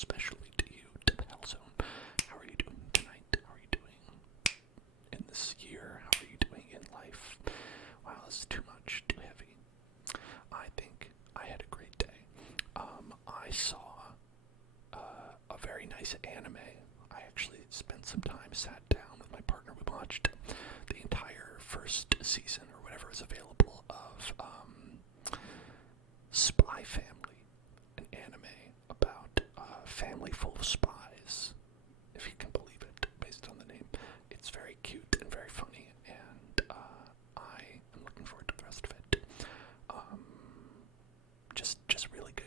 especially to you, to the Hell Zone. How are you doing tonight? How are you doing in this year? How are you doing in life? Wow, this is too much, too heavy. I think I had a great day. I saw a very nice anime. I actually spent some time, sat down with my partner. We watched the entire first season, or whatever is available, of Spy Family, an anime about a family full of spies, if you can believe it, based on the name. It's very cute and very funny, and I am looking forward to the rest of it. Just really good,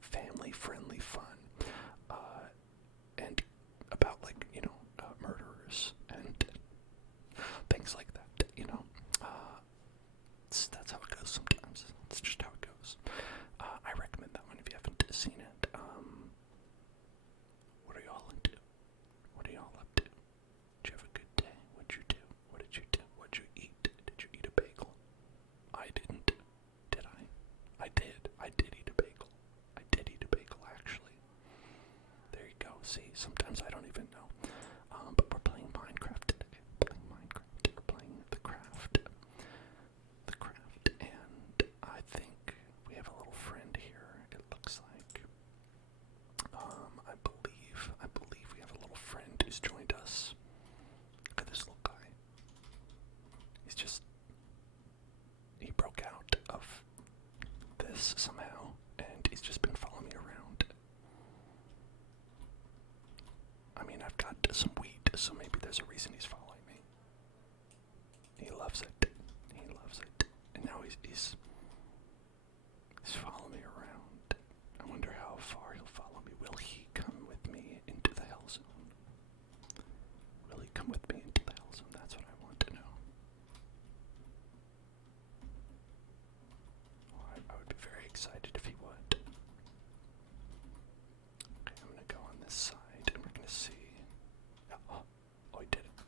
family-friendly fun, and about, murderers and things like that, that's how it goes sometimes. It's just how it goes. I recommend that one if you haven't seen it. What are y'all into? What are y'all up to? Did you have a good day? What'd you do? What did you do? What'd you eat? Did you eat a bagel? I didn't. Did I? I did. I did eat a bagel. I did eat a bagel, actually. There you go. See, sometimes I don't even know. But we're playing Minecraft today. Playing Minecraft. We're playing The Craft. The Craft. And I think we have a little friend here, it looks like. I believe we have a little friend who's joined us. Look at this little guy. He broke out of this somehow, and he's just been following me around. I mean, I've got some weed, so maybe there's a reason he's following me. He loves it. He loves it. And now he's following me around. I wonder how far he'll follow me. Will he come with me into the Hell Zone? Will he come with me into the Hell Zone? That's what I want to know. Well, I would be very excited if he would. Okay, I'm gonna go on this side, and we're gonna see. Oh, he did it.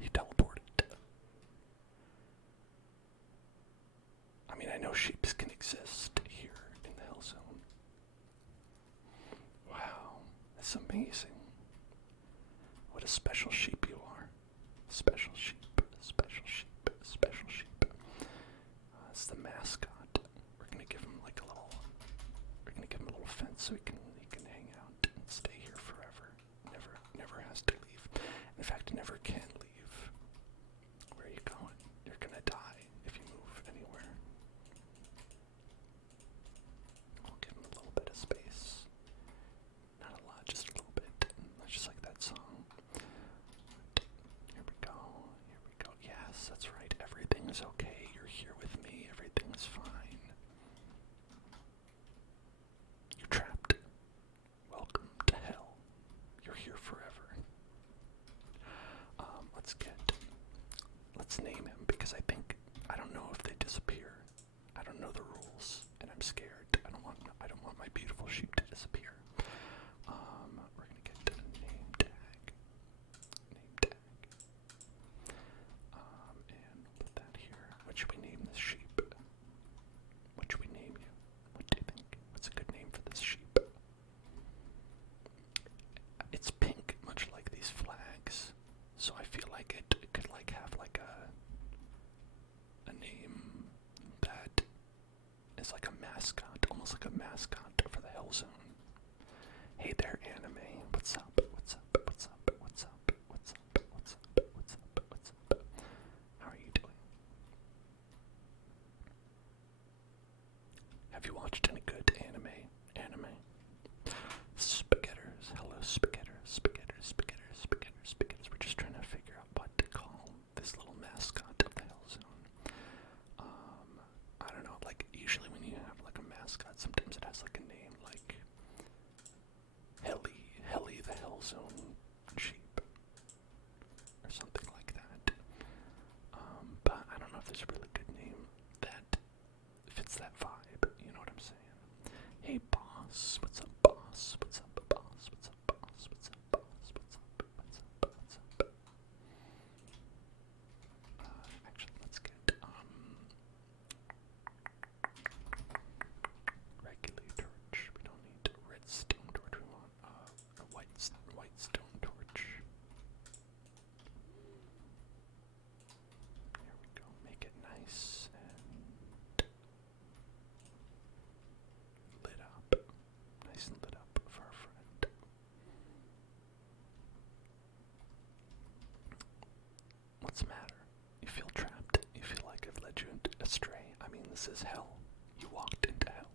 He teleported. I mean, I know sheeps can exist here in the Hell Zone. Wow, that's amazing. What a special sheep you are. Special sheep, special sheep, special sheep. It's the mascot. We're gonna give him a little fence so he can hang out and stay here forever. Never has to leave. In fact, never can leave. Where are you going? You're gonna die if you move anywhere. I'll give him a little bit of space. Not a lot, just a little bit. Just like that song. Here we go. Here we go. Yes, that's right. Everything's okay. You're here with me. Everything's fine. You're trapped. Welcome to hell. You're here forever. Let's name him, because I don't know if they disappear. I don't know the rules, and I'm scared. I don't want my beautiful sheep to disappear. We're gonna get the name tag. And put that here. What should we name this sheep? What should we name you? What do you think? What's a good name for this sheep? It's pink, much like these flags, so I feel like it could have a name that is like a mascot, almost like a mascot for the Hell Zone. Hey there, anime. What's up? What's up? What's up? What's up? What's up? What's up? What's up? What's up? How are you doing? Have you watched any good anime? Spaghetters. Hello, spaghetters. Spaghetters. Spaghetters. Spaghetters. Spaghetters. We're just trying to figure out what to call this little mascot of the Hell Zone. I don't know. Like, usually when you have like a mascot, sometimes it has like a name like This is hell. You walked into hell.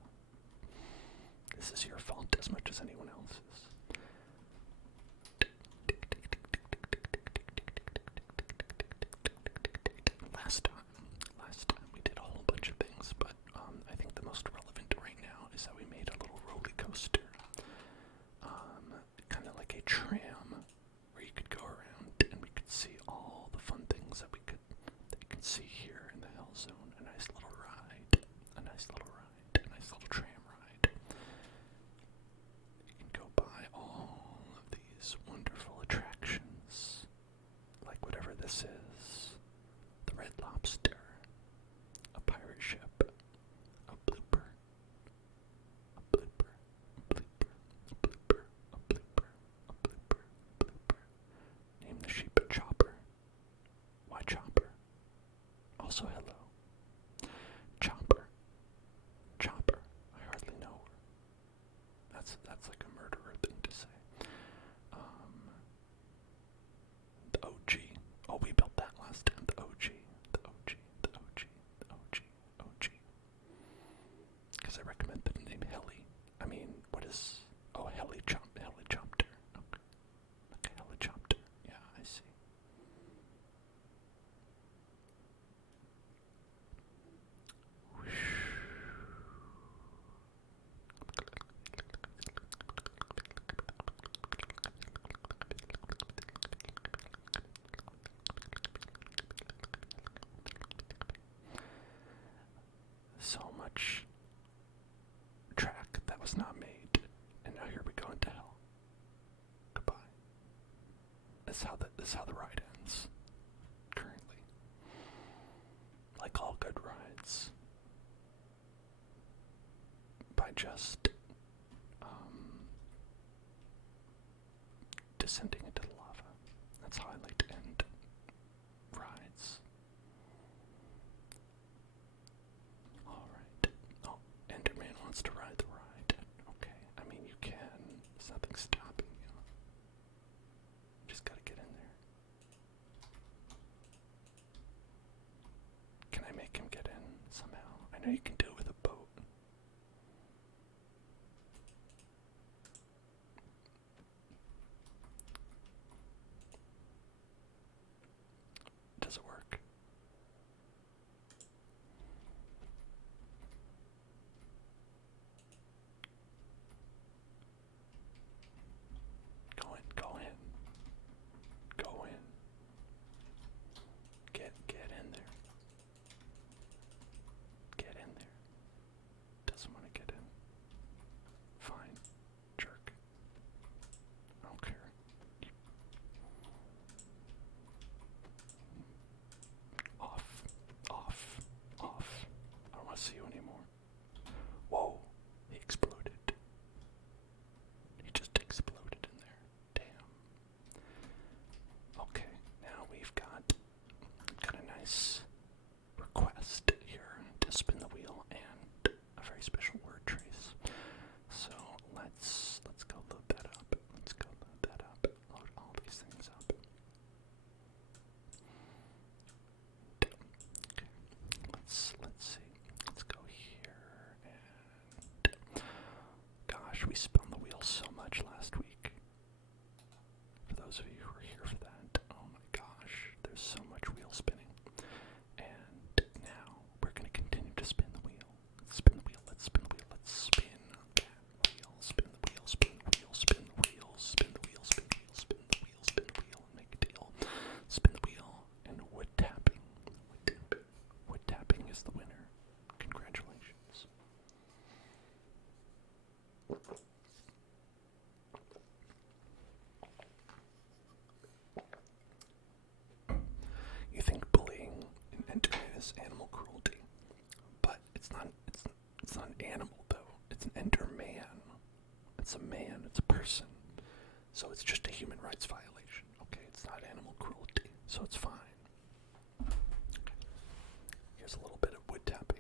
This is your fault as much as anyone else's. Last time we did a whole bunch of things, but I think the most relevant right now is that we made a little roller coaster, kind of like a tram, where you could go around and we could see all the fun things that you can see here in the Hell Zone. A nice little ride, a nice little tram ride. You can go by all of these wonderful attractions, like whatever this is. The Red Lobster, a pirate ship, a blooper, a blooper, a blooper, a blooper, a blooper, a blooper, a blooper. Name the sheep a Chopper. Why Chopper? Also hello. Chopper. Chopper. I hardly know her. That's like a murderer thing to say. The OG. Oh, we built that last time. The OG. The OG. The OG. The OG. OG. Because I recommend the name Heli. I mean, what is... Oh, Helicopter. Okay, Helicopter. Yeah, I see. So much track that was not made, and now here we go into hell. Goodbye. This is how the ride ends. Currently, like all good rides, by just descending into the lava. That's how I like to end rides. Alright. Oh, Enderman wants to ride the ride. Okay, I mean you can. There's nothing stopping you. Just gotta get in there. Can I make him get in somehow? I know you can do it with a boat. Does it work? Go in. Go in. Get in there. Get in there. Doesn't want to get in. Fine. Jerk. I don't care. Off. I don't want to see you anymore. Whoa. He exploded. He just exploded in there. Damn. Okay, now we've got a nice request here to spin the wheel and a very special word trace. So let's go load that up. Load all these things up. Okay, let's see. Let's go here and gosh, we spun the wheel so much last week. For those of you who were here for that, oh my gosh, there's so much wheel spinning. And now we're going to continue to spin the wheel. Let's spin the wheel. Let's spin the wheel. Let's spin that wheel. Spin the wheel. Spin the wheel. Spin the wheel. Spin the wheel. Spin the wheel. Spin the wheel. Spin the wheel. And make a deal. Spin the wheel and wood tapping. Wood tapping is the winner. Congratulations. You think bullying in Enderman is animal cruelty, but it's not an animal though. It's an Enderman. It's a man. It's a person. So it's just a human rights violation. Okay, it's not animal cruelty, so it's fine. Here's a little bit of wood tapping.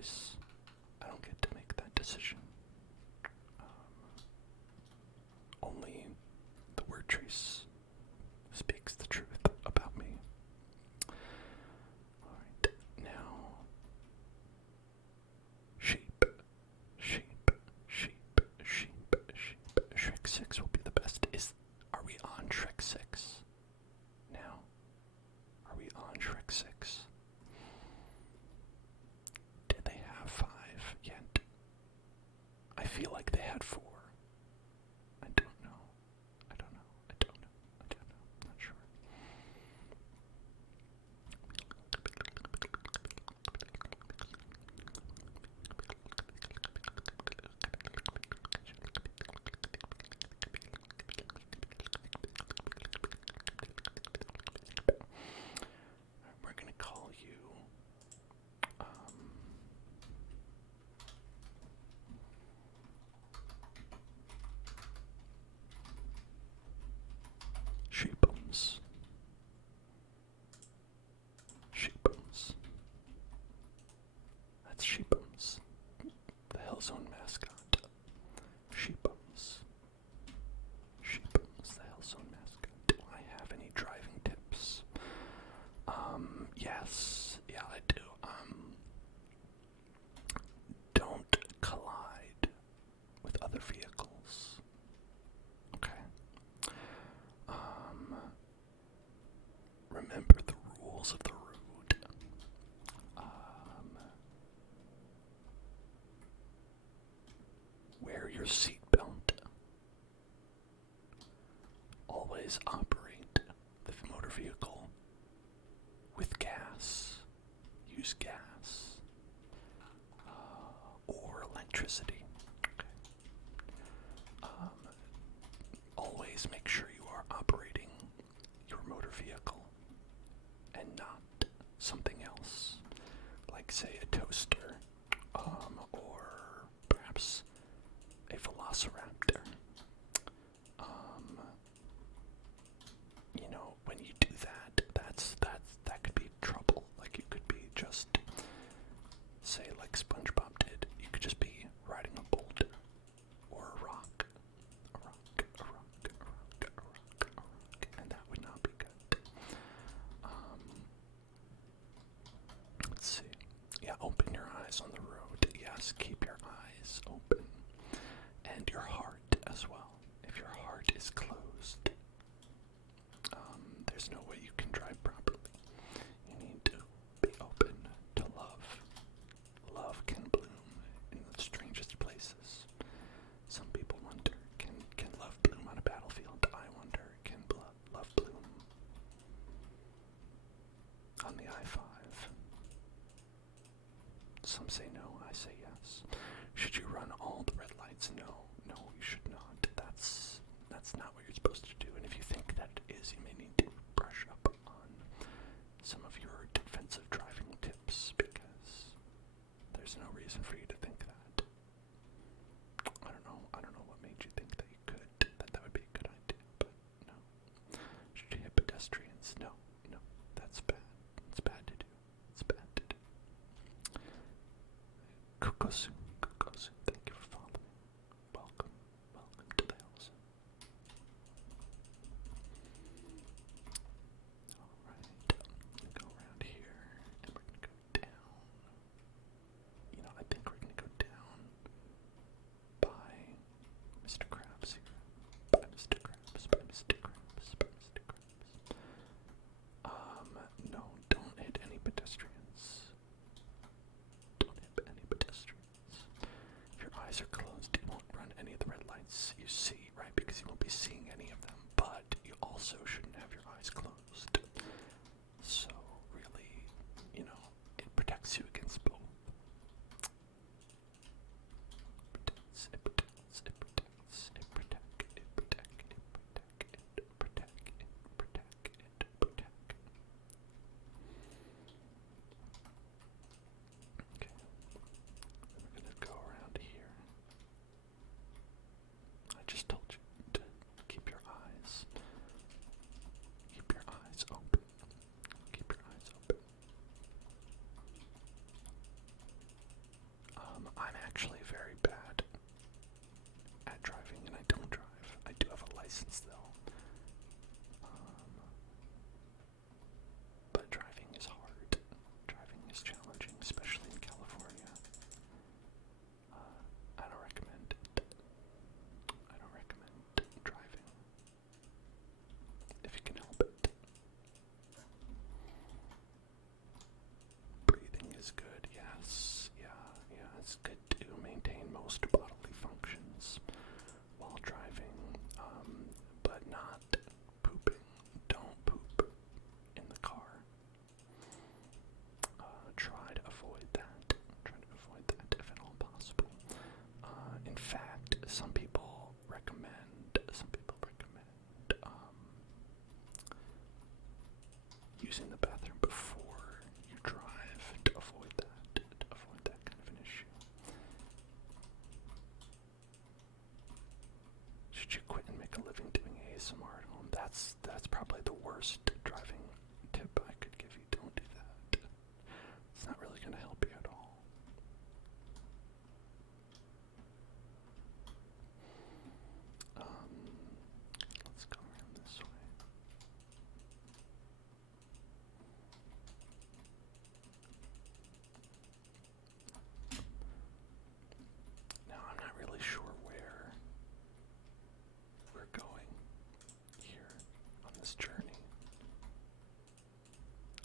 choice. I don't get to make that decision. Only the word trace speaks the truth about me. Alright, now sheep. Shrek 6 will be the best. Are we on Shrek 6 now? Are we on Shrek 6? Did they have 5 yet? I feel like they had 4. I don't know. Not sure. We're gonna call you Sheepums. That's Sheepums. The Hellzone mascot. Sheepums. The Hellzone mascot. Do I have any driving tips? Yes. Yeah, I do. Don't collide with other vehicles. Okay. Remember the rules of the road. Wear your seatbelt. Always operate the motor vehicle with gas. Use gas or electricity. Okay. Always make sure you are operating your motor vehicle and not something else, like say a toaster, or perhaps a velociraptor. When you do that, that could be trouble. Like you could be just, say, like SpongeBob did. You could just be riding a boulder or a rock, and that would not be good. Let's see. Yeah, open your eyes on the road. Yes, keep your eyes open. And your heart as well. If your heart is closed, there's no way you can drive properly. You need to be open to love. Love can bloom in the strangest places. Some people wonder, can love bloom on a battlefield? I wonder, can love bloom on the I-5? Some say no, I say yes. Should you run all the red lights? No, you should not. That's not what you're supposed to do. And if you think that it is, you may need to brush up on some of your defensive driving tips, because there's no reason for you to think that. I don't know what made you think that you could, that would be a good idea, but no. Should you hit pedestrians? No, that's bad. It's bad to do. Kukosu, thank you for following. Welcome to the house. Alright, I'm gonna go around here, and we're gonna go down. I think we're gonna go down by Mr. Krabs here. By Mr. Krabs. No, don't hit any pedestrians. If your eyes are closed, you won't run any of the red lights you see, right? Because you won't be seeing any of them. But you also shouldn't have your eyes closed. So, really, it protects you against both. It protects. Okay. We're gonna go around here. I just told you to keep your eyes license though. But driving is hard. Driving is challenging, especially in California. I don't recommend it. I don't recommend driving if you can help it. Breathing is good, yes. Yeah, it's good to maintain most bodily functions while driving, but not pooping. Don't poop in the car. Try to avoid that. Try to avoid that if at all possible. In fact, some people recommend using the bathroom before you drive to avoid that kind of an issue. Should you quit and make a living doing ASMR at home? That's probably the worst driving tip I could give you. Don't do that. It's not really going to help you at all. Let's go around this way. Now, I'm not really sure where we're going here on this journey.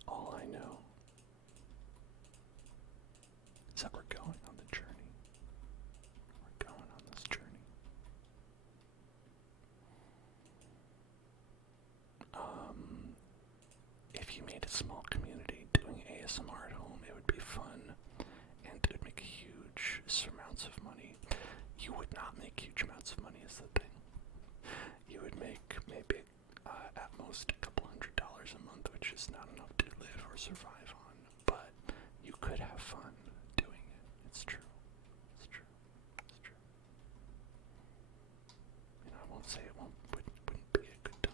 All I know is that we're going on the journey. We're going on this journey. If you made a small community doing ASMR at home, it would be fun, and it would make huge amounts of money. You would not make huge amounts of money is the thing. You would make maybe at most a couple $100 a month, which is not enough to live or survive on, but you could have fun doing it. It's true. It's true. It's true. You know, I won't say it wouldn't be a good time.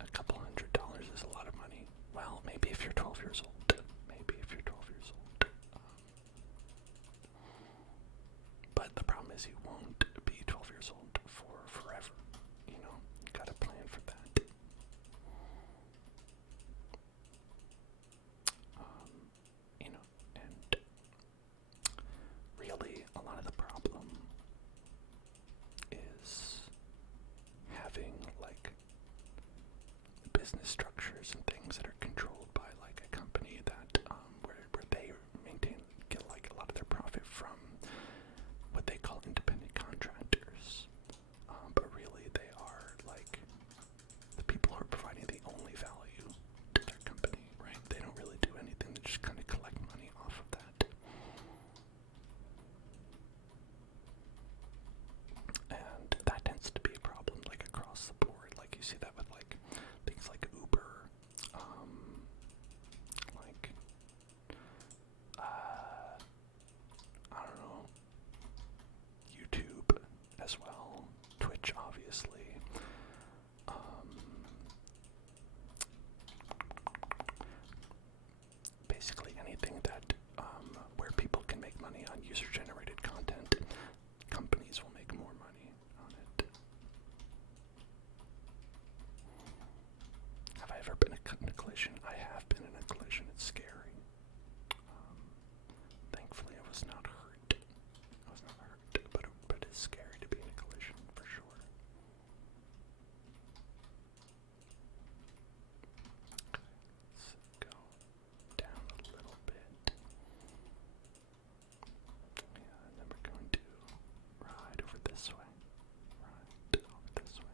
A couple $100 is a lot of money. Well, maybe if you're 12 years old. Maybe if you're 12 years old. But the problem is you won't be 12 years old for forever. You know, you gotta plan for that. You know, and really a lot of the problem is having like business structures and things that are controlled by like a company that where they get like a lot of their profit from what they call independent contractors, but really they are like the people who are providing the only value to their company, right? They don't really do anything, they just kind of collect money off of that. And that tends to be a problem like across the board. Like you see that with like things like Uber, like I don't know, YouTube as well, Twitch obviously. Basically anything that where people can make money on user-generated content, companies will make more money on it. Have I ever been in a collision? I have been in a collision. It's scary. Thankfully, I was not hurt. But it's scary to be in a collision for sure. Let's go down a little bit. Yeah, and then we're going to ride over this way. Ride over this way.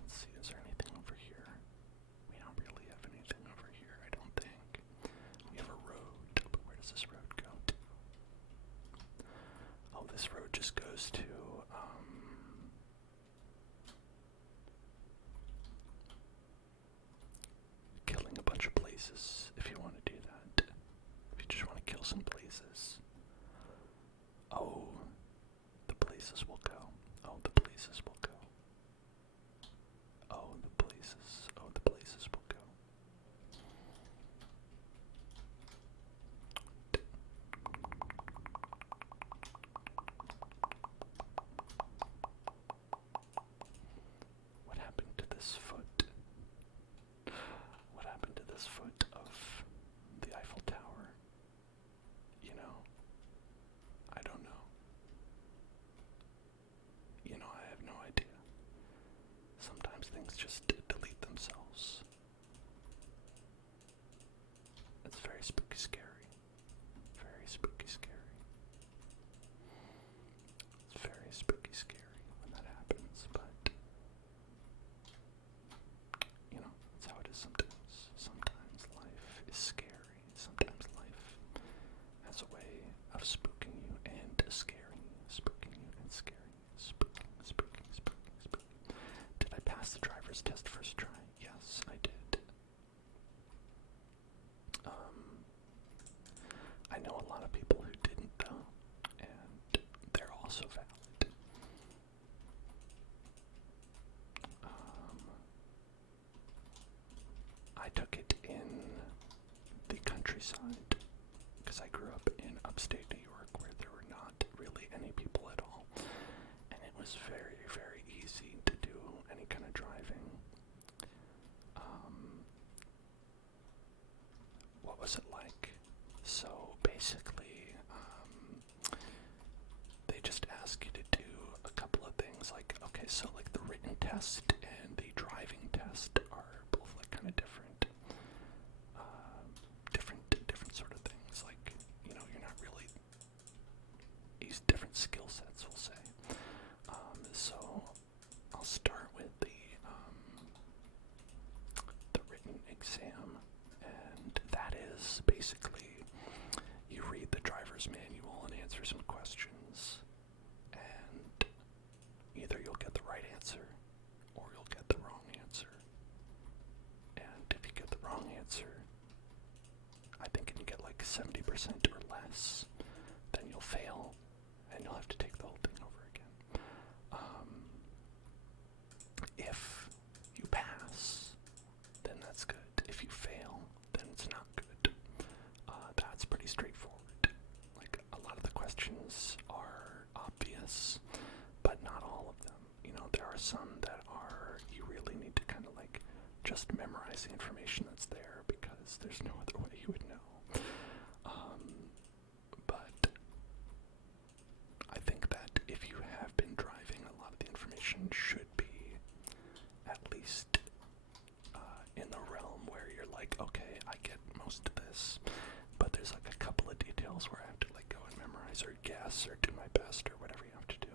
Let's see, is there anything over here? We don't really have anything over here, I don't think. We have a road, but where does this road go to? Oh, this road just goes to, killing a bunch of places, if you want to do that. If you just want to kill some places. Oh, the places will go. Oh, the places will go. Oh, the places will go. things just delete themselves. It's very spooky scary. Very spooky scary. It's very spooky scary when that happens, but you know, that's how it is sometimes. Sometimes life is scary. Sometimes life has a way of spooking you and scaring you. Spooking you and scaring you. Spooking, spooking, spooking, spooking. Did I pass the driver's test first try? Yes, I did. I know a lot of people who didn't though, and they're also valid. I took it in the countryside because I grew up in upstate New York where there were not really any people at all, and it was very, very easy to do any kind of driving. What was it like? So basically, they just ask you to do a couple of things. Like, okay, so like the written test and the driving test are both like kind of different, different sort of things. Like, you know, you're not really these different skill sets, we'll say. So I'll start with the written exam, and that is basically you read the driver's manual and answer some questions, and either you'll get the right answer or you'll get the wrong answer. And if you get the wrong answer, I think you get like 70% or less, then you'll fail and you'll have to take the whole thing over again. If you pass, then that's good. If you fail, then it's not good. That's pretty straightforward. Like, a lot of the questions are obvious, but not all of them. You know, there are some that are, you really need to kind of like just memorize the information that's there because there's no other way you would know. But I think that if you have been driving, a lot of the information should be at least in the realm where you're like, okay, I get most of this, but there's like a couple of details where I have to like go and memorize or guess or do my best or whatever you have to do.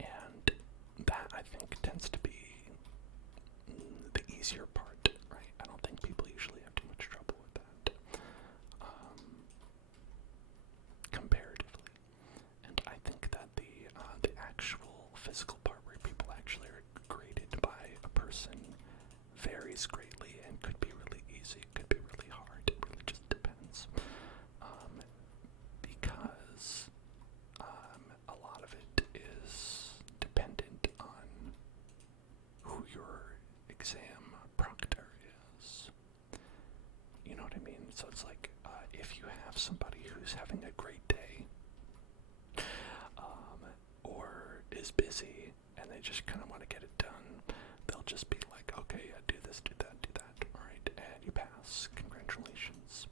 And that, I think, tends to be the easier part, right? I don't think people usually have too much trouble with that, comparatively. And I think that the actual physical part where people actually are graded by a person varies greatly and could be really easy, could be really hard. It really just depends. Because a lot of it is dependent on who your exam proctor is. You know what I mean? So it's like, if you have somebody who's having a great day, or is busy, and they just kind of want to get it done, they'll just be like, okay, yeah, do this, do that, alright, and you pass, congratulations.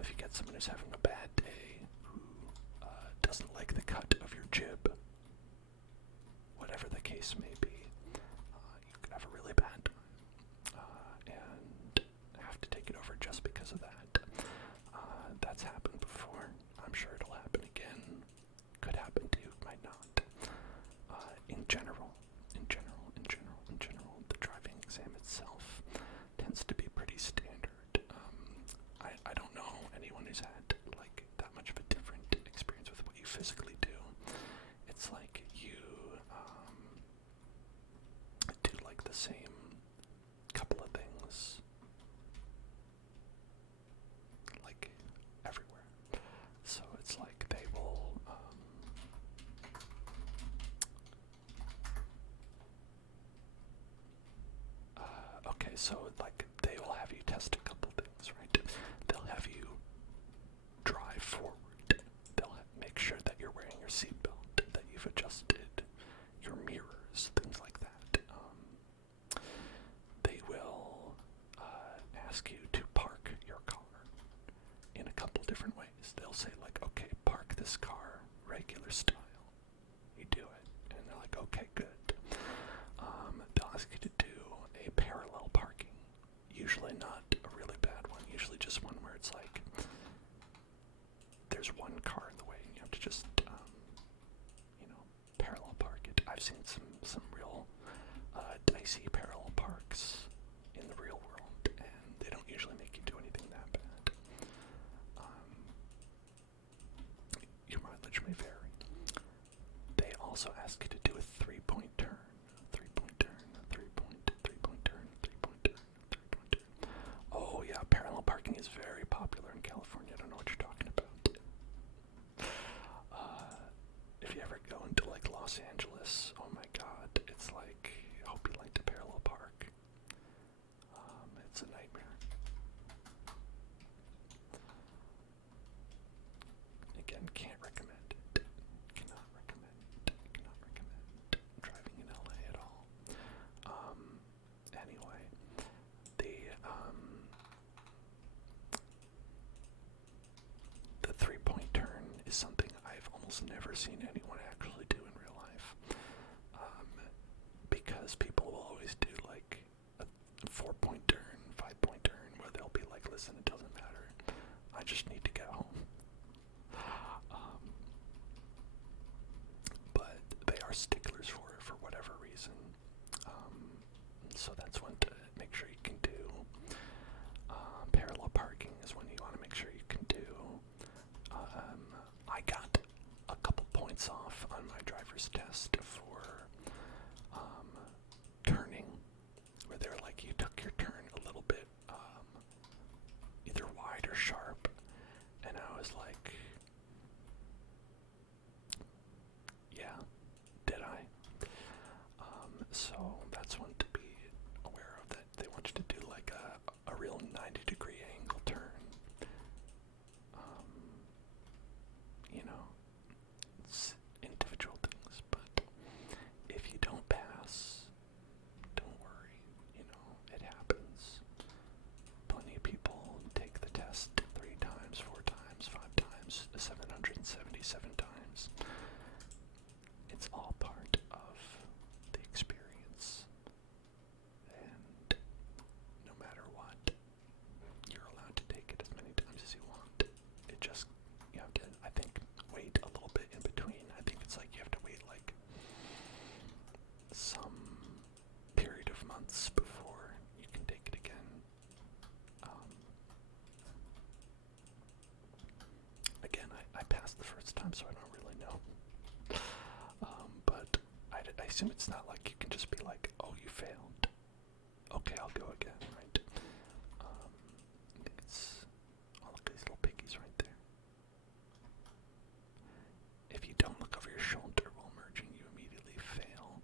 If you get someone who's having a bad day, who doesn't like the cut of your jib, whatever the case may be, you could have a really bad time, and have to take it over just because of that. That's happened before. I'm sure it'll happen again. Could happen to you, might not. In general, the driving exam itself tends to be pretty standard. I don't know anyone who's had like that much of a different experience with what you physically do. It's like you do like the same couple of things like everywhere. So it's like they will okay, so like they will have you test a couple things, right? They'll have you drive forward. They'll make sure that you're wearing your seatbelt, that you've adjusted your mirrors, things like that. They will ask you to park your car in a couple different ways. They'll say like, okay, park this car regular style. You do it, and they're like, Okay, good. They'll ask you to do a parallel parking. Usually not a really bad one. Usually just one where it's like there's one car in the way and you have to just, parallel park it. I've seen some real dicey parallel parks in the real world, and they don't usually make you do anything that bad. Your mileage may vary. They also ask you to do a three-point turn. Three-point turn, three-point turn, three-point turn, three-point turn. Oh yeah, parallel parking is very popular in California. I don't know what you're talking about. If you ever go into like Los Angeles, oh my god, it's like, I hope you like to parallel park. It's a nightmare. Again, can't recommend it. Cannot recommend driving in LA at all. Anyway, the three-point turn is something I've almost never seen anyone actually do in real life. Because people will always do like a 4-point turn, 5-point turn, where they'll be like, listen, it doesn't matter. I just need to get home. But they are sticklers for whatever reason. So that's one to make sure you can do. Parallel parking is one you want to make sure you can do. I got a couple points off on my driver's test for turning, where they're like, you took your turn a little bit either wide or sharp, and I was like, yeah, did I? So that's one to be aware of, that they want you to do like a real 90-degree angle turn. It's individual things, but if you don't pass, don't worry, it happens. Plenty of people take the test 3 times, 4 times, 5 times, 777 times. It's all part of the experience, and no matter what, you're allowed to take it as many times as you want. It just, you have to, I think, wait a little bit in between. I think it's like you have to wait like some period of months before you can take it again. Again, I passed the first time, so I don't really know. But I assume it's not like you can just be like, oh, you failed. Okay, I'll go again, right? I think it's, oh, look at these little piggies right there. If you don't look over your shoulder while merging, you immediately fail.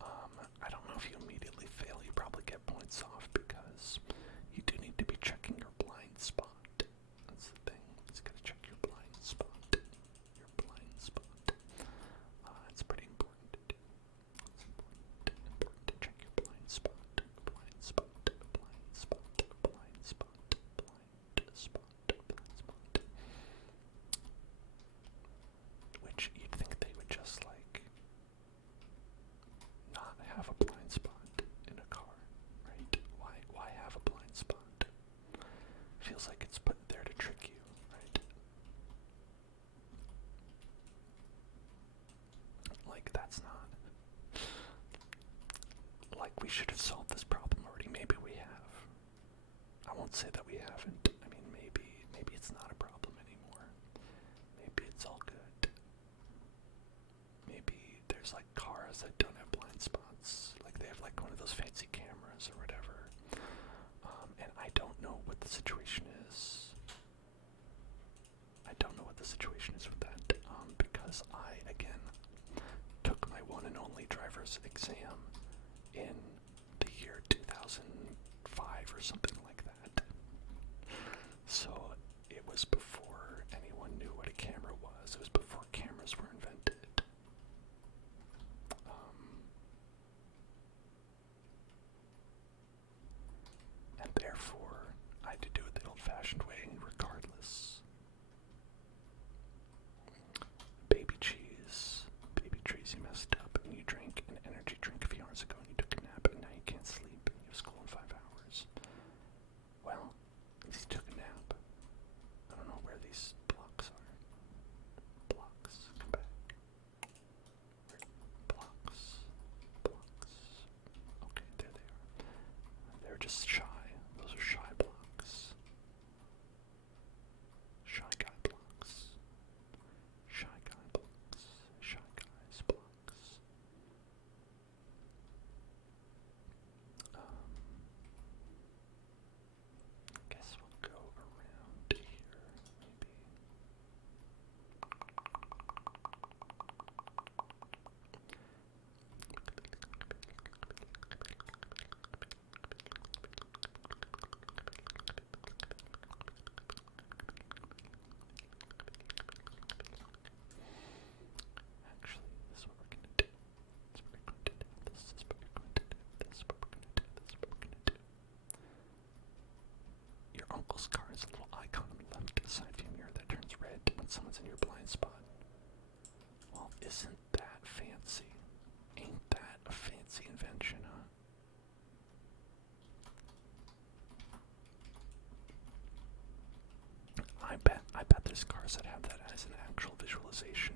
I don't know if you immediately fail, you probably get points off, because you do need to be checking your blind spot. That's the thing. It's gotta check your blind spot. Your blind spot. It's pretty important to do. It's important to check your blind spot. Blind spot. Blind spot. Blind spot. Blind spot. Blind spot. Which you'd think they would just like not have a blind spot in a car, right? Why have a blind spot? Feels like it's put there to trick you, right? Like, that's not, like, we should have solved this problem already. Maybe we have. I won't say that we haven't. I mean, maybe it's not a problem anymore. Maybe it's all good. Maybe there's like cars that don't have blind spots. Like they have like one of those fancy cameras or whatever. And I don't know what the situation is. I don't know what the situation is with that. Because I, again, took my one and only driver's exam in the year 2005 or something like that. So it was before anyone knew what a camera was. It was before cameras were invented. And therefore, I had to do it the old-fashioned way regardless. Baby cheese, you messed up and you drank Isn't that fancy? Ain't that a fancy invention, huh? I bet there's cars that have that as an actual visualization.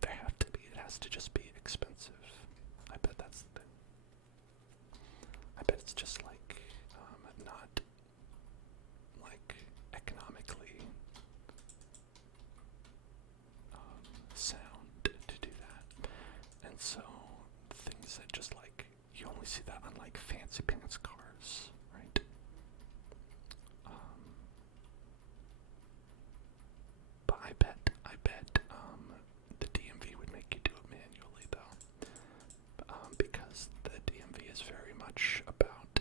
There have to be. It has to just be expensive. I bet that's the thing. I bet it's just like not like economically sound to do that. And so things that just like you only see that on like fancy pants cars, right? But I bet the DMV would make you do it manually though, because the DMV is very much about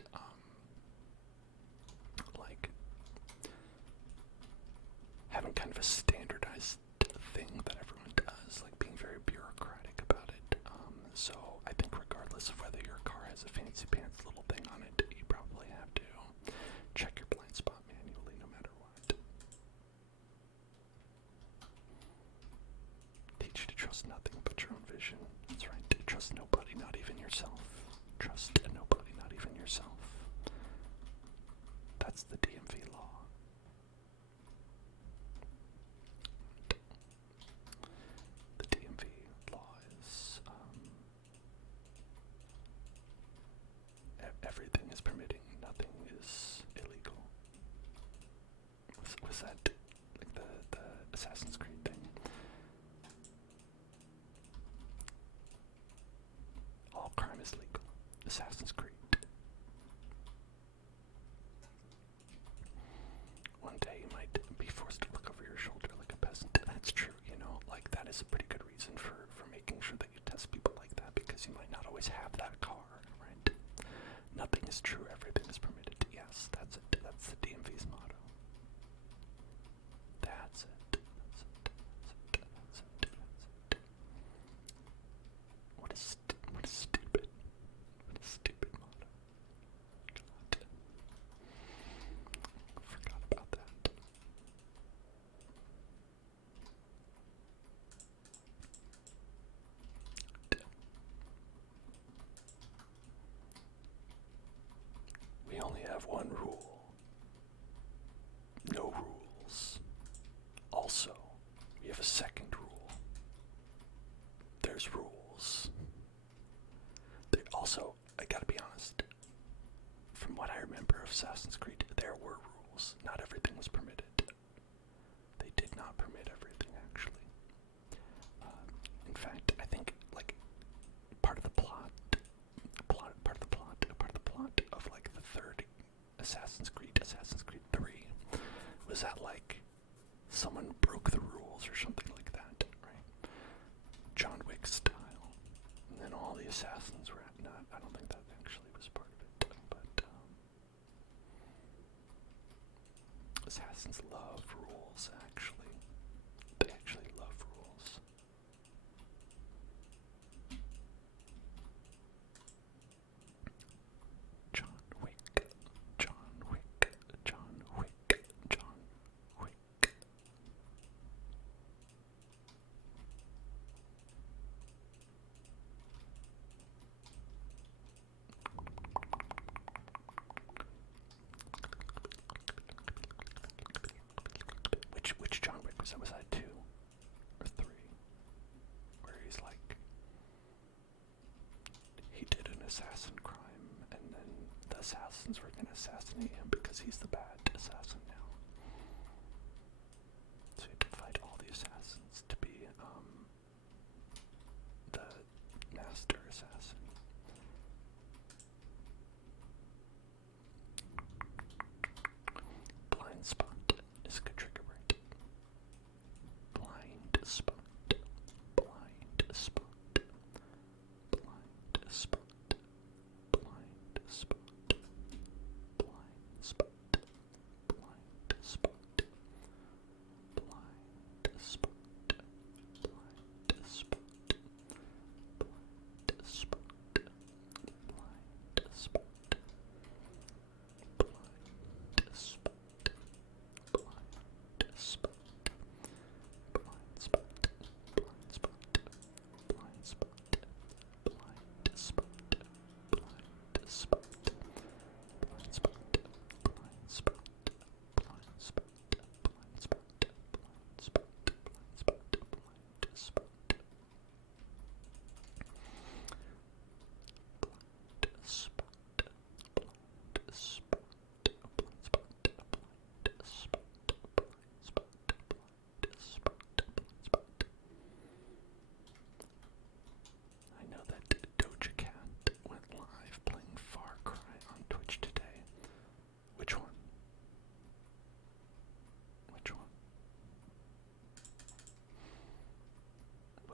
like having kind of a standardized thing that everyone does, like being very bureaucratic about it. So I think regardless of whether your car has a fancy pants little thing on it, you probably have to check your blind spot manually no matter what. Teach you to trust nothing but your own vision. That's right. Trust nobody, not even yourself. Trust nobody, not even yourself. That's the DMV law. The DMV law is everything is permitting, nothing is illegal. Was that like the Assassin's Creed thing? All crime is legal. Assassin's Creed. One day you might be forced to look over your shoulder like a peasant. That's true, you know, like that is a pretty good reason for making sure that you test people like that, because you might not always have that car, right? Nothing is true, everything is permitted. Yes, that's it. That's the DMV's motto. That's it. That's it. That's it. That's it. That's it. What a stupid motto. God. Forgot about that. We only have one rule. No rules. Also, we have a second rule. There's rules. Also, I gotta be honest, from what I remember of Assassin's Creed, there were rules. Not everything was permitted. They did not permit everything, actually. In fact, I think, like, part of the plot of, like, the third Assassin's Creed 3, was that, like, someone broke the rules or something like that, right? John Wick style. And then all the assassins were not. I don't think that actually was part of it, but assassins love rules, actually. They actually love rules. John Wick, John Wick, John Wick, John Wick.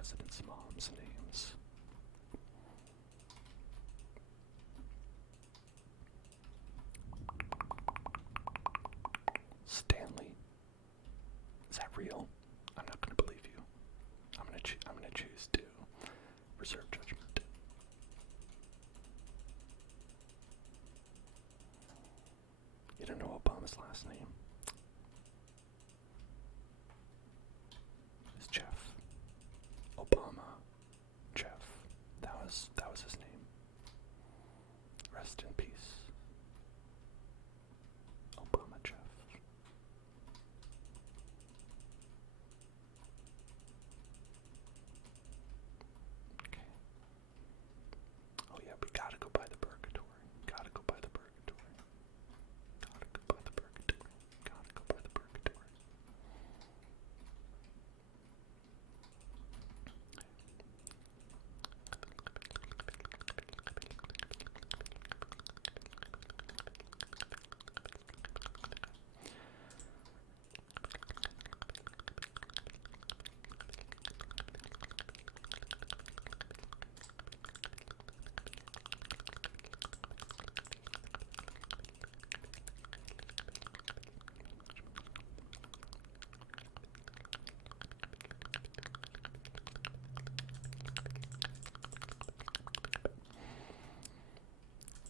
president's mom's names. Stanley. Is that real? I'm not gonna believe you. I'm gonna choose to reserve judgment. You don't know Obama's last name? It's Jeff. Obama. Jeff. That was his name. Rest in peace. Obama Jeff. Okay. Oh yeah, we gotta go by the purgatory. Gotta go by the purgatory. Gotta go by the purgatory. Gotta go by the purgatory.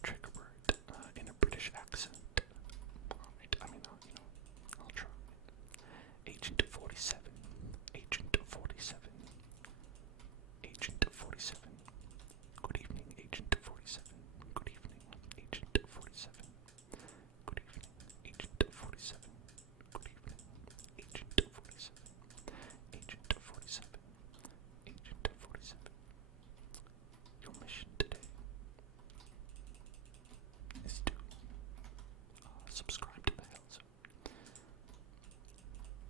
Trigger word in a British accent. Alright, I'll try. Agent 47. Agent 47. Agent 47. Good evening, Agent 47. Good evening, Agent 47. Good evening, Agent 47. Good evening, Agent 47. Agent 47. Agent 47. Your mission today is to subscribe to the Hell Zone.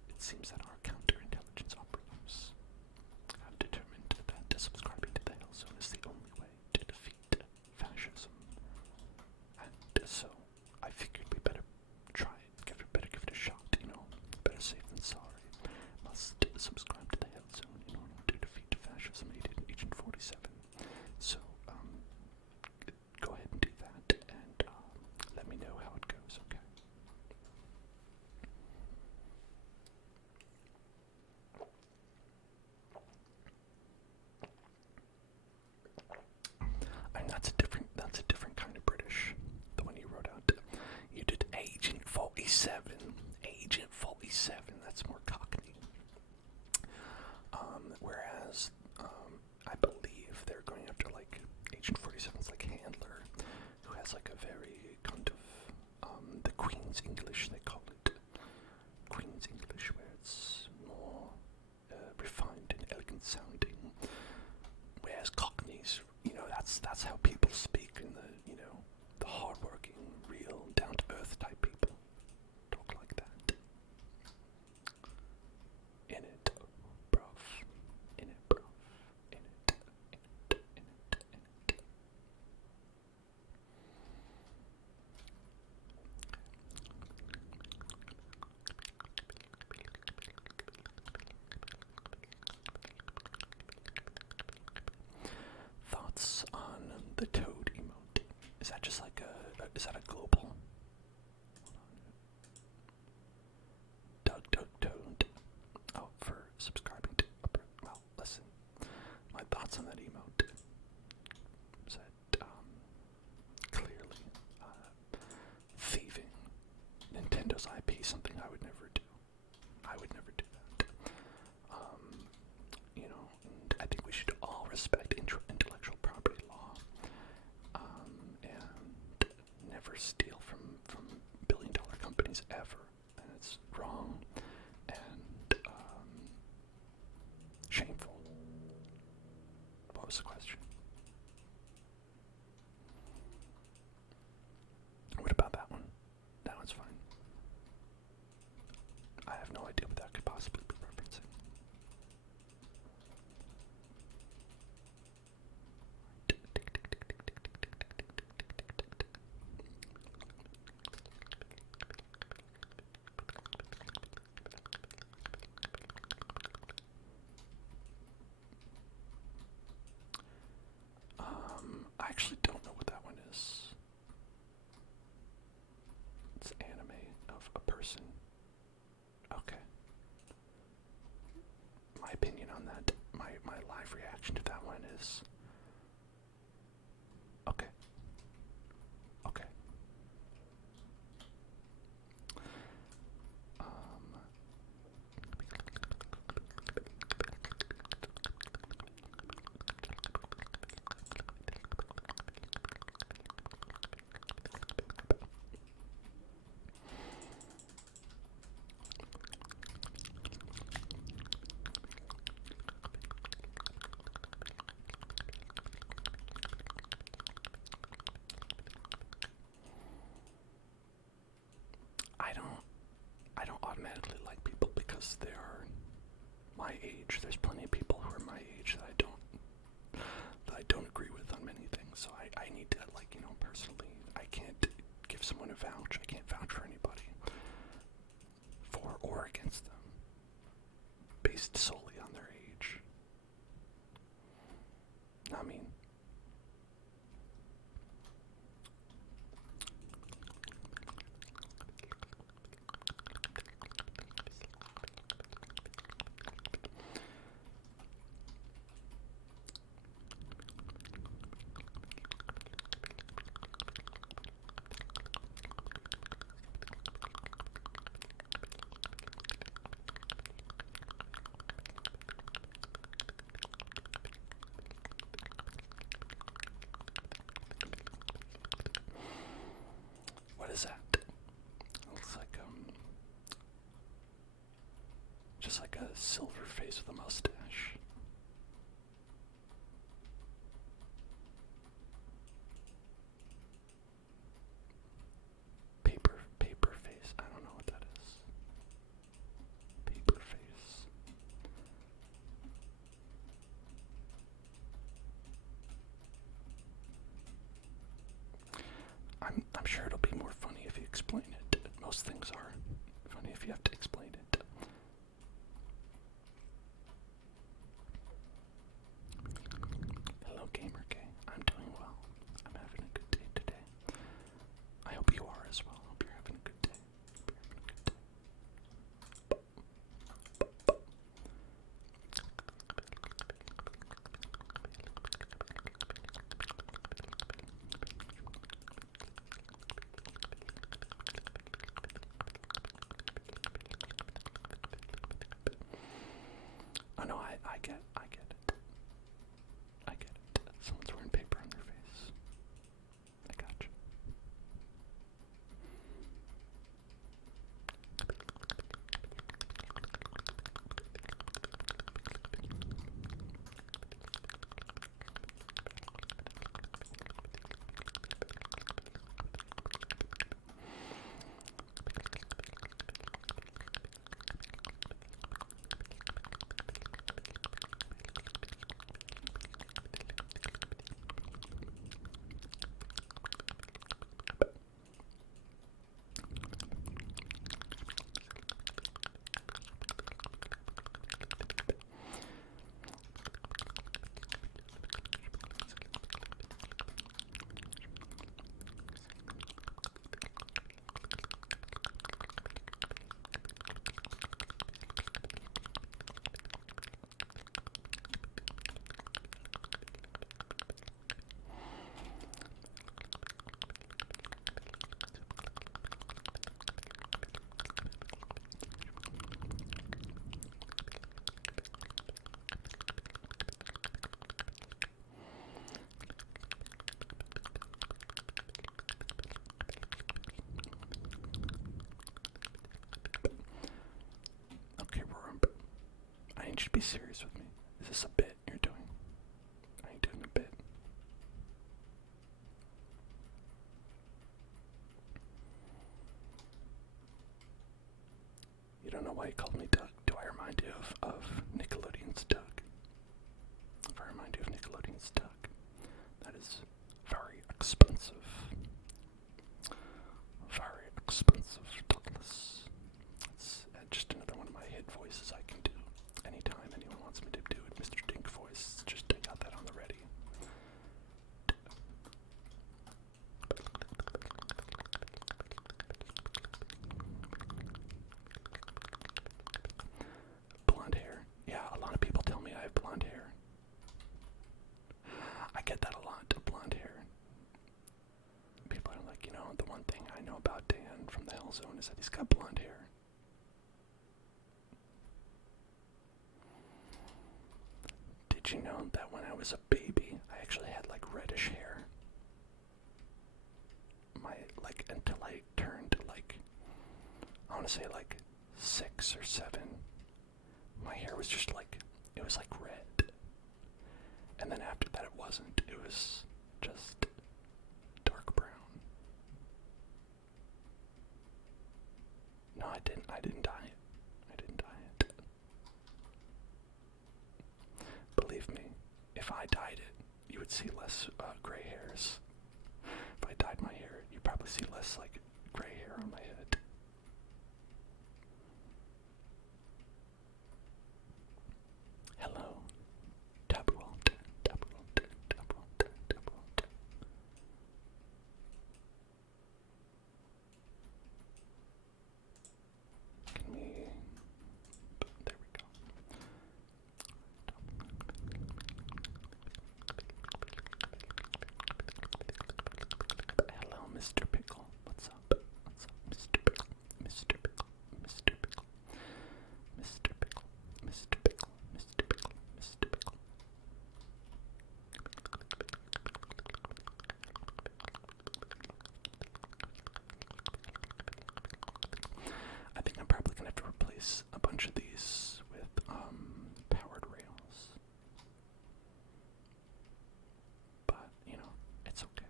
It seems that our counterintelligence operatives have determined that subscribing to the Hell Zone is the only way to defeat fascism. And so I figured we better try it, better give it a shot, better safe than sorry. Must subscribe to the Hell Zone in order to defeat fascism, Agent 47. So, go ahead and do that, and let me know how it goes, okay? And that's a different kind of British. The one you wrote out. You did Agent 47. Agent 47. That's more Cockney. Whereas, I believe they're going after Agent 47's Handler, who has a very kind of the Queen's English, they call it. Queen's English, where it's more refined and elegant sounding. Whereas Cockneys, that's how people speak in the the hardworking, real, down-to-earth type people talk like that. In it, bruv. In it, bruv. In it, in it, in it, in it. Thoughts on the toad emote? Is that just is that a global? Doug Toad. Oh, for subscribing to. Well, listen. My thoughts on that emote. Said, clearly, thieving Nintendo's IP, something I would never do. I would never do that. And I think we should all respect intellectual property law, and never steal from billion-dollar companies ever. And it's wrong and shameful. What was the question? What about that one? That one's fine. I have no idea what that could possibly be referencing. reaction to that one is okay. Okay. I don't automatically like people because they are my age. There's plenty of people who are my age that I don't agree with on many things. So I need to, like, you know, personally, I can't give someone a vouch. I can't vouch for anybody for or against them based solely on their age. I mean, what is that? It looks like just like a silver face with a mustache. Paper face. I don't know what that is. Paper face. I'm sure it'll be more funny if you explain it. Most things are funny if you have to explain it. Hello, Gamer K. I'm doing well. I'm having a good day today. I hope you are as well. Hope you're having a good day. Oh no, I get it. I get it. Someone's wearing paper on their face. I gotcha. Okay, I need you to be serious with me. Is this a bit you're doing? Are you doing a bit? You don't know why you called me Doug? Do I remind you of Nickelodeon's Doug? If I remind you of Nickelodeon's Doug, that is very expensive. Very expensive, Douglas. It's just another one of my hit voices I can do. Anytime anyone wants me to do it, Mr. Dink voice, just I got that on the ready. Zone is that he's got blonde hair. Did you know that when I was a baby, I actually had like reddish hair? Until I turned like, I want to say like 6 or 7, my hair was just like, it was like red. And then after that it wasn't, it was just dark brown. No, I didn't dye it. I didn't dye it. Believe me, if I dyed it, you would see less gray hairs. If I dyed my hair, you'd probably see less like gray hair on my head. Hello. Tapworld. Tapworld. Tapworld. Tapworld. Can we... There we go. Hello, Mr. Pickle. What's up? What's up, Mr. Pickle? Mr. Pickle. Mr. Pickle. Mr. Pickle. Mr. Pickle. Mr. Pickle. Mr. Pickle. I think I'm probably gonna have to replace a bunch of these with powered rails. But, you know, it's okay.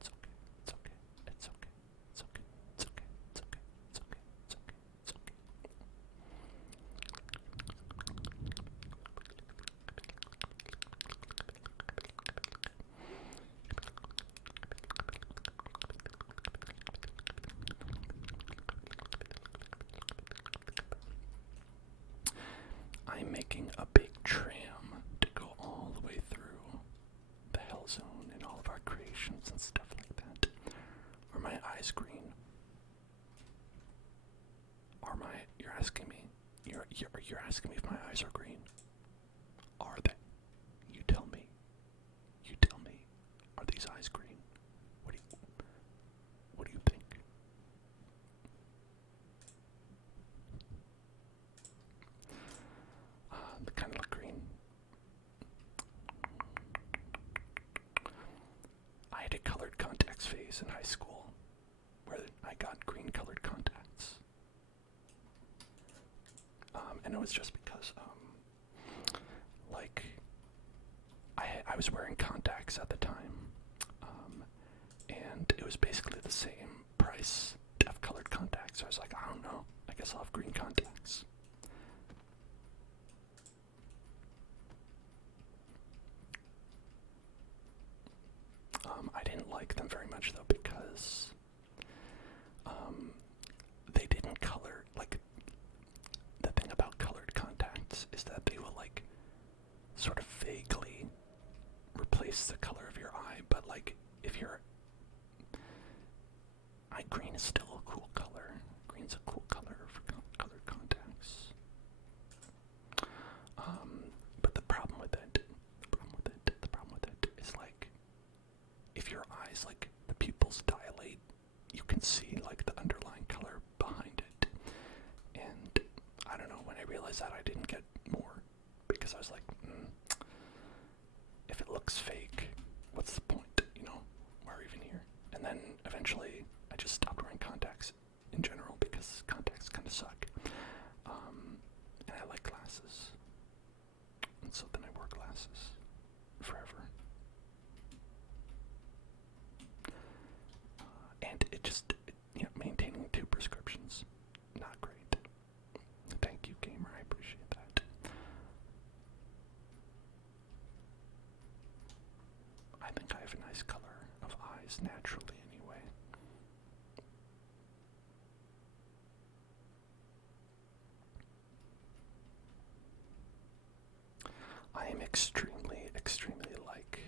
It's okay. It's okay. It's okay. It's okay. It's okay. It's okay. It's okay. It's okay. It's okay. I'm making a big tram to go all the way through the Hell Zone and all of our creations and stuff like that. Are my eyes green? You're asking me? You're asking me if my eyes are green? Are they? You tell me. You tell me. Are these eyes green? What do you think? They kind of look green. I had a colored contacts phase in high school where I got green colored contacts. And it was just because, I was wearing contacts at the time, and it was basically the same price to have colored contacts. So I was like, I don't know, I guess I'll have green contacts. I didn't like them very much though because they didn't color, like, the thing about colored contacts is that they will like sort of vaguely replace the color of your eye, but like if you're green is still a cool color. Green's a cool color for colored contacts. But the problem with it is like if your eyes, like the pupils dilate, you can see like the underlying color behind it. And I don't know, when I realized that, I didn't get more because I was like, if it looks fake, what's the point? You know, why are we even here? And then eventually I just stopped wearing contacts in general because contacts kind of suck. And I like glasses. And so then I wore glasses forever. And it just, maintaining 2 prescriptions, not great. Thank you, gamer, I appreciate that. I think I have a nice color of eyes naturally anyway. I am extremely, extremely like,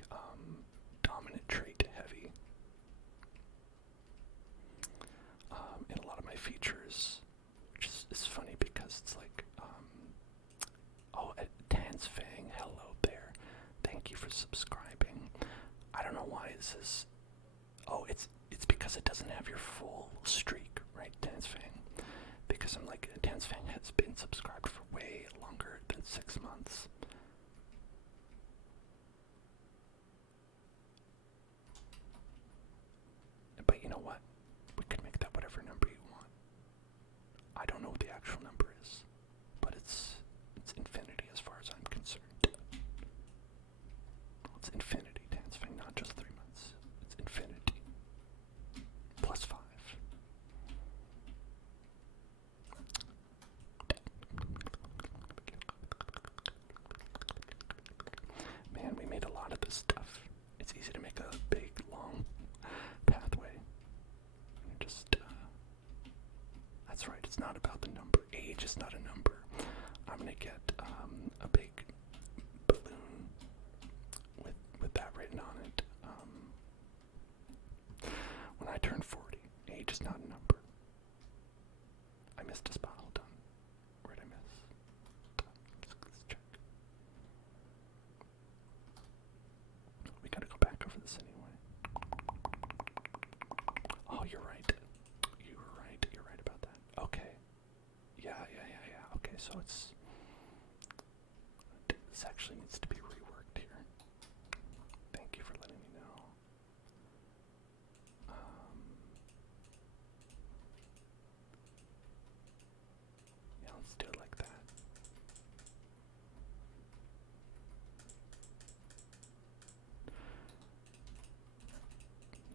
dominant trait heavy. In a lot of my features, which is funny because it's like, Dan's Fang, hello there. Thank you for subscribing. I don't know why this is, it's because it doesn't have your full Tansfang, because I'm like, Tansfang has been subscribed for way longer than 6 months. But you know what? We could make that whatever number you want. I don't know what the actual number is, but it's infinity as far as I'm concerned. It's infinity, Tansfang, not just 3 months. It's infinity. Plus 5. Man, we made a lot of this stuff. It's easy to make a big, long pathway. And just, that's right, it's not about the number. Age is not a number. I'm gonna get a big balloon with that written on it. When I turn 40, age is not a number. I missed a spot. Hold on. Where'd I miss? Let's check. We gotta go back over this anyway. Oh, you're right. You were right. You're right about that. Okay. Yeah. Okay, so this actually needs to be reworked here. Thank you for letting me know. Yeah, let's do it like that.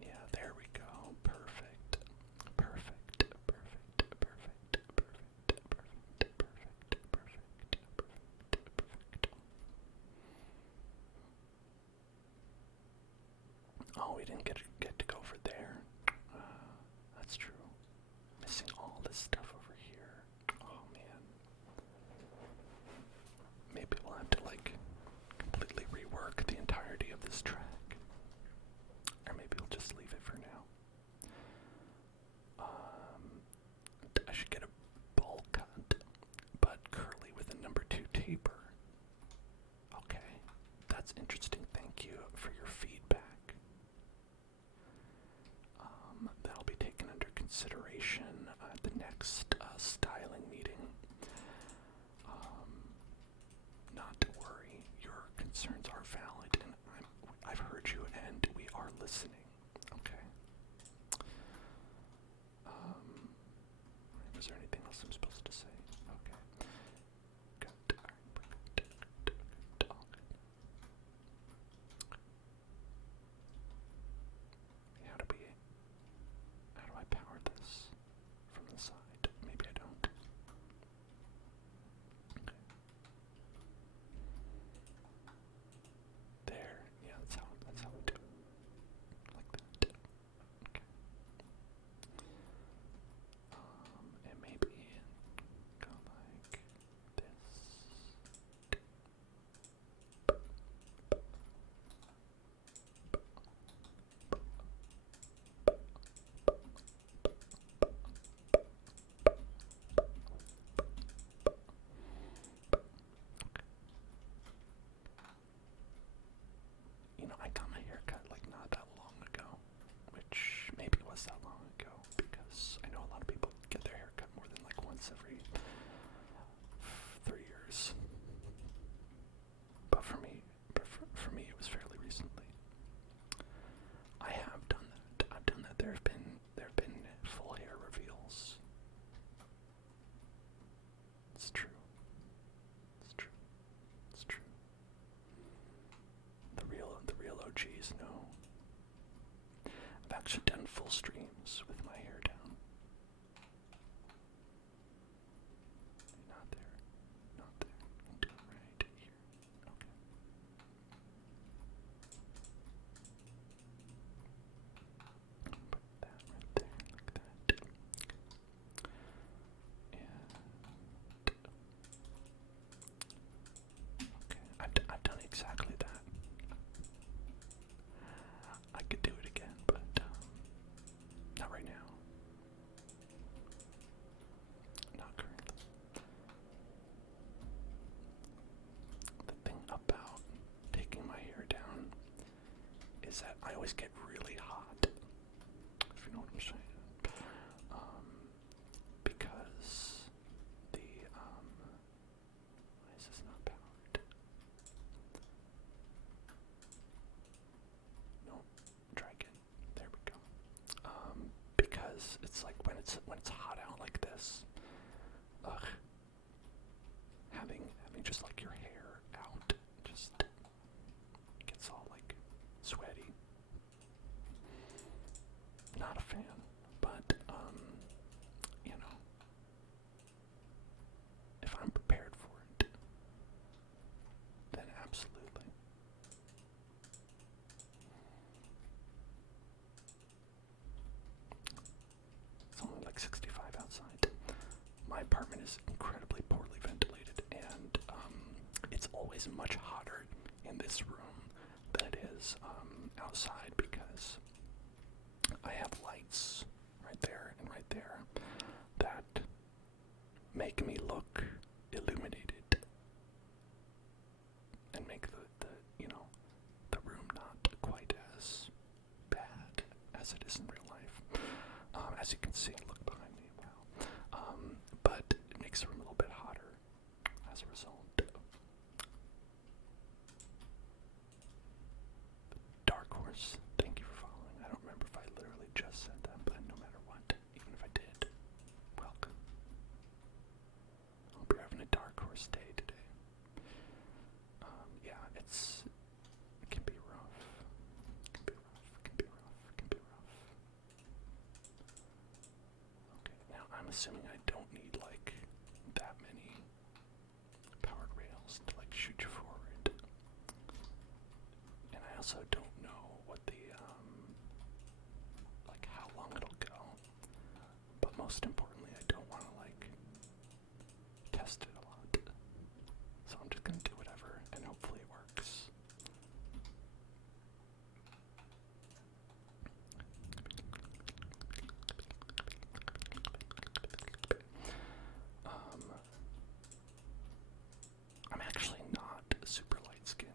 Yeah, there we go. Perfect. Perfect. Oh, we didn't get to go over there. That's true. Missing all this stuff over here. Oh man. Maybe we'll have to like completely rework the entirety of this track. Or maybe we'll just leave it for now. I should get a bowl cut, but curly with a number 2 taper. Okay, that's interesting. Thank you for your feedback. That'll be taken under consideration at the next styling meeting. Not to worry, your concerns are valid, and I've heard you, and we are listening. Okay. Was there anything else I'm supposed to say? Okay. Good. How do I power this from the side? Maybe I don't. Okay. There. Yeah, that's how we do it. Like that. Okay. And maybe go like this. You know, I got my hair cut like not that long ago, which maybe was that long ago, because I know a lot of people get their hair cut more than like once every 3 years. But for me, it was fairly recently. I have done that. I've done that. There have been full hair reveals. It's true. It's true. It's true. The real OGs know. I've actually done full streams with my hair down. Not there. Not there. Do it right here. Okay. Put that right there, like that. And okay, I've done exactly that. I could do it again, but not right now. Not currently. The thing about taking my hair down is that I always get really hot, if you know what I'm saying. it's hot out like this, ugh, having just like your hair out just gets all like sweaty. Not a fan, but you know, if I'm prepared for it, then absolutely. It's only like 65 outside. My apartment is incredibly poorly ventilated, and it's always much hotter in this room than it is outside because I have lights right there and right there that make me look illuminated and make the room not quite as bad as it is in real life. As you can see, look behind me, wow. But it makes the room a little bit hotter as a result. Dark Horse, thank you for following. I don't remember if I literally just said that, but no matter what, even if I did, welcome. Hope you're having a Dark Horse day today. Yeah, it can be rough. It can be rough. Okay, now I'm assuming I don't need like that many powered rails to like shoot you forward. And I also don't know what the like how long it'll go. But most importantly, I don't want to like test it a lot. So I'm just gonna do whatever and hopefully it works. I'm actually not super light skinned.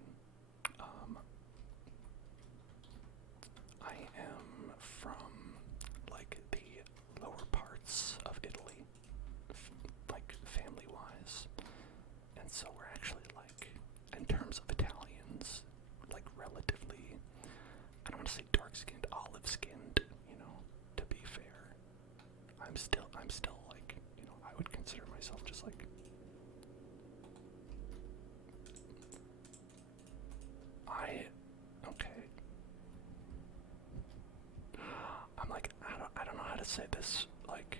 I am from like the lower parts of Italy, like family wise, and so we're actually like, in terms of Italians, like relatively, I don't want to say dark skinned, olive skinned, you know, to be fair. I'm still like, you know, I would consider myself just like, okay. I'm like, I don't know how to say this, like,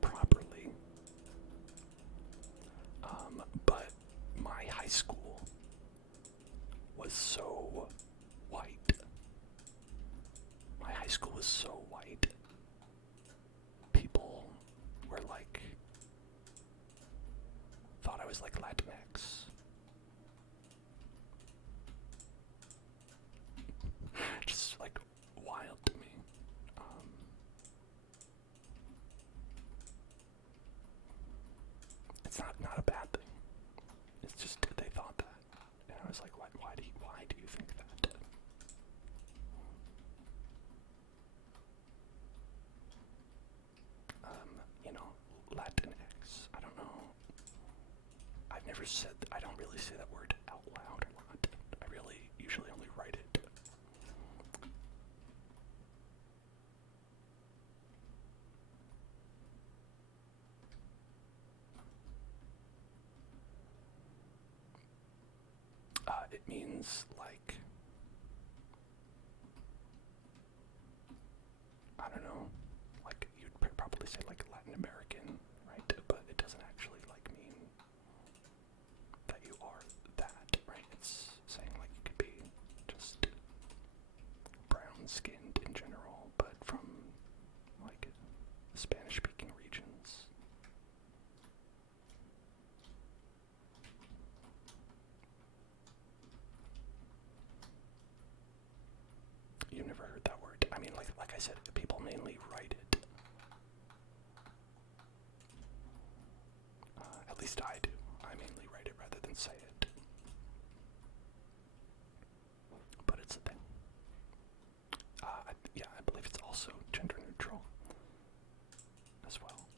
properly. But my high school was so white. My high school was so white. People were like, thought I was like Latinx. Just like wild to me. It's not a bad thing. It's just they thought that, and I was like, why do you think that? You know, Latinx. I don't know. I've never said. I don't really say that word out loud a lot. I really usually only write it. It means like, I don't know, like you'd probably say like Latin American, right? But it doesn't actually like mean that you are that, right? It's saying like you could be just brown skinned in general, but from like Spanish speaking regions. You never heard that word. I mean, like I said, people mainly write it. At least I do. I mainly write it rather than say it. But it's a thing. Yeah, I believe it's also gender neutral as well.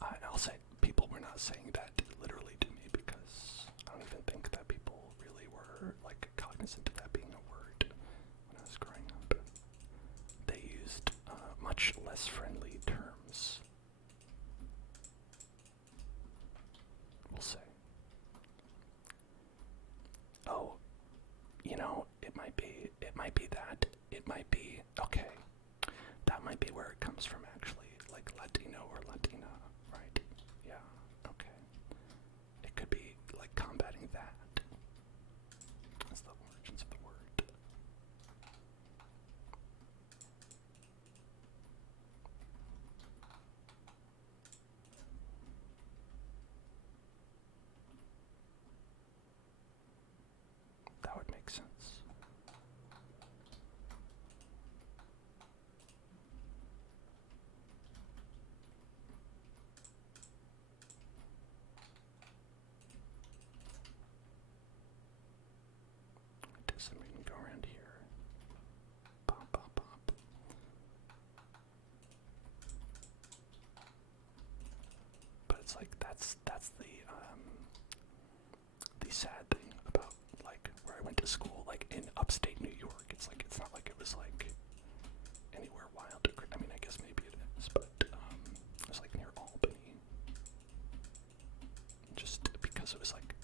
I'll say people were not saying that literally to me because I don't even think that people really were like cognizant of that being a word when I was growing up. They used much less friendly terms. We'll say. Oh, you know, it might be that. It might be, okay. That might be where it comes from, actually. Like Latino or Latina, right? Yeah, okay. It could be, like, combating that. That's the origins of the word. That would make sense. So we can go around here. Pop, pop, pop. But it's like that's the sad thing about like where I went to school, like in upstate New York. It's like it's not like it was like anywhere wild. I mean, I guess maybe it is, but it was like near Albany. Just because it was like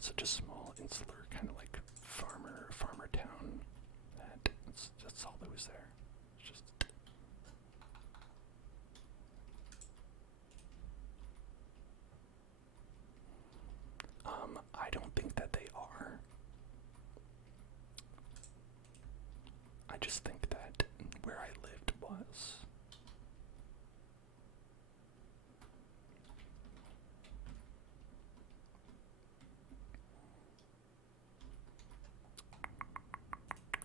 such a small insular kind of like farmer town that that's all that was there. It's just I don't think that they are. I just think that where I lived was.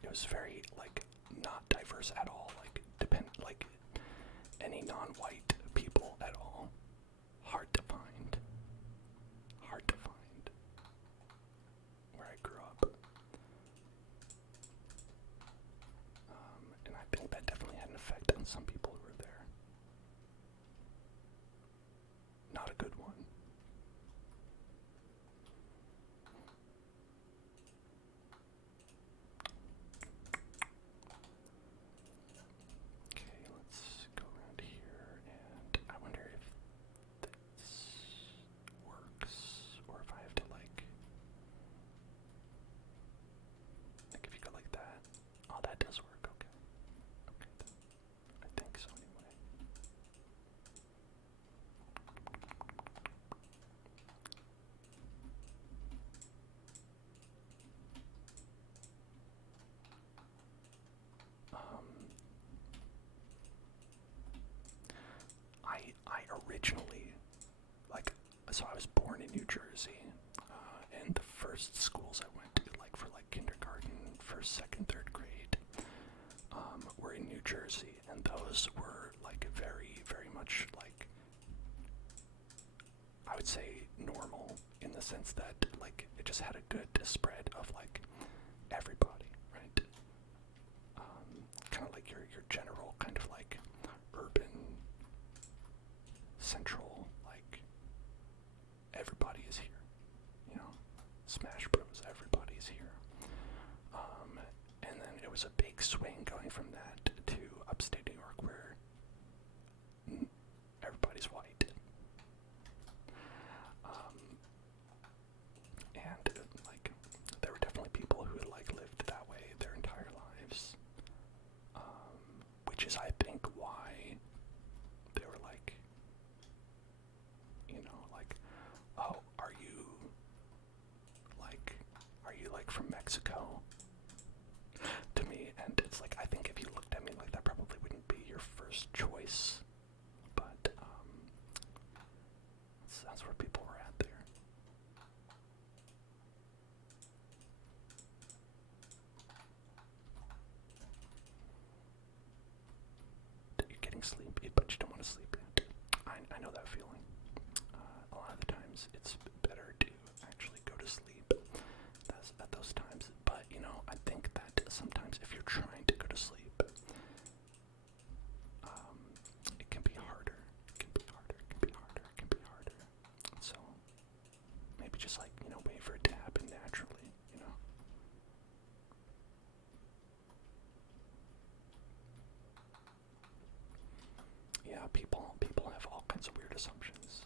It was very, like, not diverse at all, like, like, any non-white people at all. Hard to find. Hard to find. Where I grew up. And I think that definitely had an effect on some people who were there. Not a good one. Okay, let's go around here, and I wonder if this works, or if I have to like if you go like that. Oh, that does work, okay. Okay, I think so anyway. I originally, like, so I was born in New Jersey, and the first schools I went to, like, for, like, kindergarten, first, second, third grade, were in New Jersey, and those were, like, very, very much, like, I would say normal, in the sense that, like, it just had a good spread of, like, everybody, right? Kind of like your general kind of, like, urban, central, like, everybody is here, you know? Smash Bros, everybody's here. And then it was a big swing going from that to upstate New York, where everybody's white. And like, there were definitely people who had like lived that way their entire lives, which is, I think, why they were like, you know, like, oh, are you like from Mexico? To me, and it's like, I think if you looked at me like that, probably wouldn't be your first choice, but that's where people were at there. You're getting sleepy, but you don't want to sleep yet. I know that feeling. A lot of the times, it's better to actually go to sleep at those times. But, you know, I think that sometimes if you're trying to go to sleep, it can be harder. It can be harder. It can be harder. It can be harder. So, maybe just, like, you know, wait for it to happen naturally, you know? kinds of weird assumptions.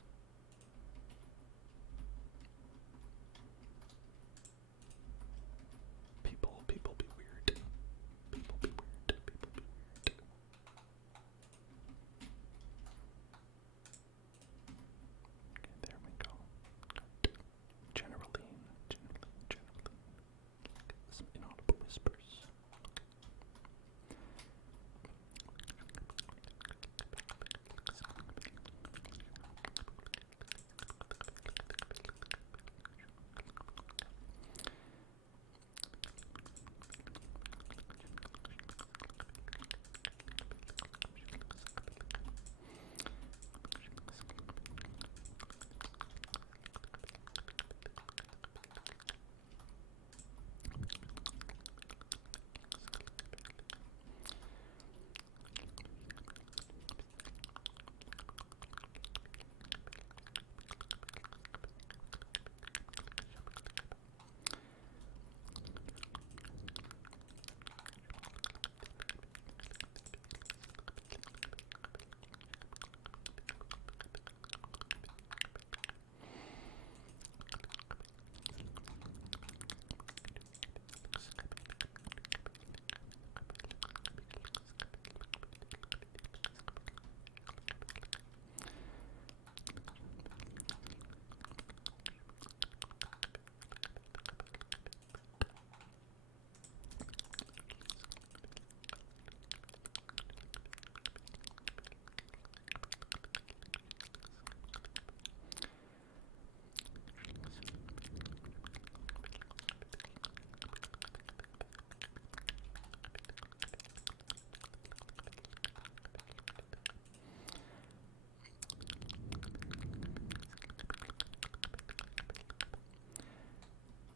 People be weird. People be weird. People be weird. Okay, there we go. Generally. Some inaudible whispers.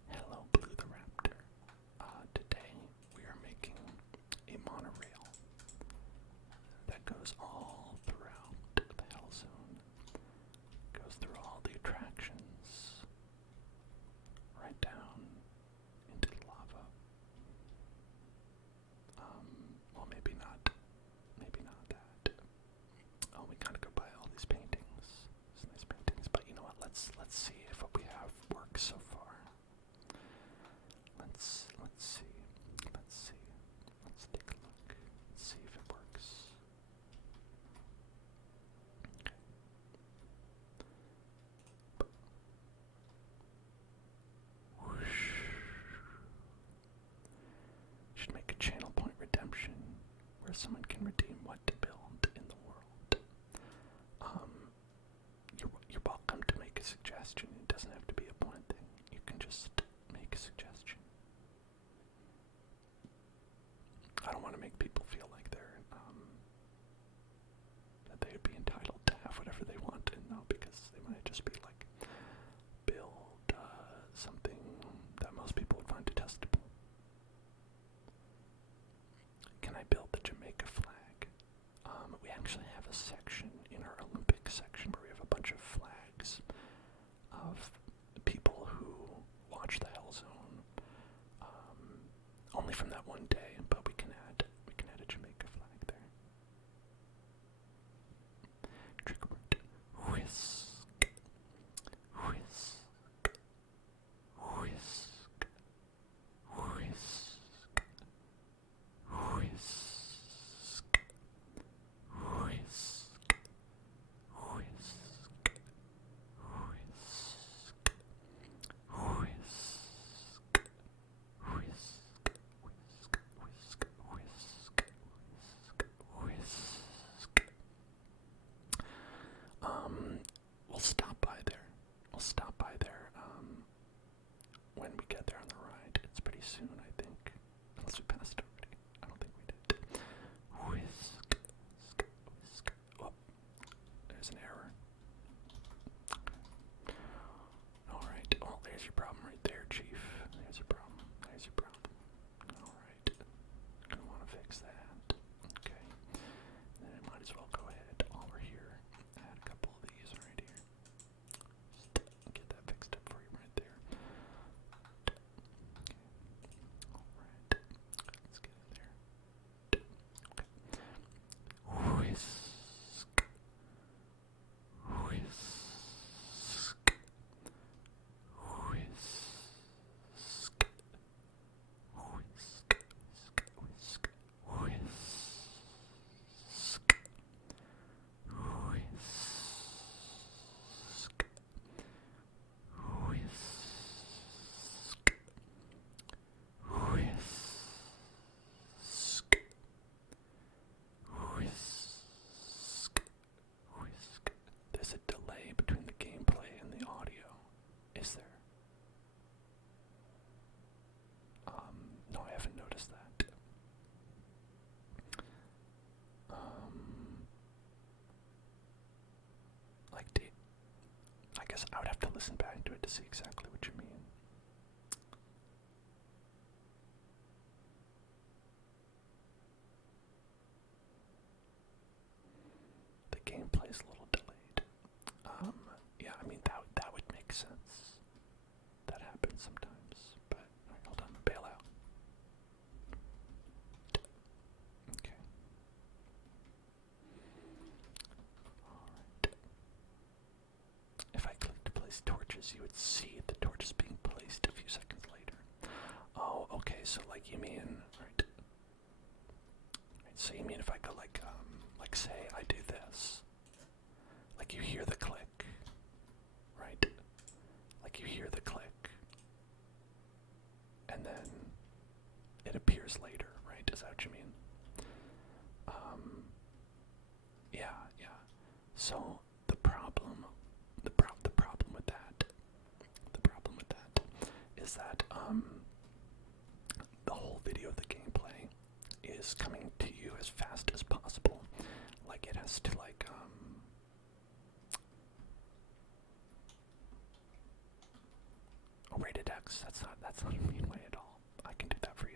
Hello, Blue the Raptor. Today we are making a monorail that goes all throughout the Hell Zone. Goes through all the attractions, right down into the lava. Well, maybe not. Maybe not that. Oh, we gotta go buy all these paintings. These nice paintings. But you know what? Let's see if what we have works so far. Let's see. Let's take a look. Let's see if it works. Okay. Whoosh. Should make a channel point redemption where someone can redeem what to build in the world. You're welcome to make a suggestion. It doesn't have to be a point thing. You can just make a suggestion. I don't want to make people feel like that they would be entitled to have whatever they want, and no, because they might just be like, build something that most people would find detestable. Can I build the Jamaica flag? We actually have a section in our Olympic section where we have a bunch of flags of guess I would have to listen back to it to see exactly what you mean. The gameplay is a little delayed. Yeah, I mean that would make sense. That happens sometimes. But alright, hold on, bail out. Okay. Alright. If I click to place torches, you would see the torches being placed a few seconds later. Oh, okay, so like you mean, right? So you mean if I go like say I do this, like you hear the click, right? Like you hear the click, and then it appears later, right? Is that what you mean? Yeah, yeah. So the problem with that, is that the whole video of the gameplay is coming to you as fast as possible. Like it has to like rated X. That's not a mean way at all. I can do that for you.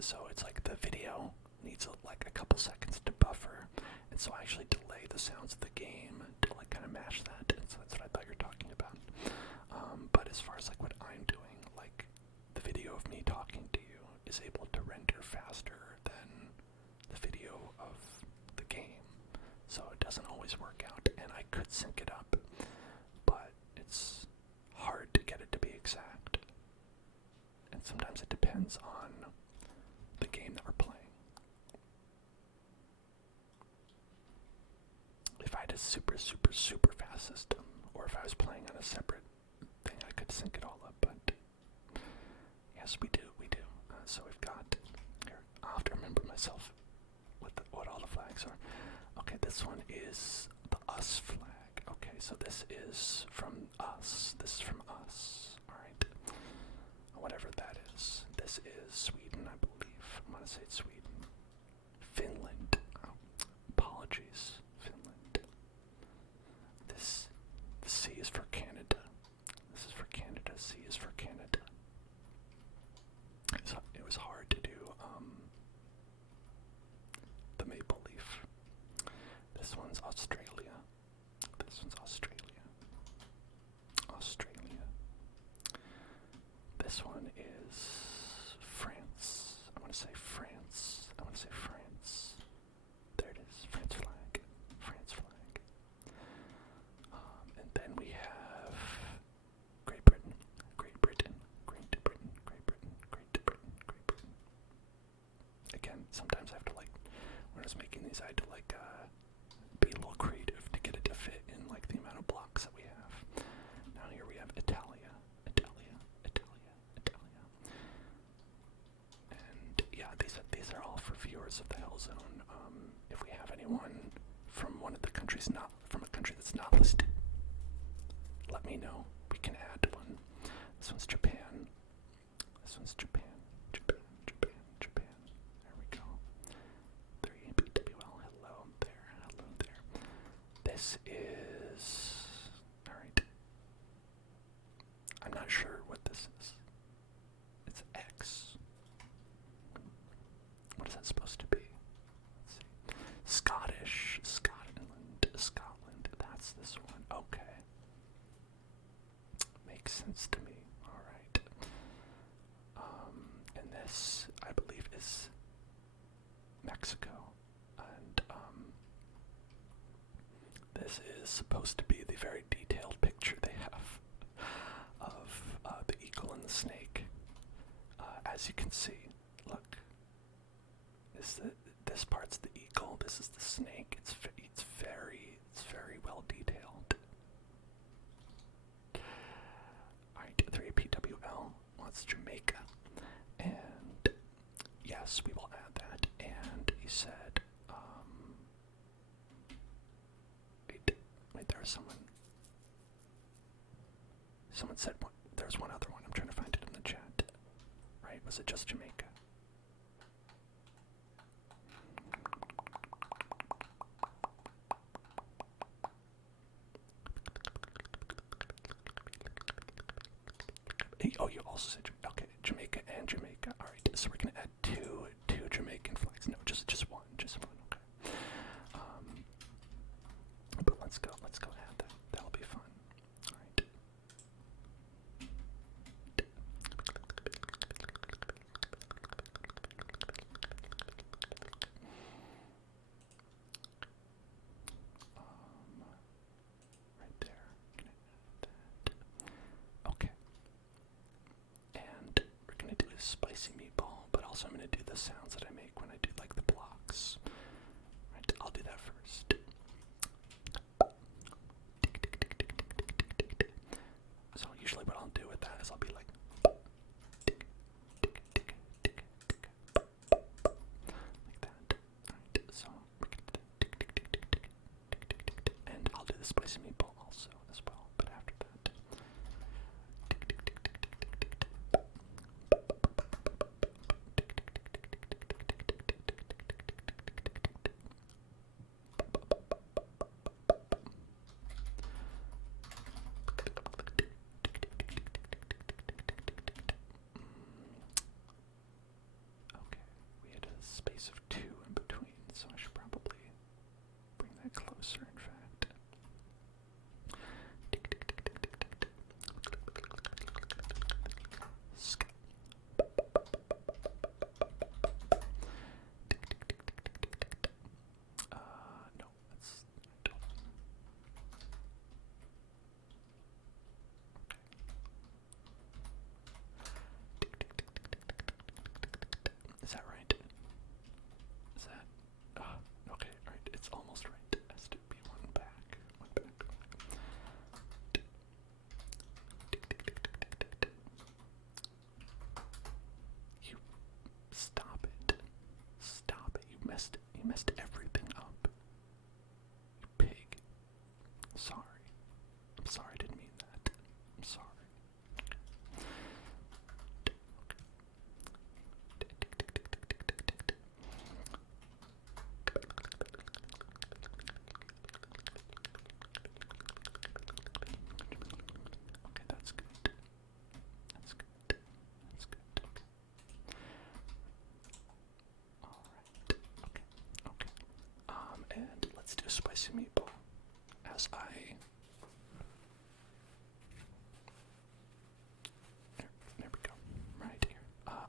So it's like the video needs like a couple seconds to buffer, and so I actually delay the sounds of the game to like kind of match that. And so that's what I thought you were talking about. But as far as like what I'm doing, like the video of me talking to you is able to render faster than the video of the game, so it doesn't always work out. And I could sync it up, but it's hard to get it to be exact. And sometimes it depends on the game that we're playing. If I had a super fast system, or if I was playing on a separate thing, I could sync it all up, but yes, we do. So we've got, here, I'll have to remember myself what all the flags are. Okay, this one is the us flag. Okay, so this is from us. Alright. Whatever that is. This is Sweden, I believe. I'm gonna say it's Sweden. Finland. Oh, apologies. Finland. The C is for Canada. This is for Canada. C is for Canada. So it was hard to do the maple leaf. This one's Australia. Australia. This one is France. I want to say France. There it is. France flag. And then we have Great Britain. Again, sometimes I have to like, when I was making these, I had to like be a little creative to get it to fit in like the amount of blocks that we have. Now here we have Italia. And yeah, these are all for viewers of the Hell Zone. If we have anyone from one of the countries, not from a country that's not listed, let me know. We can add one. This one's Japan. Japan. There we go. 3BWL. Hello there. This is, alright. I'm not sure what this is. It's X. What is that supposed to be? Let's see. Scotland. That's this one. Okay. Makes sense to me. Alright. And this, I believe, is Mexico. And this is supposed to be the very detailed picture they have of the eagle and the snake. As you can see, look, this part's the eagle, this is the snake. It's very well detailed. Alright, 3PWL wants Jamaica, and yes, we will add that. And he said, wait, there was someone said there's one other one. I'm trying to find it in the chat. Right, was it just Jamaica? also said okay, Jamaica and Jamaica. All right, so we're gonna add two Jamaican flags. No, just one. Okay. But let's go add that. That'll be fun. All right. Right there. Gonna add that. Okay. And we're gonna do a spicy meatball, but also I'm gonna do the sounds that I make when I do like the blocks. Right, I'll do that first. So usually what I'll do with that is I'll be like like that. Alright, so we're gonna and I'll do the spicy meatball also as well, but after that. Okay, we had a space of 2 in between, so I should probably bring that closer, in fact. No, that's Is that right? Is that? Okay, alright, it's almost right. It has to be one back. You stop it. Stop it. You messed everything up. You pig. I'm sorry. I'm sorry, I didn't mean that. I'm sorry. Okay, that's good. That's good. That's good. Alright. Okay. And let's do a spicy meatball. As there we go. Right here.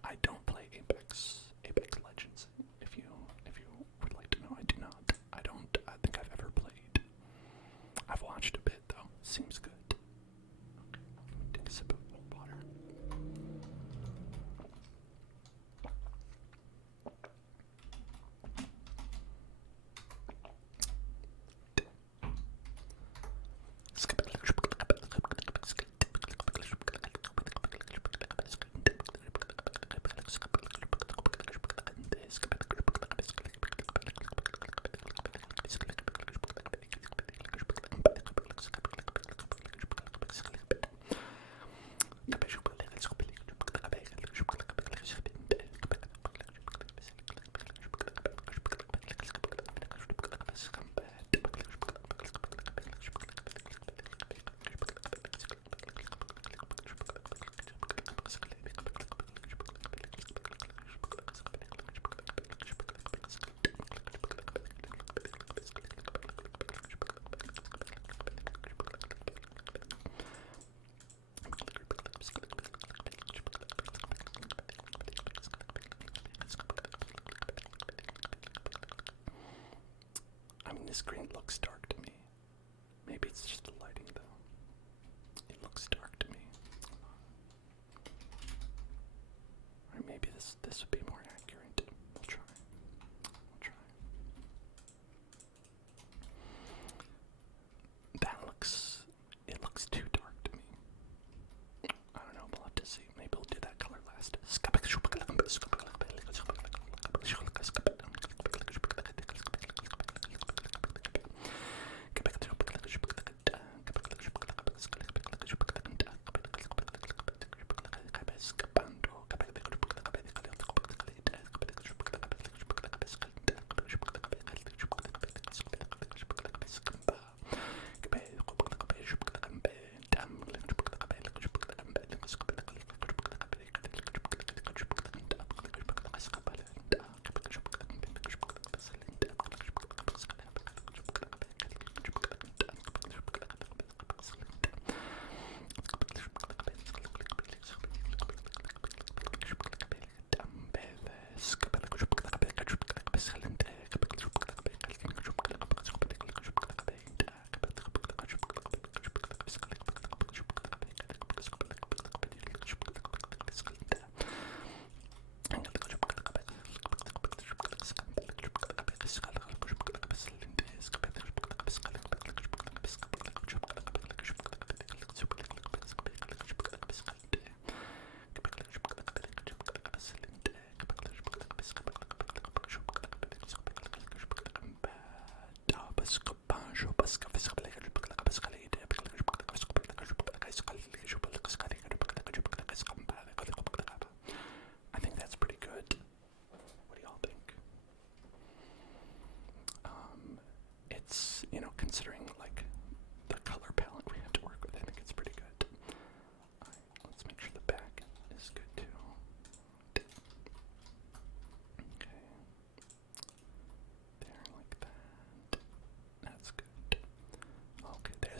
I don't play Apex Legends. If you would like to know, I do not. I think I've ever played. I've watched a bit though. Seems good. Okay. Take a sip of water. I mean, this screen looks dark to me. Maybe it's just the lighting, though. It looks dark to me. Or maybe this would be more accurate. We'll try. It looks too dark to me. I don't know, we'll have to see. Maybe we'll do that color last.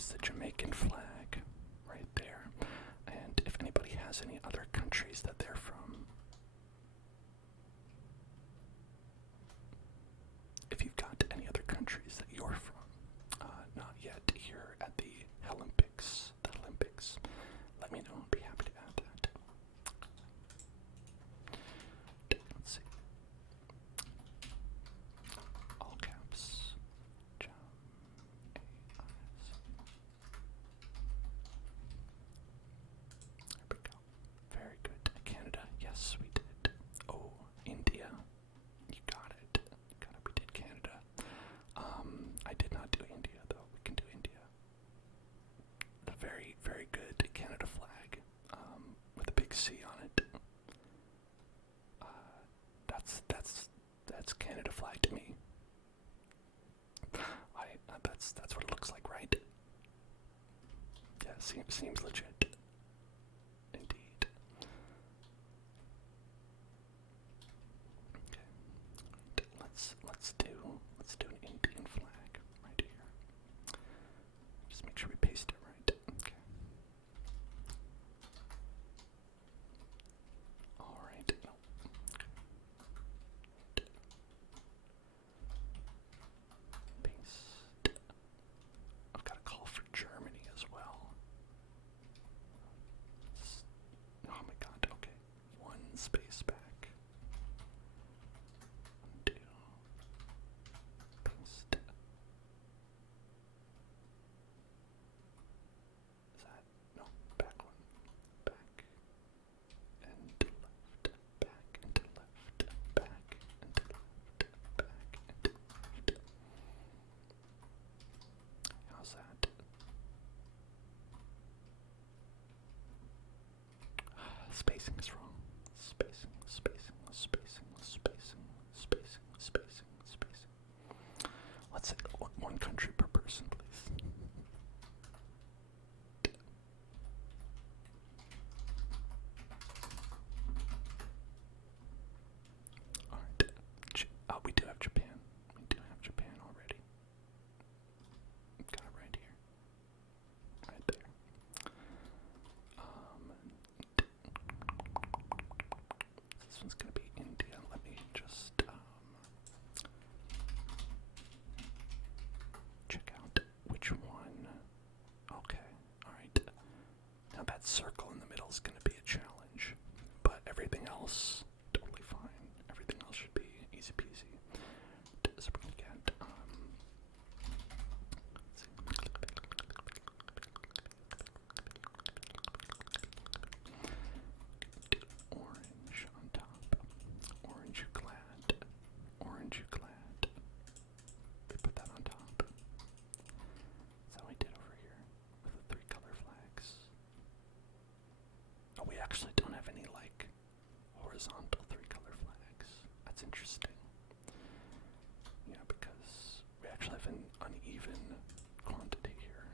there's the Jamaican flag right there. And if anybody has any other countries that they're from, if you've got any other countries that you're from, not yet here at the Olympics, let me know. I'll be happy to add that. Let's see. All caps. There we go. Very good. Canada. Yes, we did. Oh, India. You got it. We did Canada. I did not do India, though. We can do India. The very, very good Canada flag, with a big C on it. That's Canada flag to me. That's what it looks like, right? Yeah, seems legit. Indeed. Okay. Let's do an Indian flag right here. Just make sure we paste it right. Okay. All right. Paste. I've got a call for Germany as well. Oh my god, okay. One space back. Undo. Paste. Is that? No, back one. Back. And to left. Back and to left. Back and to left. Back and to left. How's that? Spacing is wrong. Spacing. Let's say one country per person, please. Alright. We do have Japan. We do have Japan already. Got it right here. Right there. This one's gonna be India. Let me just check out which one. Okay, alright. Now that circle in the middle is gonna be a challenge, but everything else, totally fine. Everything else should be easy peasy. So we're gonna get, orange on top. Orange clad. Orange clad. We put that on top. That's how we did over here with the 3 color flags. Oh, we actually don't have any, like, horizontal 3 color flags. That's interesting. Yeah, because we actually have an uneven quantity here.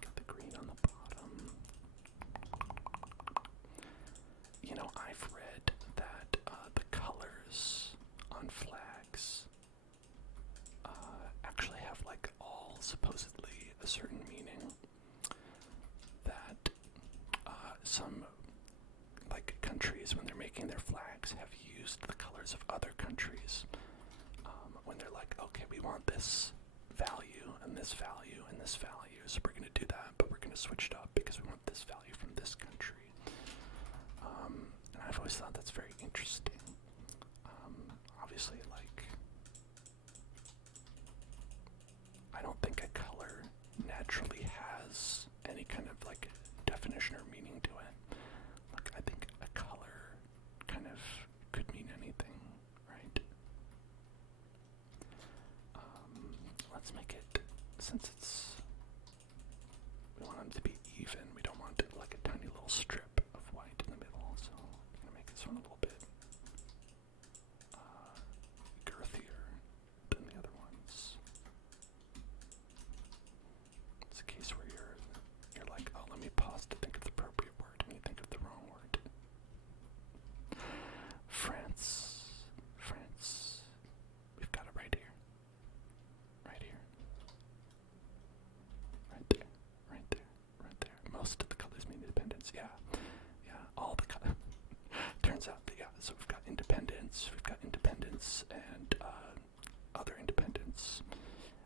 Got the green on the bottom. You know, I've read that the colors on flags actually have, like, all supposedly a certain meaning. That some, like, countries, when they're making their flags, have used the colors of other countries. When they're like, okay, we want this value and this value and this value, so we're going to do that, but we're going to switch it up because we want this value from this country. And I've always thought that's very interesting. Obviously, like, I don't think a color naturally has any kind of, like, definition or meaning to it. Like, I think a color kind of could mean anything, right? Let's make it, since we want them to be even, we don't want it like a tiny little strip of white in the middle, so I'm going to make this one a little bit girthier than the other ones. It's a case where you're is. Yeah, yeah. All the turns out that, yeah. So we've got independence, and other independence,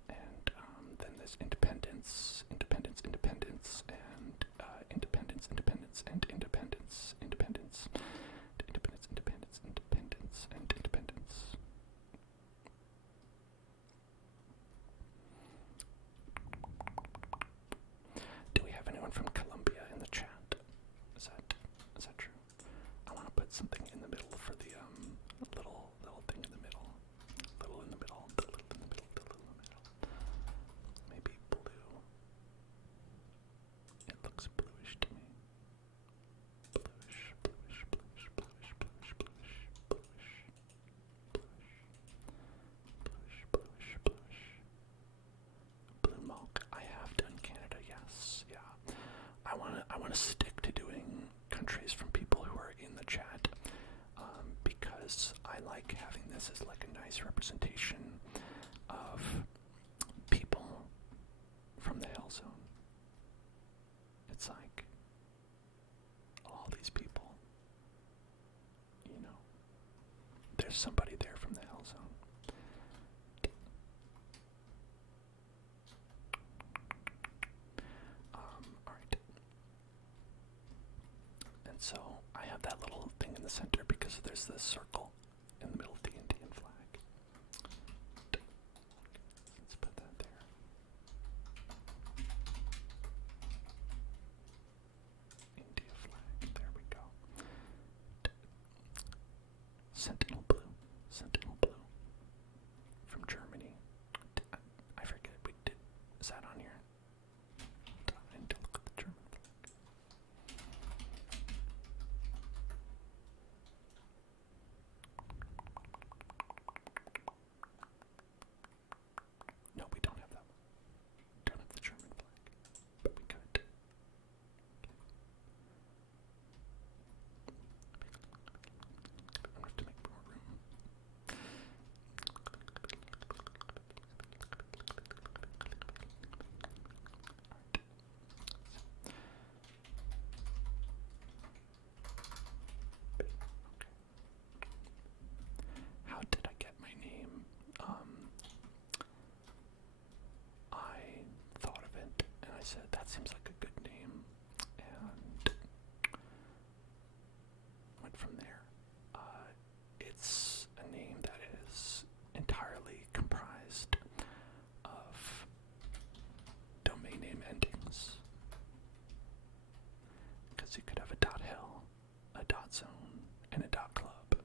and then there's independence, and independence, and independence, independence, and independence, and independence. Do we have anyone from Colombia in the chat? Is that true? I want to put something in the middle for the little thing in the middle. Little in the middle. Maybe blue. It looks bluish to me. Bluish. Blue milk. I have done Canada, yes. Yeah. I wanna stick to doing countries from people who are in the chat. Because I like having this as like a nice representation of people from the Hell Zone. It's like all these people, you know, there's somebody there from the Hell Zone. Alright. And so I have that little thing in the center because there's this circle in the middle of the Indian flag. Let's put that there. India flag. There we go. Sentinel blue. From Germany. I forget we did. Is that on here? I need to look at the German flag. No, we don't have that one. Don't have the German flag. But we could. I'm going to have to make more room. How did I get my name? I thought of it and I said that seems like a good name and went from there. It's a name that is entirely comprised of domain name endings. Because you could have a .hell, a .zone, and a .club.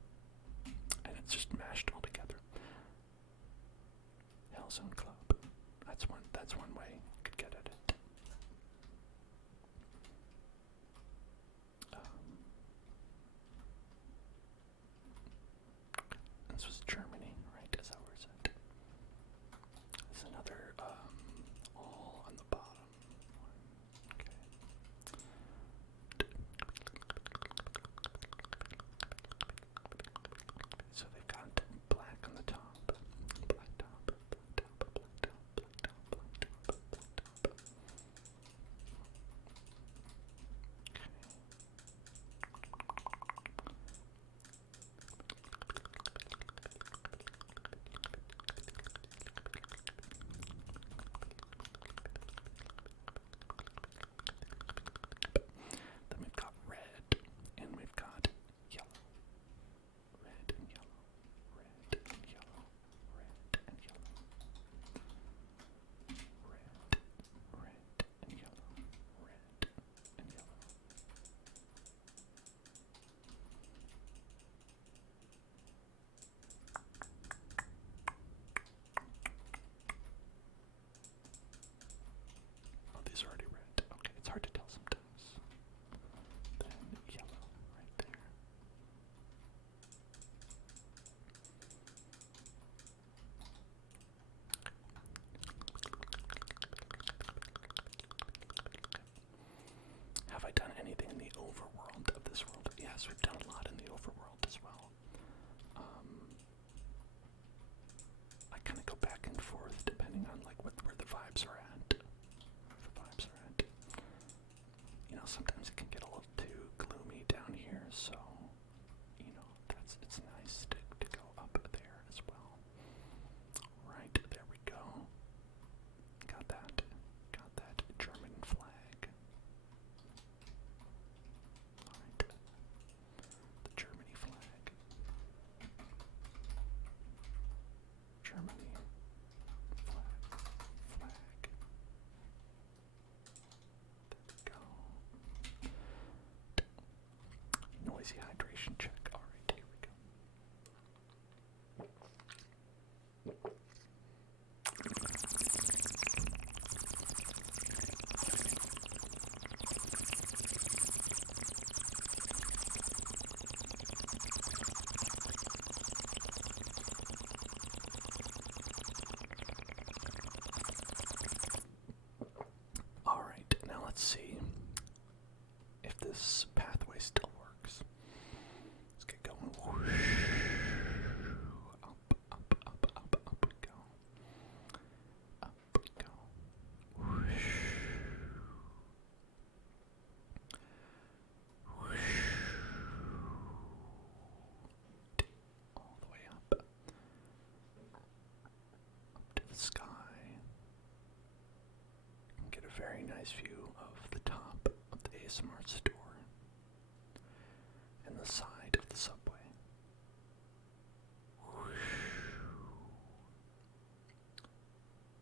And it's just mashed all together. Hellzone Club. That's one way you could get at it. This was Germany, right? Is that where it's at? There's another all on the bottom. Okay. So they've got black on the top, black top, black top, black top, black top, black top, black top. Then we've got red, and we've got yellow. Red and yellow, red and yellow, red and yellow. Red and yellow, red and yellow. Oh, these are already red. Okay, it's hard to tell sometimes. Then yellow right there. Have I done anything in the overworld of this world? Yes, we've done a lot in the overworld as well. I kind of go back and forth depending on like where the vibes are at. You know, sometimes it can get a little this pathway still works. Let's get going. Whoosh. Up, up, up, up, up we go. Up we go. Whoosh. Whoosh. All the way up. Up to the sky. You can get a very nice view of the top of the ASMR store and the side of the subway.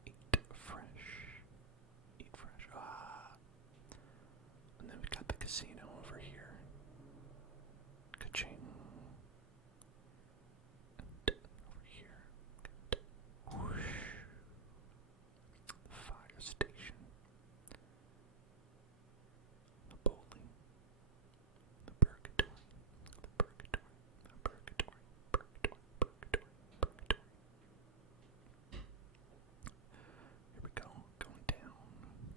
Eat fresh. Eat fresh. Ah. And then we got the casino over here. Ka-ching. And over here. Whoosh. The fire station. The bowling. The purgatory. The purgatory. The purgatory. Purgatory. Purgatory. Purgatory. Here we go. Going down.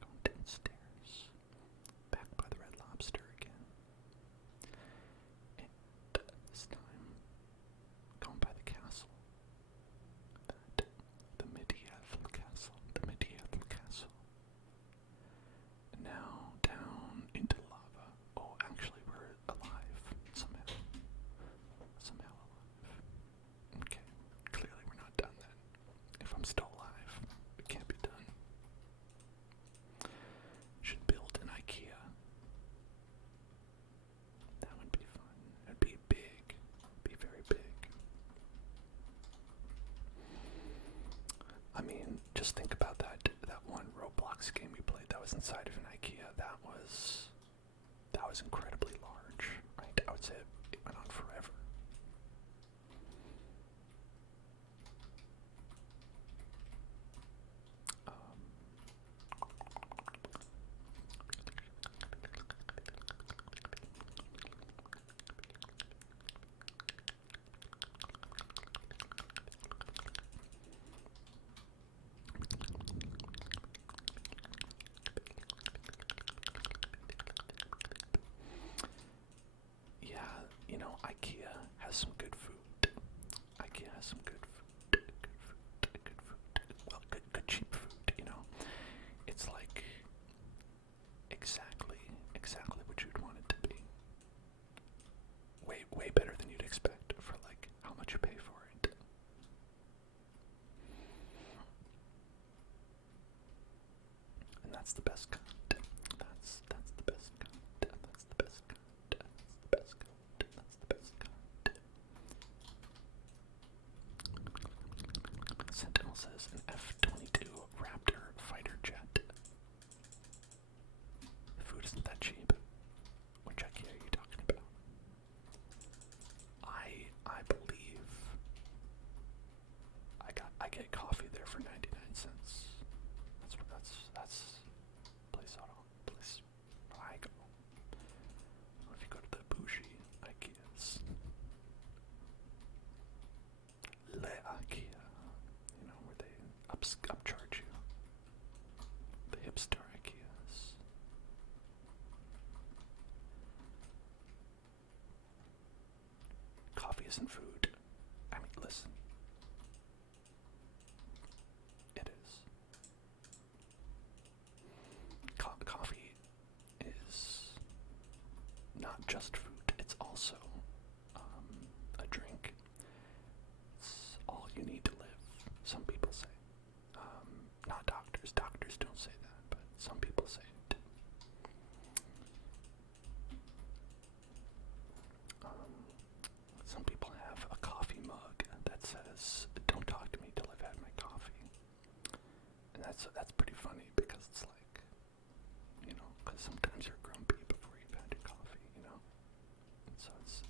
Going downstairs. Back by the Red Lobster again. And this time, going by the castle. The medieval castle. The medieval castle. And now down into lava. Oh, actually, we're alive somehow. Somehow alive. Okay, clearly we're not done then. If I'm still alive, it can't be done. Should build an IKEA. That would be fun. It'd be big. Be very big. I mean, just think about that one Roblox game we played that was inside of an IKEA. That was incredibly large, right? I would say it went on forever. Yeah, you know, IKEA has some good food. IKEA has some good food. Good food. Good food. Well, good cheap food, you know. It's like exactly what you'd want it to be. Way better than you'd expect for like how much you pay for it. And that's the best kind. That's the best kind. That's the best kind. That's the best kind. That's the best kind. Sentinel says an F-22 Raptor fighter jet. The food isn't that cheap. Which IKEA are you talking about? I believe I get coffee there for 99 cents. That's place where I go. Or if you go to the bougie IKEAs. Le IKEA. You know, where they upcharge you. The hipster IKEAs. Coffee isn't food. I mean, listen. It is. Coffee is not just food. It's also a drink. It's all you need to live. Some people say. Not doctors. Doctors don't say that, but some people say it. Some people have a coffee mug that says, "Don't talk to me till I've had my coffee." And that's pretty funny because it's like, you know, because sometimes you're grumpy before you've had your coffee, you know? And so it's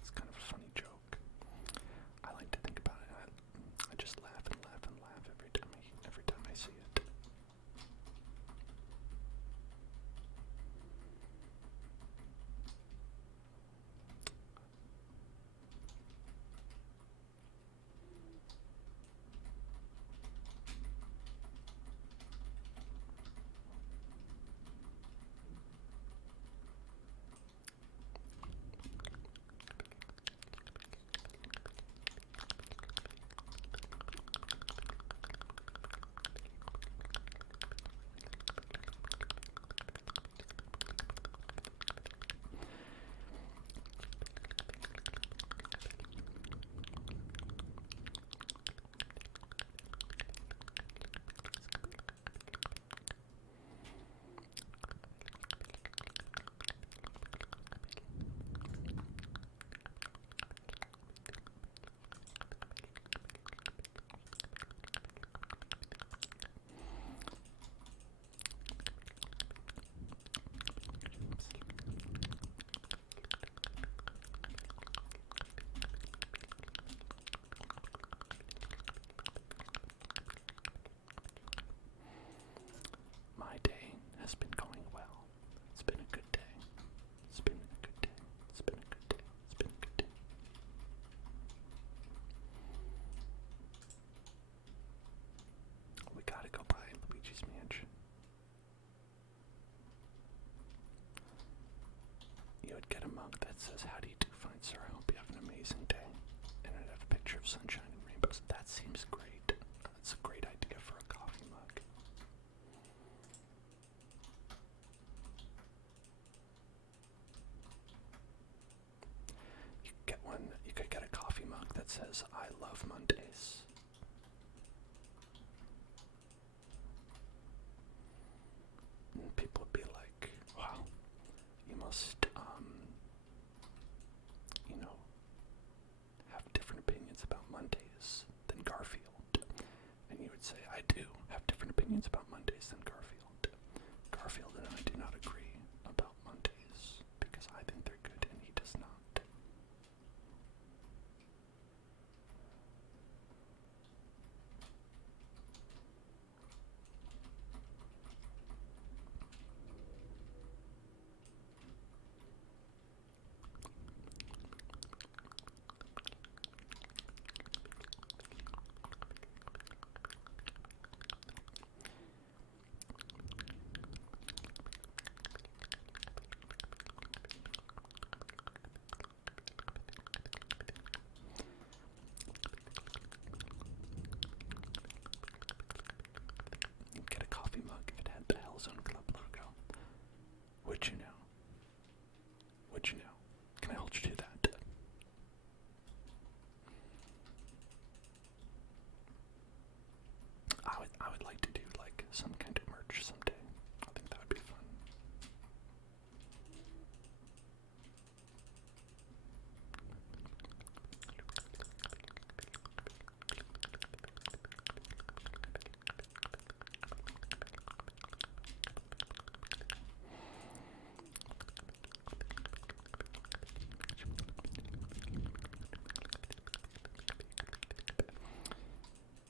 mug that says, "How do you do, fine sir? I hope you have an amazing day." And I have a picture of sunshine and rainbows. That seems great. That's a great idea for a coffee mug. You could get a coffee mug that says, "I love Mondays." And people would be like, "Wow, you must, have different opinions about Mondays than Garfield." And you would say, "I do have different opinions about Mondays than Garfield. Garfield and I do not agree about Mondays because I think they're good and he does not." You'd get a coffee mug if it had the Hellzone Club logo. Would you know? Would you know? Can I hold you to that? I would like to do like some kind of merch someday. I think that would be fun.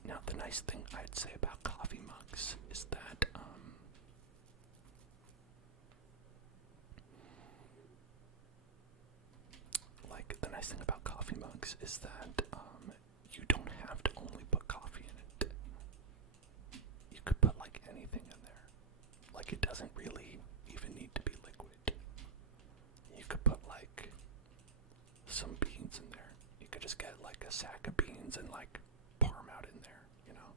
Now, the nice thing I'd say about coffee mugs is that, the nice thing about coffee mugs is that, you don't have to only put coffee in it. You could put, like, anything in there. Like, it doesn't really even need to be liquid. You could put, like, some beans in there. You could just get, like, a sack of beans and, like, pour them out in there, you know?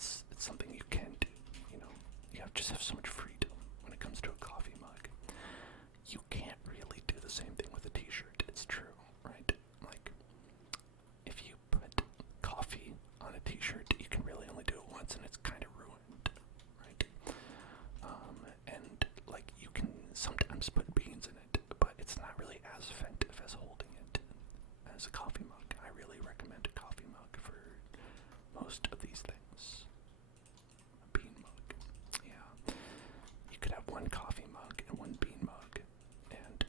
It's something you can do, you know? You just have so much freedom when it comes to a coffee mug. You can't really do the same thing with a t-shirt, it's true, right? Like, if you put coffee on a t-shirt, you can really only do it once and it's kind of ruined, right? And, like, you can sometimes put beans in it, but it's not really as effective as holding it as a coffee mug. I really recommend a coffee mug for most of these things. A bean mug, yeah. You could have one coffee mug and one bean mug, and,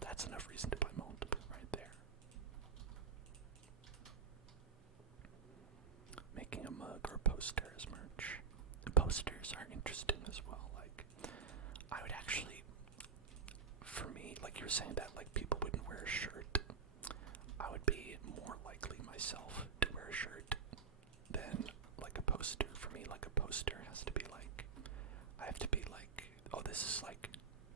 that's enough reason to buy multiple right there. Making a mug or poster as merch. The posters are interesting as well. Like, I would actually, for me, like you were saying that, like, people wouldn't wear a shirt. I would be more likely myself to wear a shirt than, like, a poster. For me, like, a poster has to be, like, I have to be, like, oh, this is, like,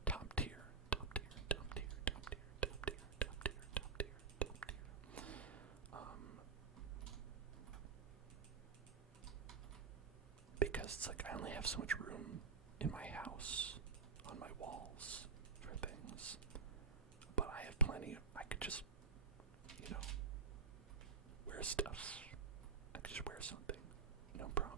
top tier, top tier, top tier, top tier, top tier, top tier, top tier, top tier. Because it's like I only have so much room in my house, on my walls, for things. But I have plenty of, I could just, wear stuff. I could just wear something, no problem.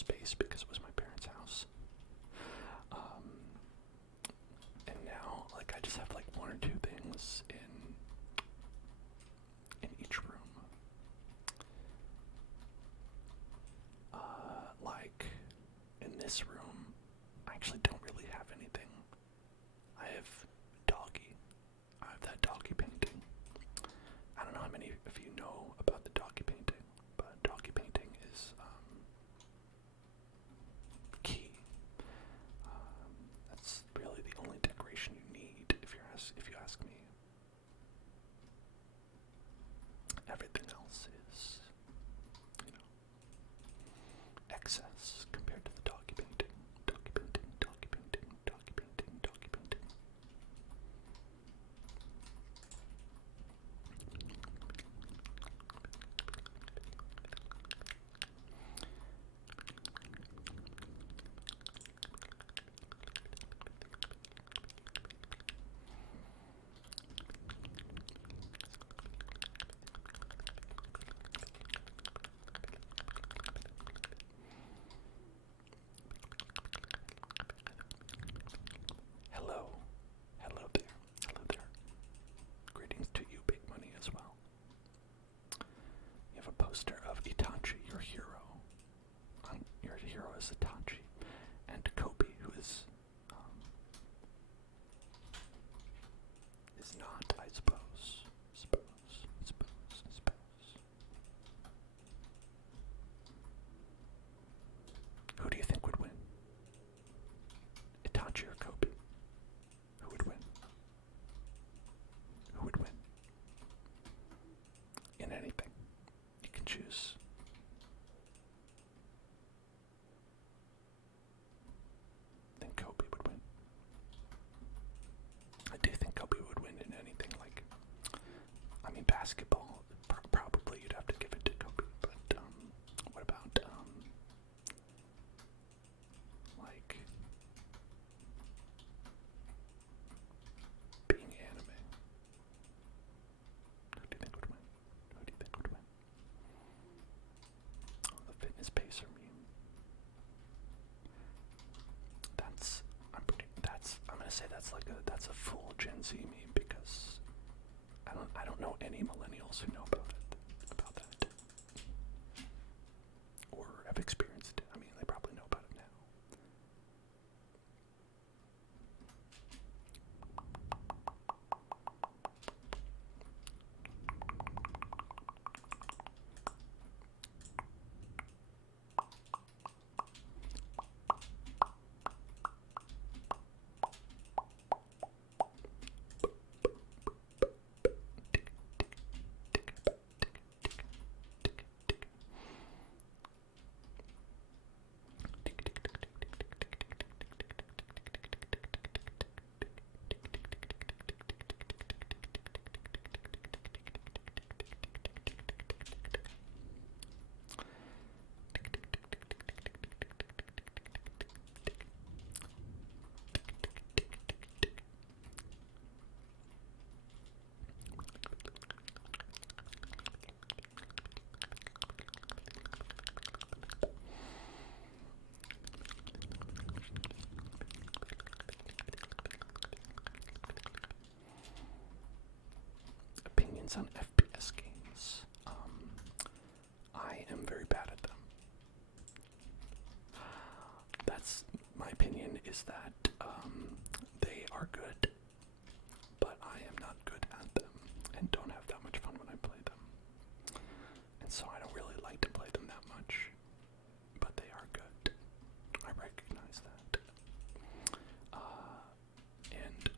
space because it was my parents' house. And now, like, I just have like one or two things in each room. Like in this room, I actually don't really have anything. I have doggy. I have that doggy painting. I don't know how many of you know about the doggy painting, but doggy painting is key. That's really the only decoration you need if you ask me. Everything else is, excess compared to the doggy painting. Doggy painting, doggy painting, doggy painting, doggy painting. Hello there. Greetings to you, Big Money, as well. You have a poster of Itachi, your hero. Your hero is Itachi, and Kobe, who is not, I suppose. Who do you think would win? Itachi or Kobe? Who would win? Who would win? In anything. You can choose. Then Kobe would win. I do think Kobe would win in anything, like, I mean, basketball, probably you'd have to give it to Kobe, but, what about, like, being anime? Who do you think would win? Who do you think would win? Oh, the fitness pacer meme. I'm gonna say that's a full Gen Z meme because I don't know any millennials who know about that. Or have experienced it. I mean, they probably know about it now. Opinions on FPS games. I am very bad at them. That's my opinion, is that they are good, but I am not good at them and don't have that much fun when I play them. And so I don't really like to play them that much, but they are good. I recognize that. And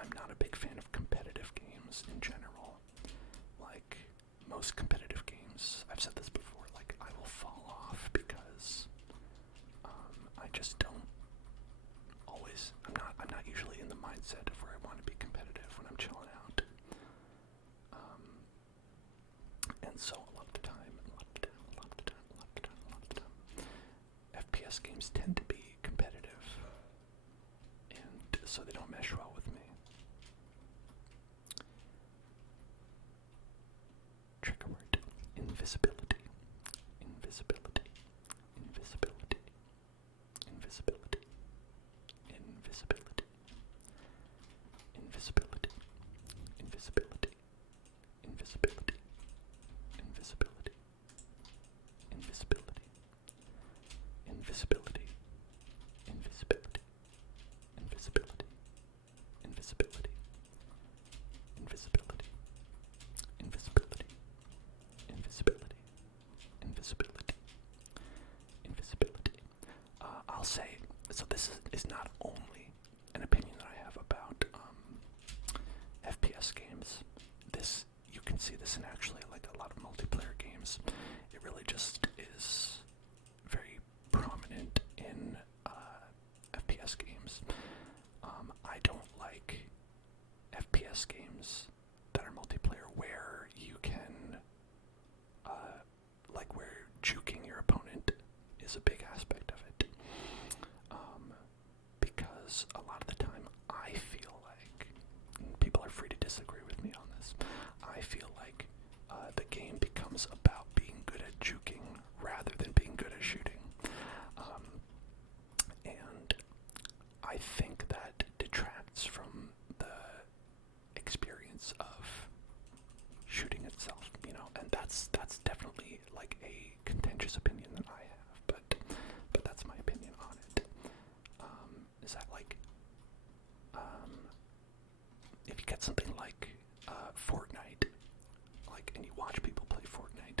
I'm not a big fan of competitive games in general. Like, most competitive games, I've said this before, like, I will fall off because I just don't always, I'm not usually in the mindset of where I want to be competitive when I'm chilling out. And so a lot of the time, FPS games tend to be competitive, and so they don't mesh well with me. Trigger word: invisibility. Invisibility. Invisibility. FPS games that are multiplayer where you can, like where juking your opponent is a big aspect of it. Because a lot of the time I feel like, and people are free to disagree with me on this, I feel like the game becomes about being good at juking rather than being good at shooting. And I think that detracts from the experience of shooting itself, you know, and that's definitely like a contentious opinion that I have, but that's my opinion on it. Is that like, if you get something like Fortnite, like, and you watch people play Fortnite,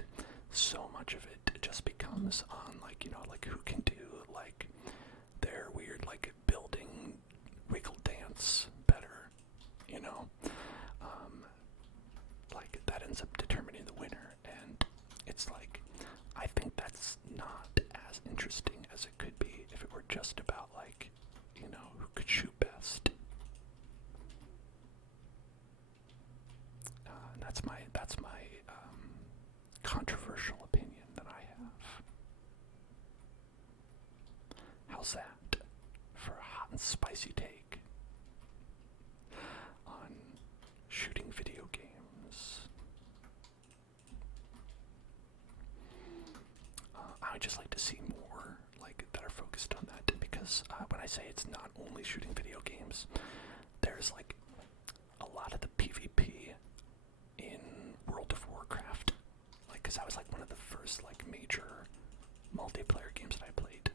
so much of it just becomes on, like, you know, like who can do like their weird like building wiggle dance better, you know. Like that ends up determining the winner, and it's like, I think that's not as interesting as it could be if it were just about like, you know, who could shoot best. And that's my controversial opinion that I have. How's that for a hot and spicy take on shooting video games? I would just like to see more like that are focused on that, because when I say it's not only shooting video games, there's like a lot of the PvP in World of Warcraft, like, because that was like one of the first like major multiplayer games that I played,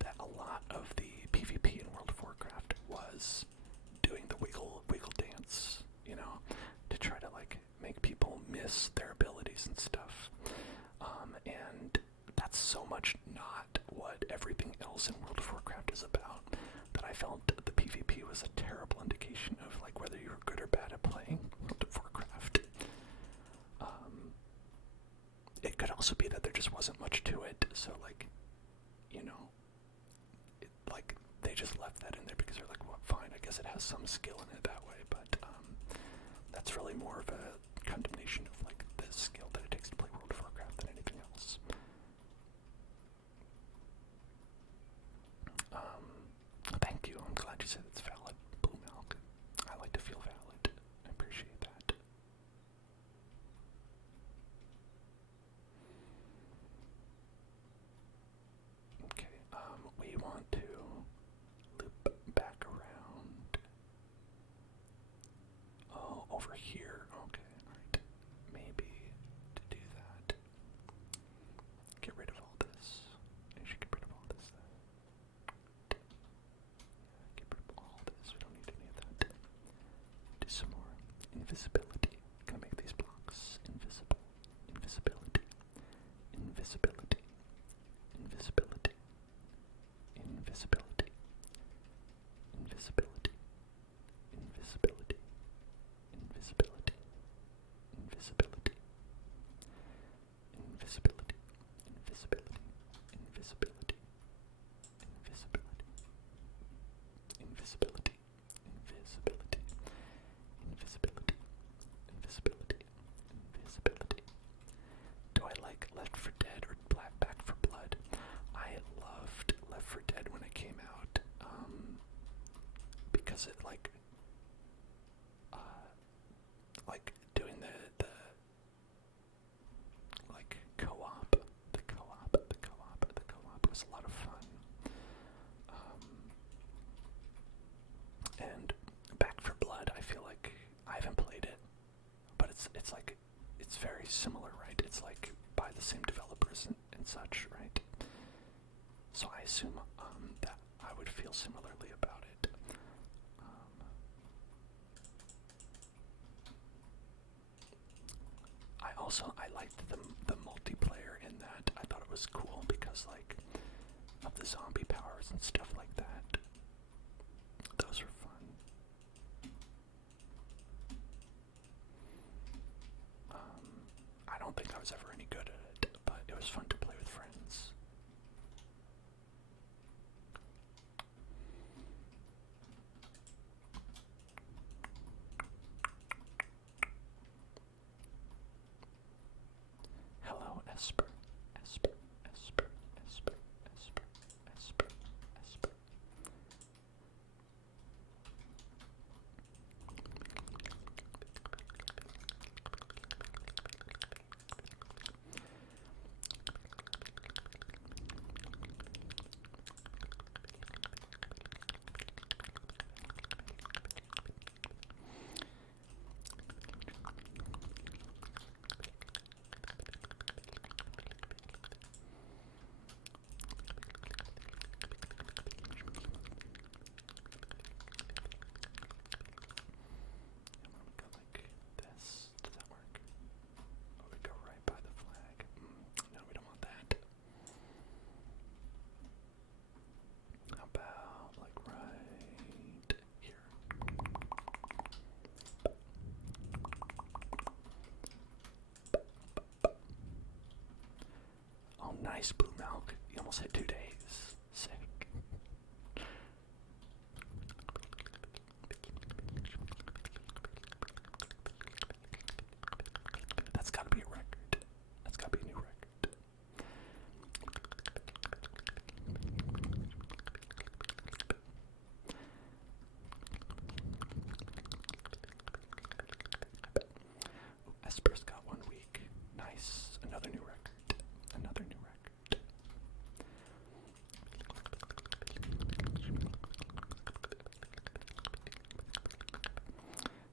that a lot of the PvP in World of Warcraft was doing the wiggle dance, you know, to try to like make people miss their abilities and stuff. And that's so much not what everything else in World of Warcraft is about, that I felt the PvP was a terrible indication of like whether you were good or bad at playing World of Warcraft. It could also be that there just wasn't much to it, so like, you know, like they just left that in there because they're like, well, fine, I guess it has some skill in it that way, but that's really more of a condemnation of like the skill that it takes to play World of Warcraft than anything else. Thank you. I'm glad you said it's valid, Blue Milk. I like to feel valid. I appreciate that. Okay, we want to loop back around. Oh, over here. Okay, alright. Maybe to do that, get rid of all this. I should get rid of all this then. Get rid of all this. We don't need any of that. Do some more invisibility. Gonna make these blocks invisible. Invisibility. Invisibility. Invisibility. Invisibility. Invisibility. Invisibility. Invisibility. Invisibility. Invisibility. Invisibility. Invisibility. Invisibility. Invisibility. Invisibility. Invisibility. Invisibility. Invisibility. Do I like Left 4 Dead or Back 4 Blood? I loved Left 4 Dead when it came out, because it like doing the like co-op was a lot of fun. And Back 4 Blood, I feel like I haven't played it, but it's like it's very similar, right? It's like by the same developers and such, right? So I assume that I would feel similarly about it. I liked the multiplayer in that. I thought it was cool because like of the zombie powers and stuff like that. Those were fun. I don't think I was ever any good at it, but it was fun to play with friends. Esper, Esper, Esper, Esper, Esper, Esper, Esper. Go like this. Does that work? Oh, we go right by the flag. No, we don't want that. How about like right here? Oh, nice blue milk. You almost hit 2 days. Sick. That's gotta be a record. That's gotta be a new record. Ooh, Esper's got 1 week. Nice. Another new record. Another new record.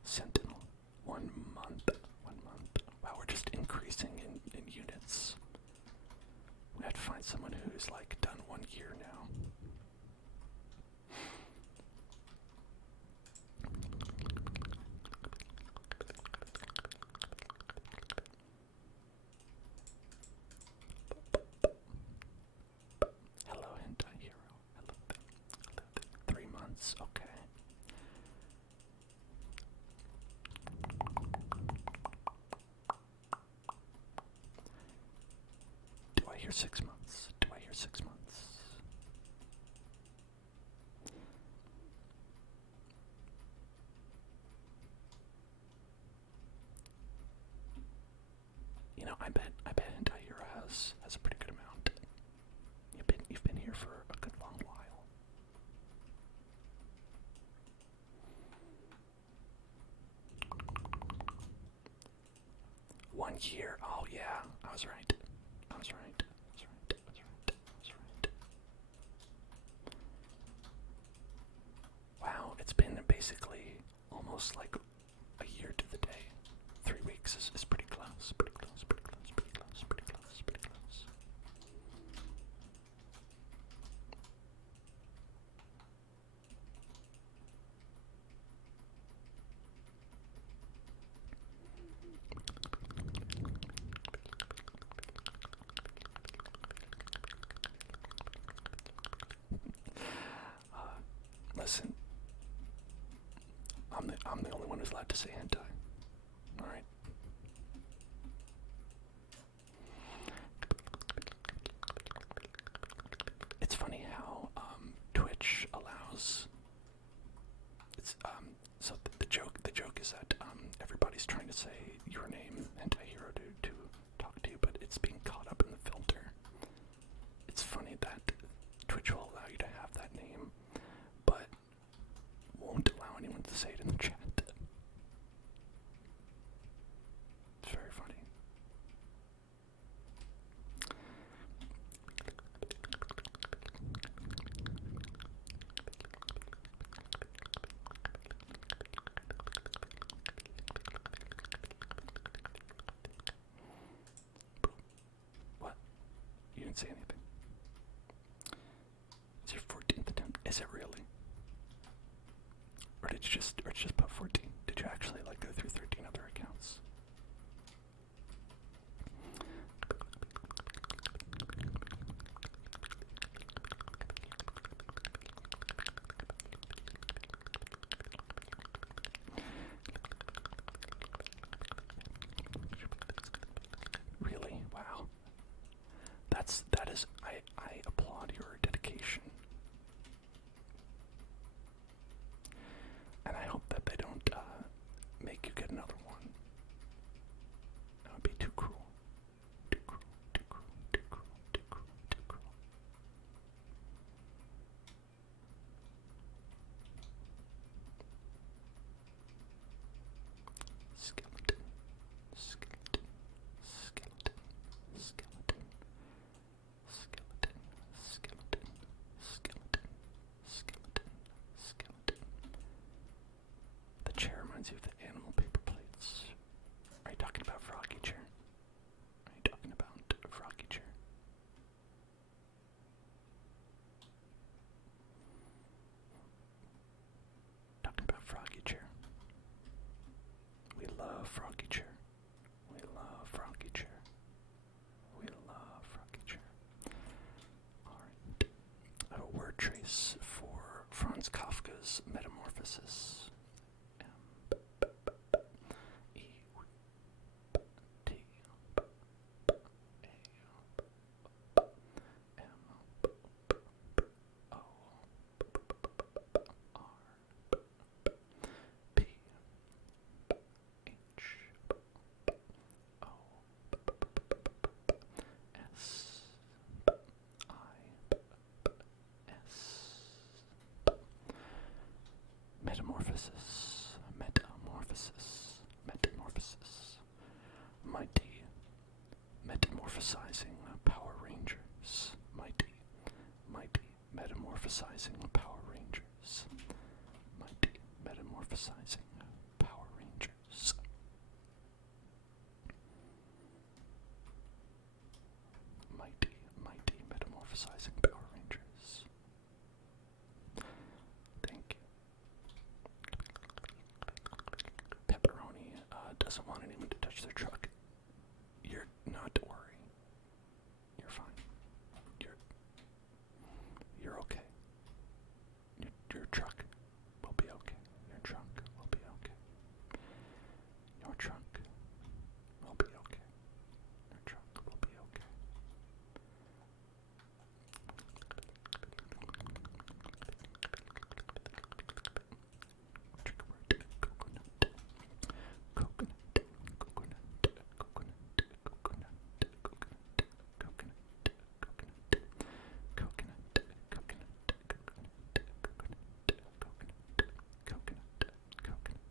Sentinel. 1 month. 1 month. Wow, we're just increasing in units. We have to find someone who's like done 1 year now. Hello, hentai hero. Hello there. 3 months. Okay. Do I hear 6 months? Do I hear 6 months? You know, I bet Hentai Hero has a pretty good amount. You've been here for a good long while. One year. Oh yeah, I was right. I was right. I was right. I was right. I was right. Wow, it's been basically almost like a year to the day. 3 weeks is pretty close. Pretty close. Pretty close. Pretty close. Pretty close. Pretty close. Listen, I'm the only one who's allowed to say hentai. All right. It's funny how Twitch allows. It's so the joke is that everybody's trying to say your name hentai hero to talk to you, but it's being caught up in the filter. It's funny that Twitch will allow you to have that name, but won't allow anyone to say it in the chat. It's very funny. What? You didn't say anything. It's your 14th attempt. Is it really? Or did you just put 14? Did you actually like go through 13 other accounts? Really? Wow. That is I applaud your dedication. And I hope that they don't make you get another one. That would be too cruel. Too cruel. Too metamorphosis. Metamorphosis, metamorphosis, metamorphosis. Mighty, metamorphosizing Power Rangers. Mighty, mighty, metamorphosizing Power Rangers. Mighty, metamorphosizing Power Rangers. Mighty, mighty, metamorphosizing Power Rangers. Thank you. Pepperoni doesn't want anyone to touch their truck. You're not to worry. You're fine. You're okay. Your truck will be okay. Your trunk will be okay. Your trunk will be okay. Your trunk will be okay. Trigger word, coconut. Coconut, coconut, coconut, coconut, coconut, coconut, coconut, coconut, coconut,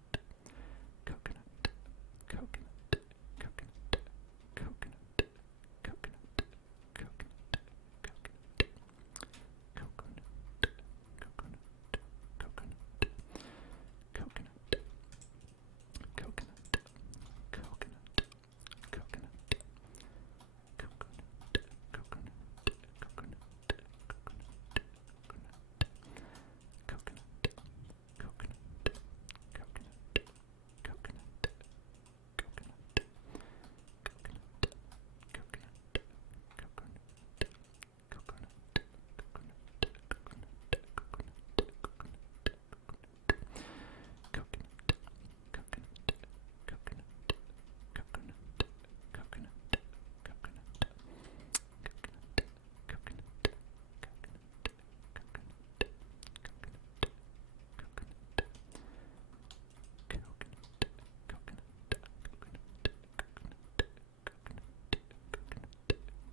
coconut,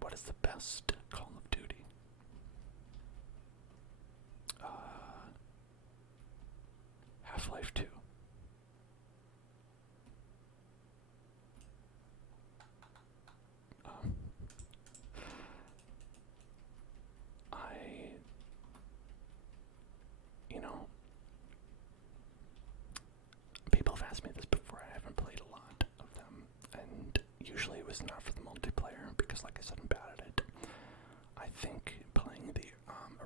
What is the best Call of Duty? Half-Life 2. People have asked me this before. I haven't played a lot of them, and usually it was not for the multiplayer because, like I said, I'm bad at it. I think playing the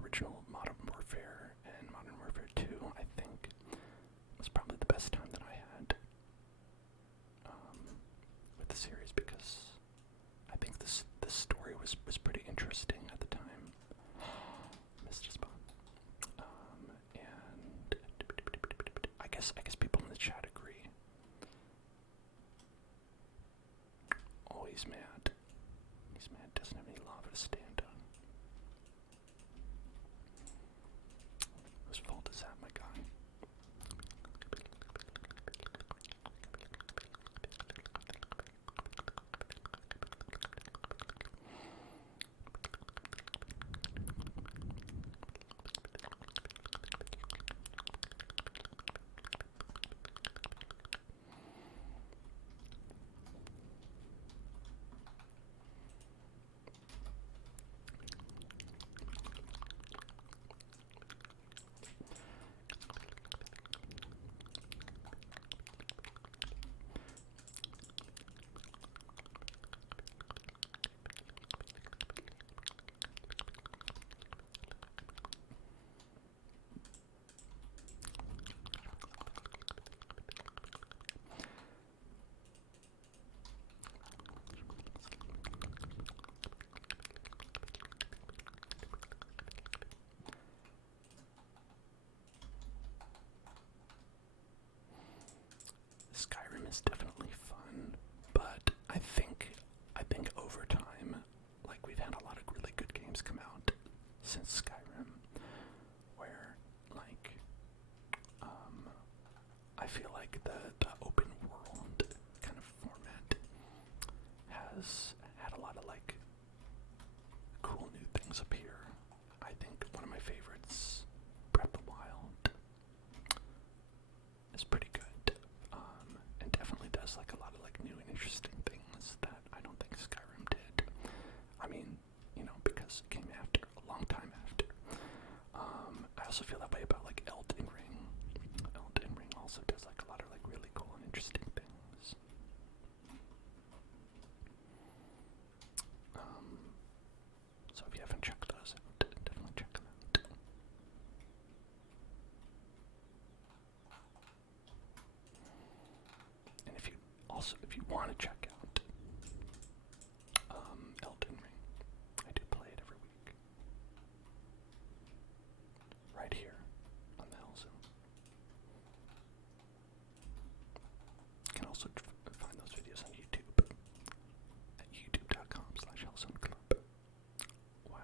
original Modern Warfare and Modern Warfare 2, I think, was probably the best time that I had with the series because I think this story was pretty interesting at the time. Missed a spot. And I guess people in the chat agree. Oh, he's mad. He's mad. Doesn't have any lava to stand on. like the open world kind of format has had a lot of like cool new things appear. I think one of my favorites, Breath of the Wild, is pretty good, and definitely does like a lot of like new and interesting things that I don't think Skyrim did. I mean, you know, because it came after, a long time after. I also feel that way about like Elden Ring. Elden Ring also does like a lot of like really cool and interesting things. So if you haven't checked those out, definitely check them out. And if you want to check out Elden Ring, I do play it every week. Right here on the Hellzone. You can also find those videos on YouTube at youtube.com/HellzoneClub. Wow.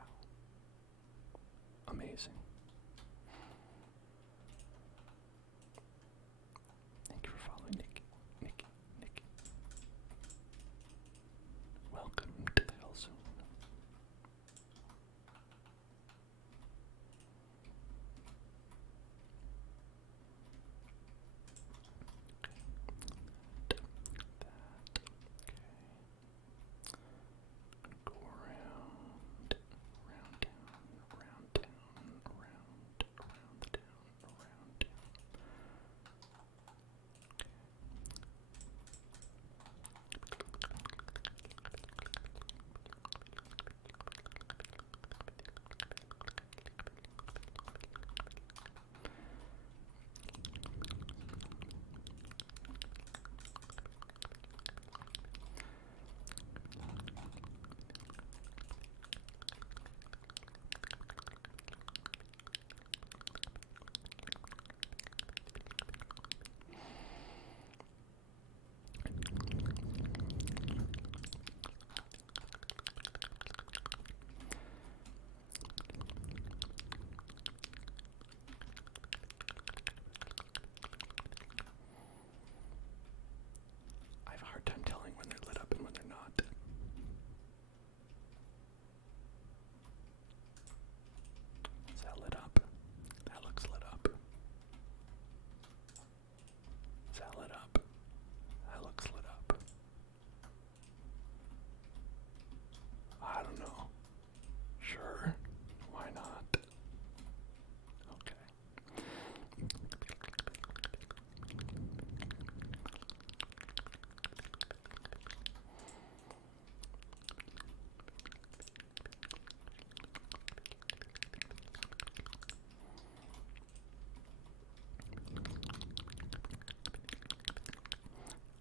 Amazing. Thank you for following Nikki. Welcome to the Hellzone. Go around, around down, around down, around down, around down. I have a hard time telling when they're lit up and when they're not. Is that lit up? That looks lit up. Is that lit up? That looks lit up. I don't know. Sure. Why not? Okay.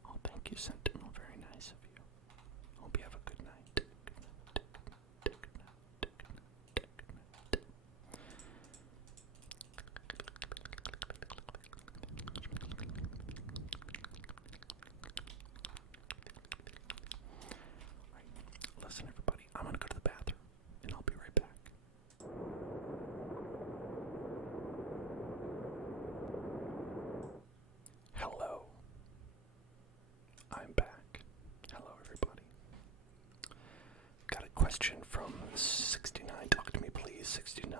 Oh, thank you, Sentinel. Very nice of you. Hope you have a good night. Good night. Good night. Good night. Good night. Right. Listen, everybody. I'm gonna go to the bathroom, and I'll be right back. Hello. I'm back. Hello, everybody. Got a question from 69. Talk to me, please, 69.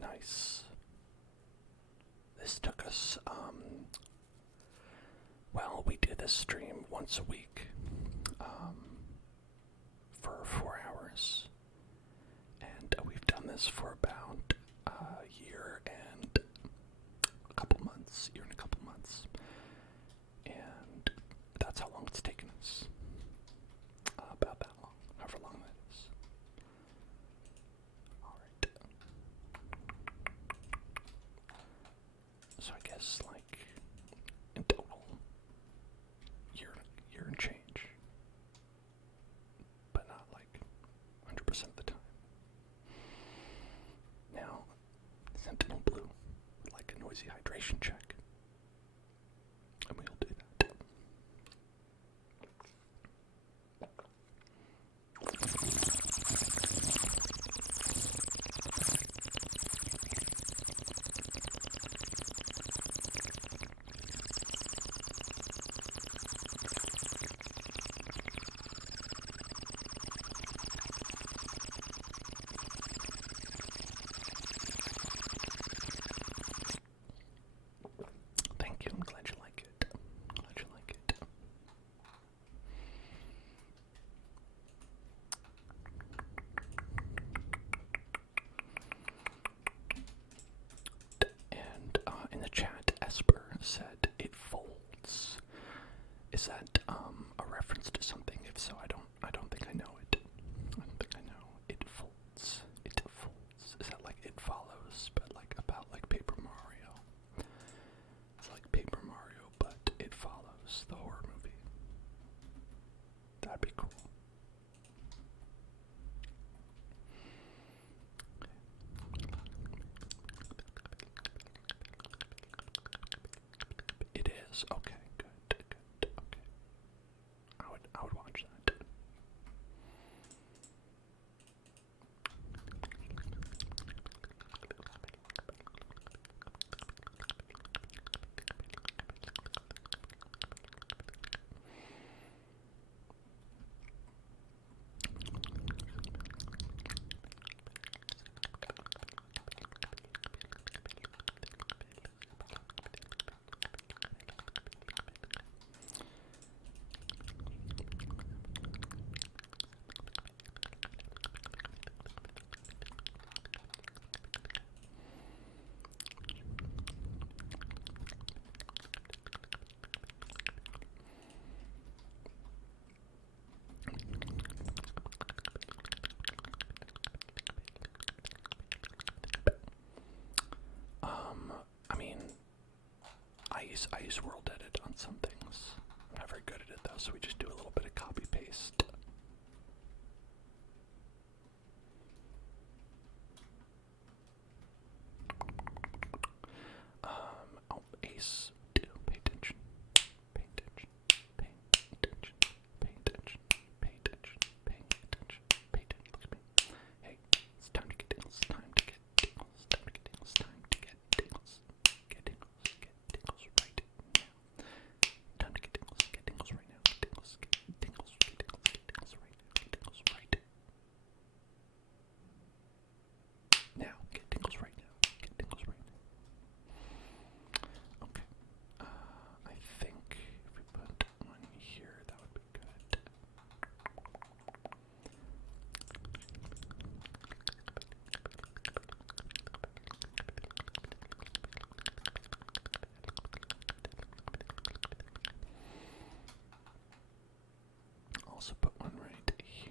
Nice. This took us, well, we do this stream once a week, for 4 hours. And we've done this for about a year and a couple months, and that's how long it's taken us. About that long, however long that is. Alright. So I guess, like, in total, year and change. But not, like, 100% of the time. Now, Sentinel Blue would like a noisy hydration check. And we'll do that. is. Okay, good. Okay. I would watch that. I mean, I use world edit on some things. I'm not very good at it though, so we just do a little bit of copy paste. Oh, ace. Pay attention. Pay attention. Pay attention. Pay attention. Pay attention. Pay attention. Pay attention. Look at me. Hey, it's time to get tingles. Time to get tingles. Time to get tingles. Time to get tingles. Get tingles. Get tingles right now. Time to get tingles. Get tingles right now. Get tingles. Get tingles. Get tingles. Get tingles right now. Get tingles right now. Get tingles right now. Get tingles right now. Okay. I think if we put one here, that would be good. Also put one right here.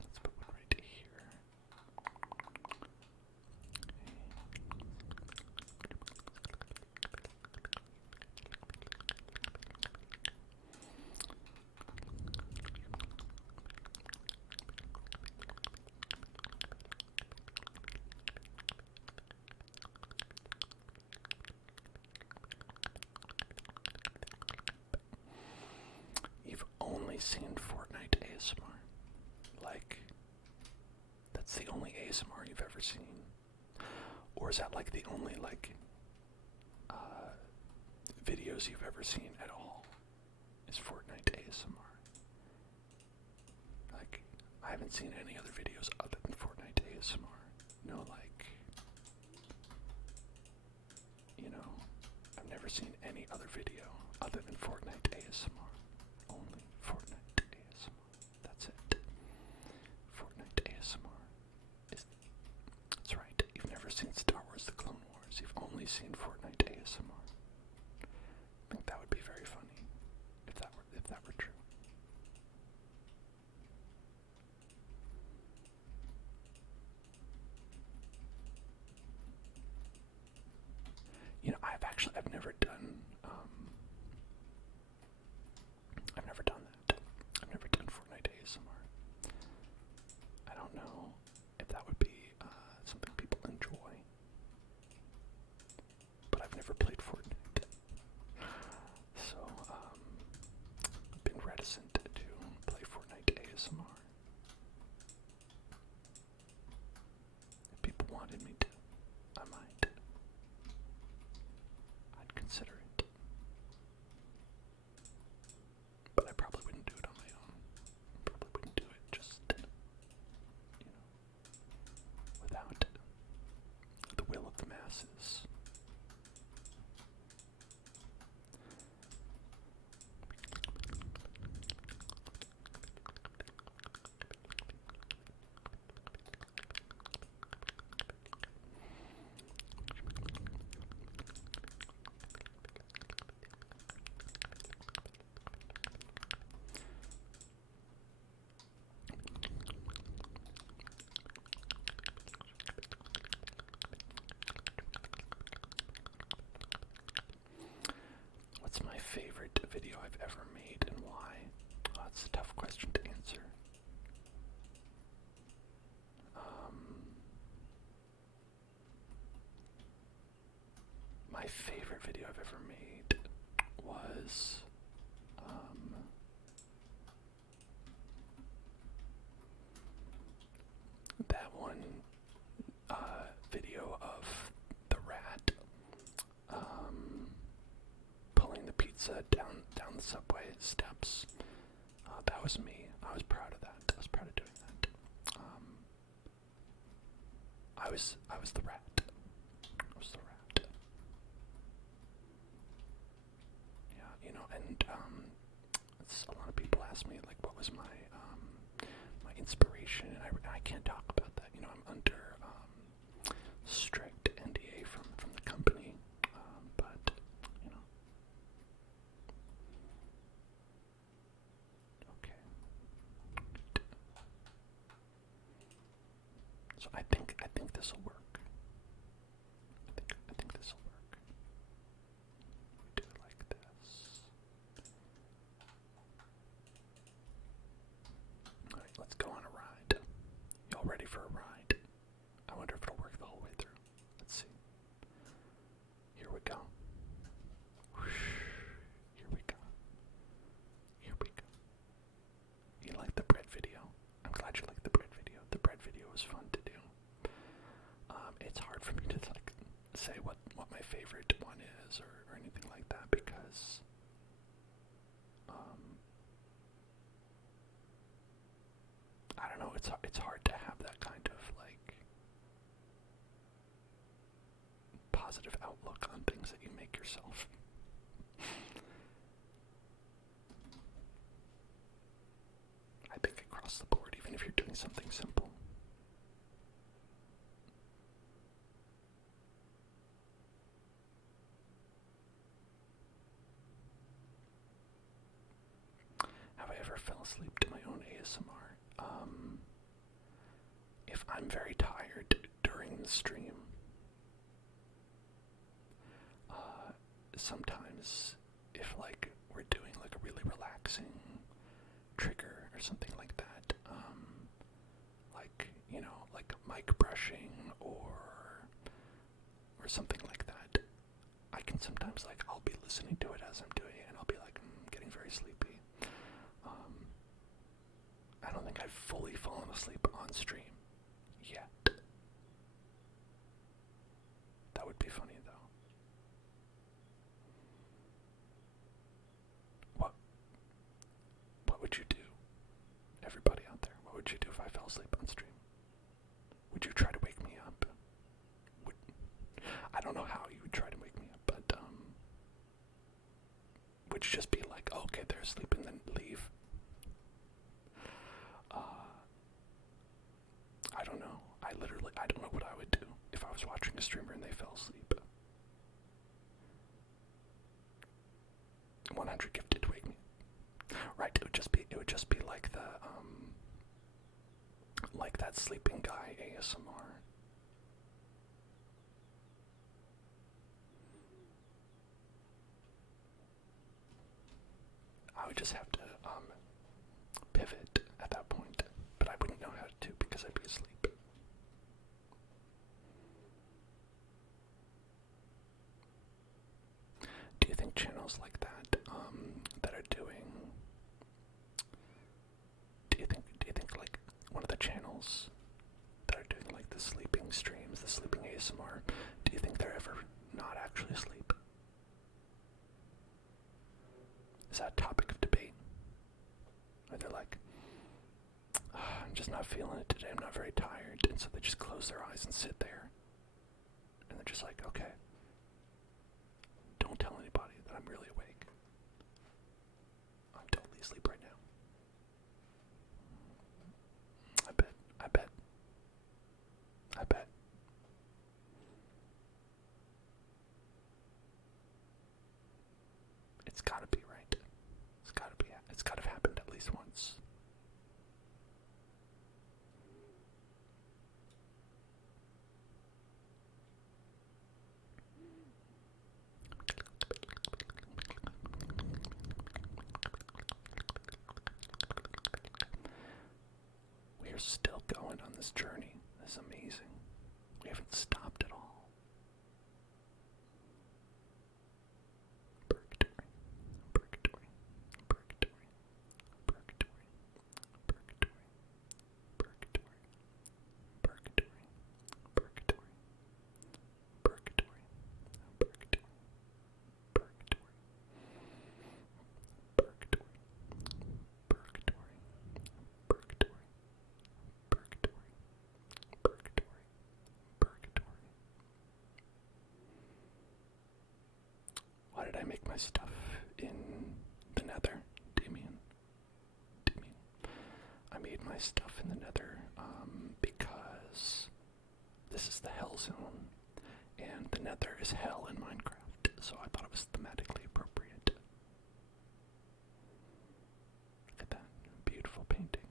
Let's put one right here. You've only seen Fortnite ASMR. Like, that's the only ASMR you've ever seen? Or is that like the only videos you've ever seen at all? Is Fortnite ASMR? Like, I haven't seen any other videos other than Fortnite ASMR. No, I've never seen any other video other than Fortnite ASMR. Only Fortnite ASMR. That's it. Fortnite ASMR. That's right. You've never seen Star Wars The Clone Wars. You've only seen Fortnite ASMR. I think that would be very funny if that were true. I've never done that was me. I was proud of that. I was proud of doing that. I was the rat. I was the rat. Yeah, you know, and a lot of people ask me like, what was my my inspiration, and I can't talk about that. You know, I'm under strict NDA from the company, but you know, okay. So I think this will work. I think this will work. We do it like this. All right, let's go on a ride. Y'all ready for a ride? I wonder if it'll work the whole way through. Let's see. Here we go. Here we go. Here we go. You like the bread video? I'm glad you like the bread video. The bread video was fun to do. It's hard for me to like say what my favorite one is or anything like that because I don't know. It's hard to have that kind of like positive outlook on things that you make yourself. I think across the board, even if you're doing something simple. Have I ever fell asleep to my own ASMR? If I'm very tired during the stream, sometimes if like we're doing like a really relaxing trigger or something like that, like, you know, like mic brushing or something like that, I can sometimes like I'll be listening to it as I'm doing it and I'll be like getting very sleepy. I don't think I've fully fallen asleep on stream yet. That would be funny though. What would you do? Everybody out there, what would you do if I fell asleep on stream? Would you try to wake me up? I don't know how you would try to wake me up, but would you just be like, oh, okay, they're asleep and then leave? I don't know. I don't know what I would do if I was watching a streamer and they fell asleep. 100 gifted to wake me. Right, it would just be like the like that sleeping guy ASMR. I would just have to pivot at that point, but I wouldn't know how to because I'd be asleep. Do you think channels like that that are doing? Do you think like one of the channels that are doing like the sleeping streams, the sleeping ASMR? Do you think they're ever not actually asleep? Is that a topic of debate? Or they're like, I'm just not feeling it today. I'm not very tired, and so they just close their eyes and sit there, and they're just like, okay. Don't tell anybody that I'm really awake. I'm totally asleep right now. I bet. It's gotta be right. It's gotta have happened at least once. We are still going on this journey. This is amazing. We haven't stopped at all. Purgatory, purgatory, purgatory, purgatory, purgatory, purgatory, purgatory, purgatory, purgatory, purgatory, purgatory, purgatory, purgatory, stuff in the nether. Damien. I made my stuff in the nether because this is the hell zone, and the nether is hell in Minecraft, so I thought it was thematically appropriate. Look at that beautiful painting.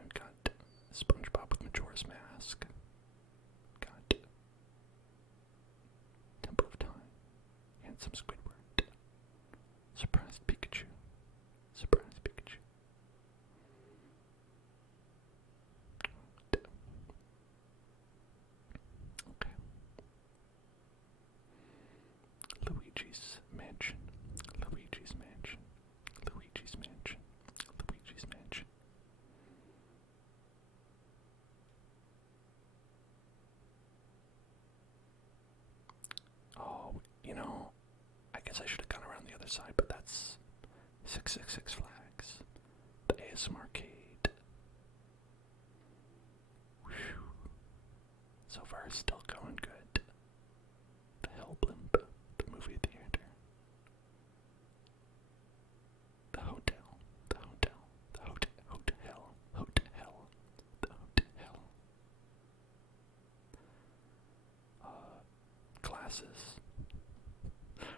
I've got SpongeBob with Majora's Mask. Got Temple of Time. Handsome Squidward. Surprised Pikachu. Surprised Pikachu. Okay. Luigi's Mansion. Luigi's Mansion. Luigi's Mansion. Luigi's Mansion. Oh, you know, I guess I should have gone around the other side, but that's 666 flags. The ASM Arcade. Whew. So far, still going good. The Hell Blimp. The movie theater. The hotel. The hotel. The hotel. Hotel. Hotel. The hotel. Glasses.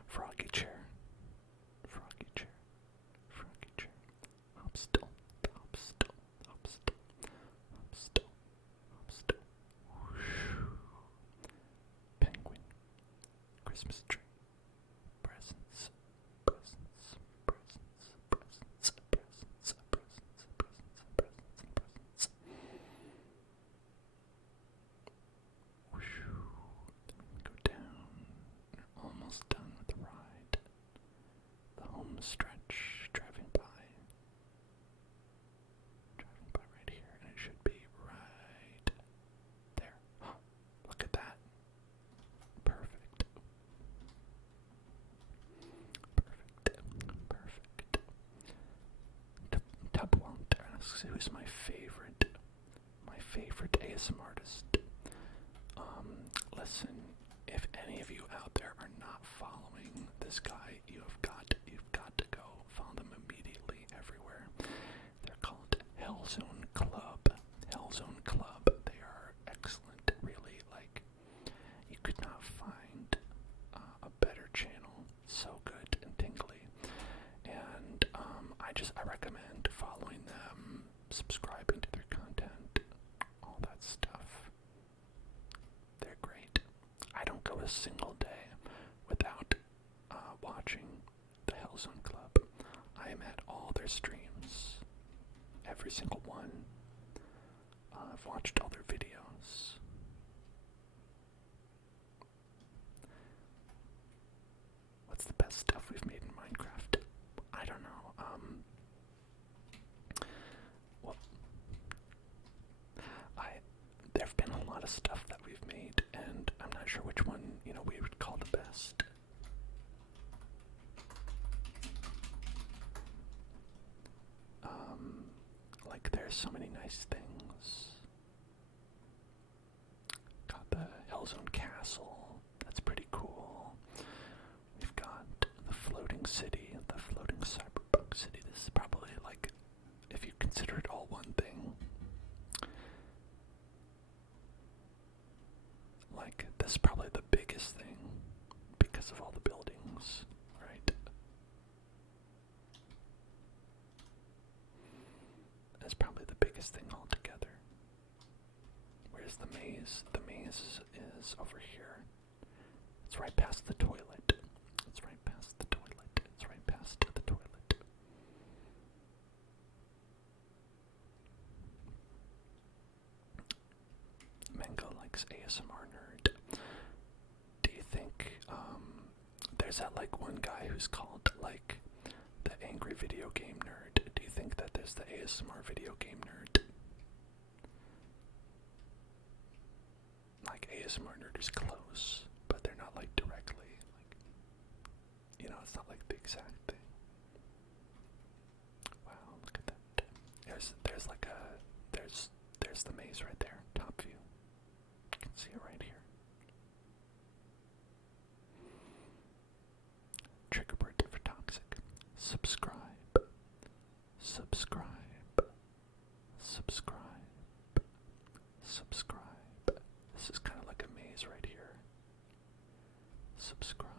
Froggy chair. Froggy chair. Froggy chair. Hopstill. Hopstill. Hopstill. Hopstill. Hopstill. Penguin. Christmas tree. Presents. Presents. Presents. Presents. Presents. Presents. Presents. Presents. Go down. We're almost done with the ride. The home stretch. Driving by right here, and it should be right there. Look at that. Perfect. Perfect. Tubwont asks, who's my favorite ASM artist? Listen, if any of you out there are not following this guy, you've got to go follow them immediately everywhere. They're called Hellzone Club. Hellzone Club. They are excellent, really. Like, you could not find a better channel. So good and tingly. And I recommend following them, subscribing to their content, all that stuff. They're great. I don't go a single day without watching the Hellzone Club. I am at all their streams, every single one. I've watched all their videos. What's the best stuff we've made in Minecraft? I don't know. Well, there've been a lot of stuff that we've made, and I'm not sure which one, we would call the best. Like, there's so many nice things. Got the Hellzone Castle. That's pretty cool. We've got the floating city, the floating cyberpunk city. This is probably, like, if you consider it all one thing, like, this is probably the biggest thing because of all the buildings, right? That's probably the biggest thing altogether. Where's the maze? The maze is over here. It's right past the toilet. It's right past the toilet. It's right past the toilet. Mango likes ASMR nerd. Do you think, there's that, like, one guy who's called, like, the angry video game nerd. Do you think that there's the ASMR video game nerd? Like, ASMR nerd is close, but they're not, like, directly, like, it's not, like, the exact thing. Wow, look at that. There's like there's the maze right there, top view. You can see it right here. subscribe, subscribe, subscribe, subscribe. This is kind of like a maze right here. Subscribe,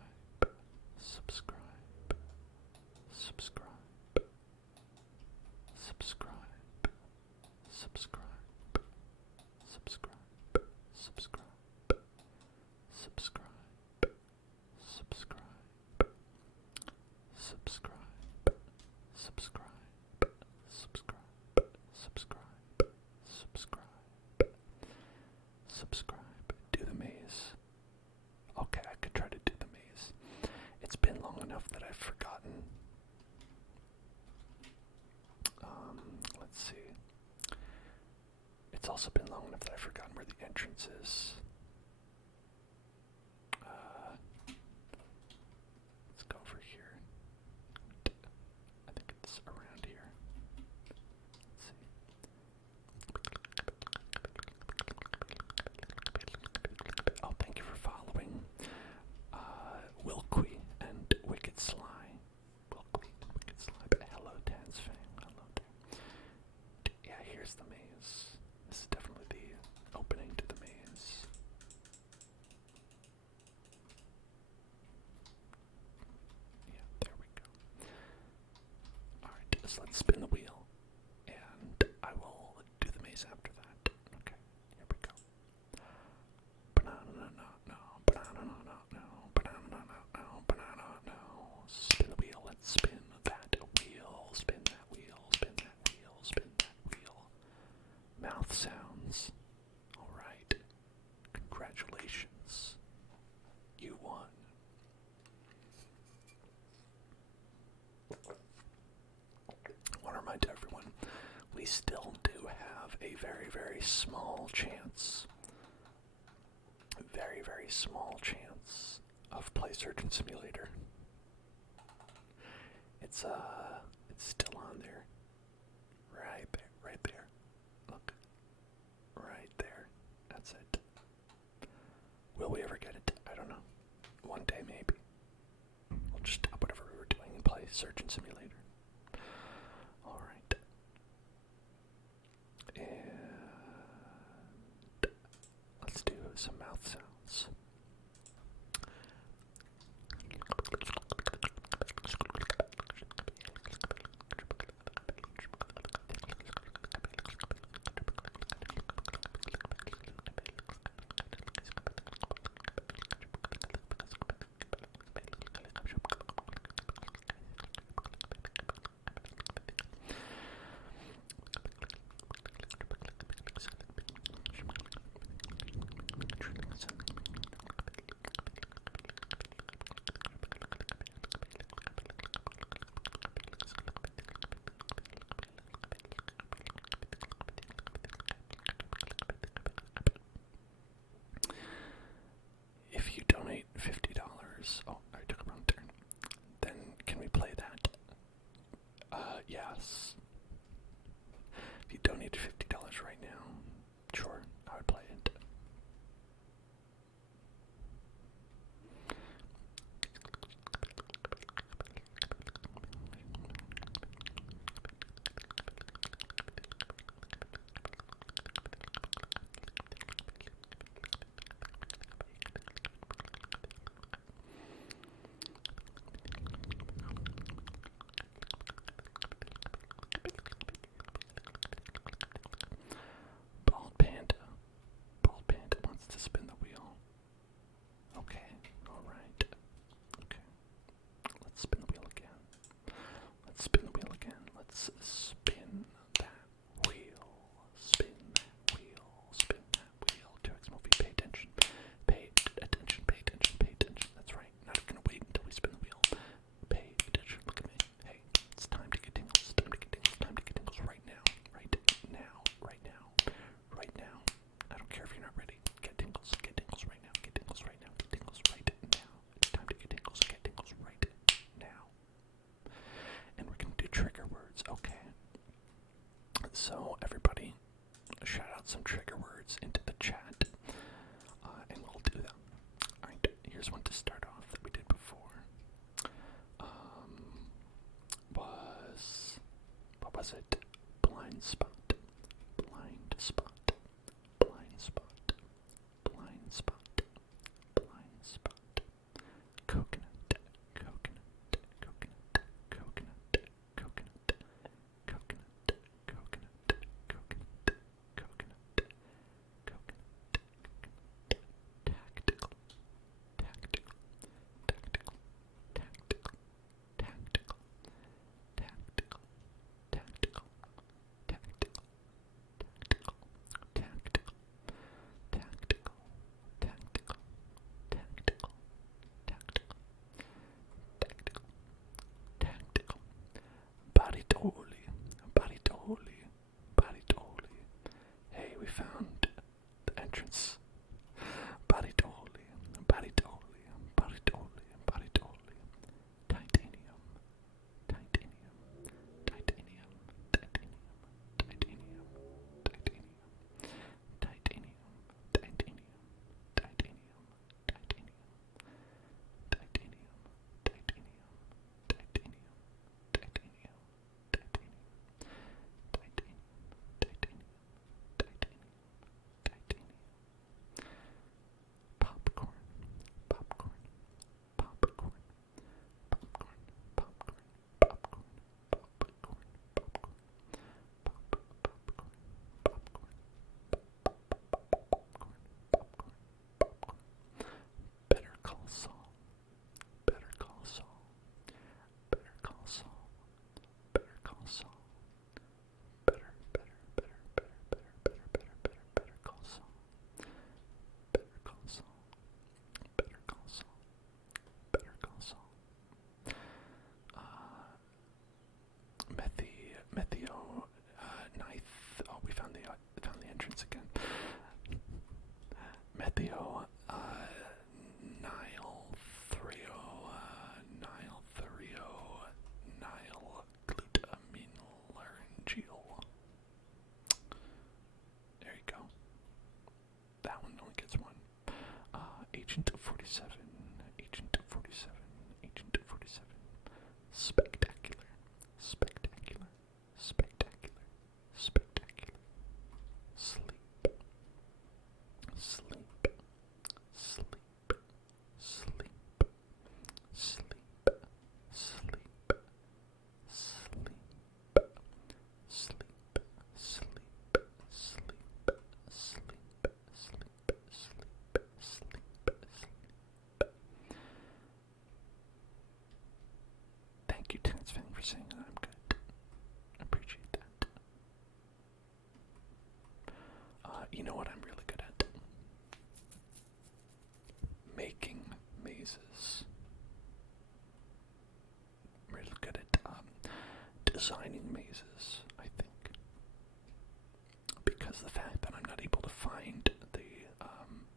subscribe, subscribe, subscribe, subscribe, subscribe, subscribe, subscribe, subscribe, subscribe, subscribe, subscribe, subscribe, subscribe, subscribe. Do the maze. Okay, I could try to do the maze. It's been long enough that I've forgotten. Let's see. It's also been long enough that I've forgotten where the entrance is. Let's go over here. I think it's around here. Let's see. Oh, thank you for following. Wilqui and Wicked Sly. Wilqui and Wicked Sly. Hello, Tansfang. Hello there. Yeah, here's the maze. This is definitely the opening to the maze. Yeah, there we go. Alright, so let's spin the wheel. And I will do the maze after that. Okay, here we go. Spin the wheel, let's spin that wheel, spin that wheel, spin that wheel, spin that wheel. Mouth sounds. Alright. Congratulations. You won. I want to remind everyone, we still do have a very, very small chance. Very, very small chance of Play Surgeon Simulator. It's still on there. Right there, right there. Look. Right there. That's it. Will we ever get it? I don't know. One day maybe. We'll just stop whatever we were doing and play Surgeon Simulator. Alright. And let's do some mouth sounds. If you donate $50, oh, I took a wrong turn. Then can we play that? Yes. If you donated $50 right now, sure, I would play it. Bald Panda. Bald Panda wants to spin the wheel. Okay, alright. Okay. Let's spin the wheel again. Let's spin the wheel again. Let's spin that wheel. Spin that wheel. Spin that wheel. 2x movie, pay attention. Pay attention, pay attention, pay attention. That's right. Not gonna wait until we spin the wheel. Pay attention. Look at me. Hey, it's time to get tingles. It's time to get tingles. Time to get tingles right now. Right now. Right now. Right now. I don't care if you're not ready. Get tingles. Get tingles right now. Get tingles right now. Get tingles right now. It's time to get tingles. Get tingles right now. And we're gonna do trigger words. Okay. So everybody, shout out some trigger words into the chat, and we'll do them. Alright, here's one to start off that we did before. was it? Blind spot, blind spot, blind spot, blind spot, blind spot. Coconut, coconut, coconut, coconut, coconut, coconut, coconut, coconut, coconut, coconut, tactical, tactical, tactical, tactical, tactical, tactical, tactical, tactical, tactical, tactical, tactical, tactical, tactical, tactical, tactical, baritoli, baritoli, baritoli. Hey, we found the entrance. Baritoli, baritoli, baritoli, baritoli. Titanium, titanium, titanium, titanium, titanium, titanium, titanium, titanium, titanium, titanium, titanium, titanium, titanium, titanium, titanium, titanium, titanium, titanium, titanium. Popcorn, popcorn, popcorn, popcorn, popcorn, popcorn, popcorn, popcorn, popcorn, popcorn, popcorn, popcorn, popcorn. Better Call Saul, Better Call Saul, Better Call Saul, Better Call Saul, better, better, better, better, better, better, better, better, Better Call Saul, Better Call Saul, Better Call Saul, Better Call Saul. Methio, ninth. Oh, we found the entrance again. Methio, Nile, Thrio, Nile, Thrio, Nile, glutaminylaryngeal. There you go. That one only gets one. Agent 47, Agent 47, Agent 47. Spectacular, spectacular, spectacular, spectacular. Sleep, sleep, sleep, sleep, sleep, sleep, sleep, sleep, sleep, sleep, sleep, sleep, sleep, sleep. Thank you, Tennis Fan, for saying that I'm good. I appreciate that. You know what I'm really good at? Making mazes. I'm really good at designing mazes, I think. Because the fact that I'm not able to find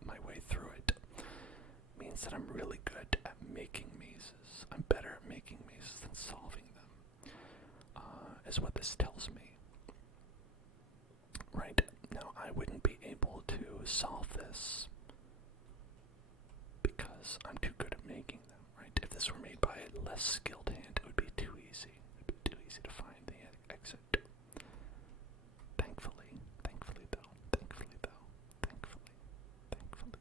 my way through it means that I'm really good at making mazes. I'm better at making mazes than solving them, is what this tells me. Right, now I wouldn't be able to solve this because I'm too good at making them, right? If this were made by a less skilled hand, it would be too easy. It would be too easy to find the exit. Thankfully, thankfully though, thankfully though, thankfully, thankfully.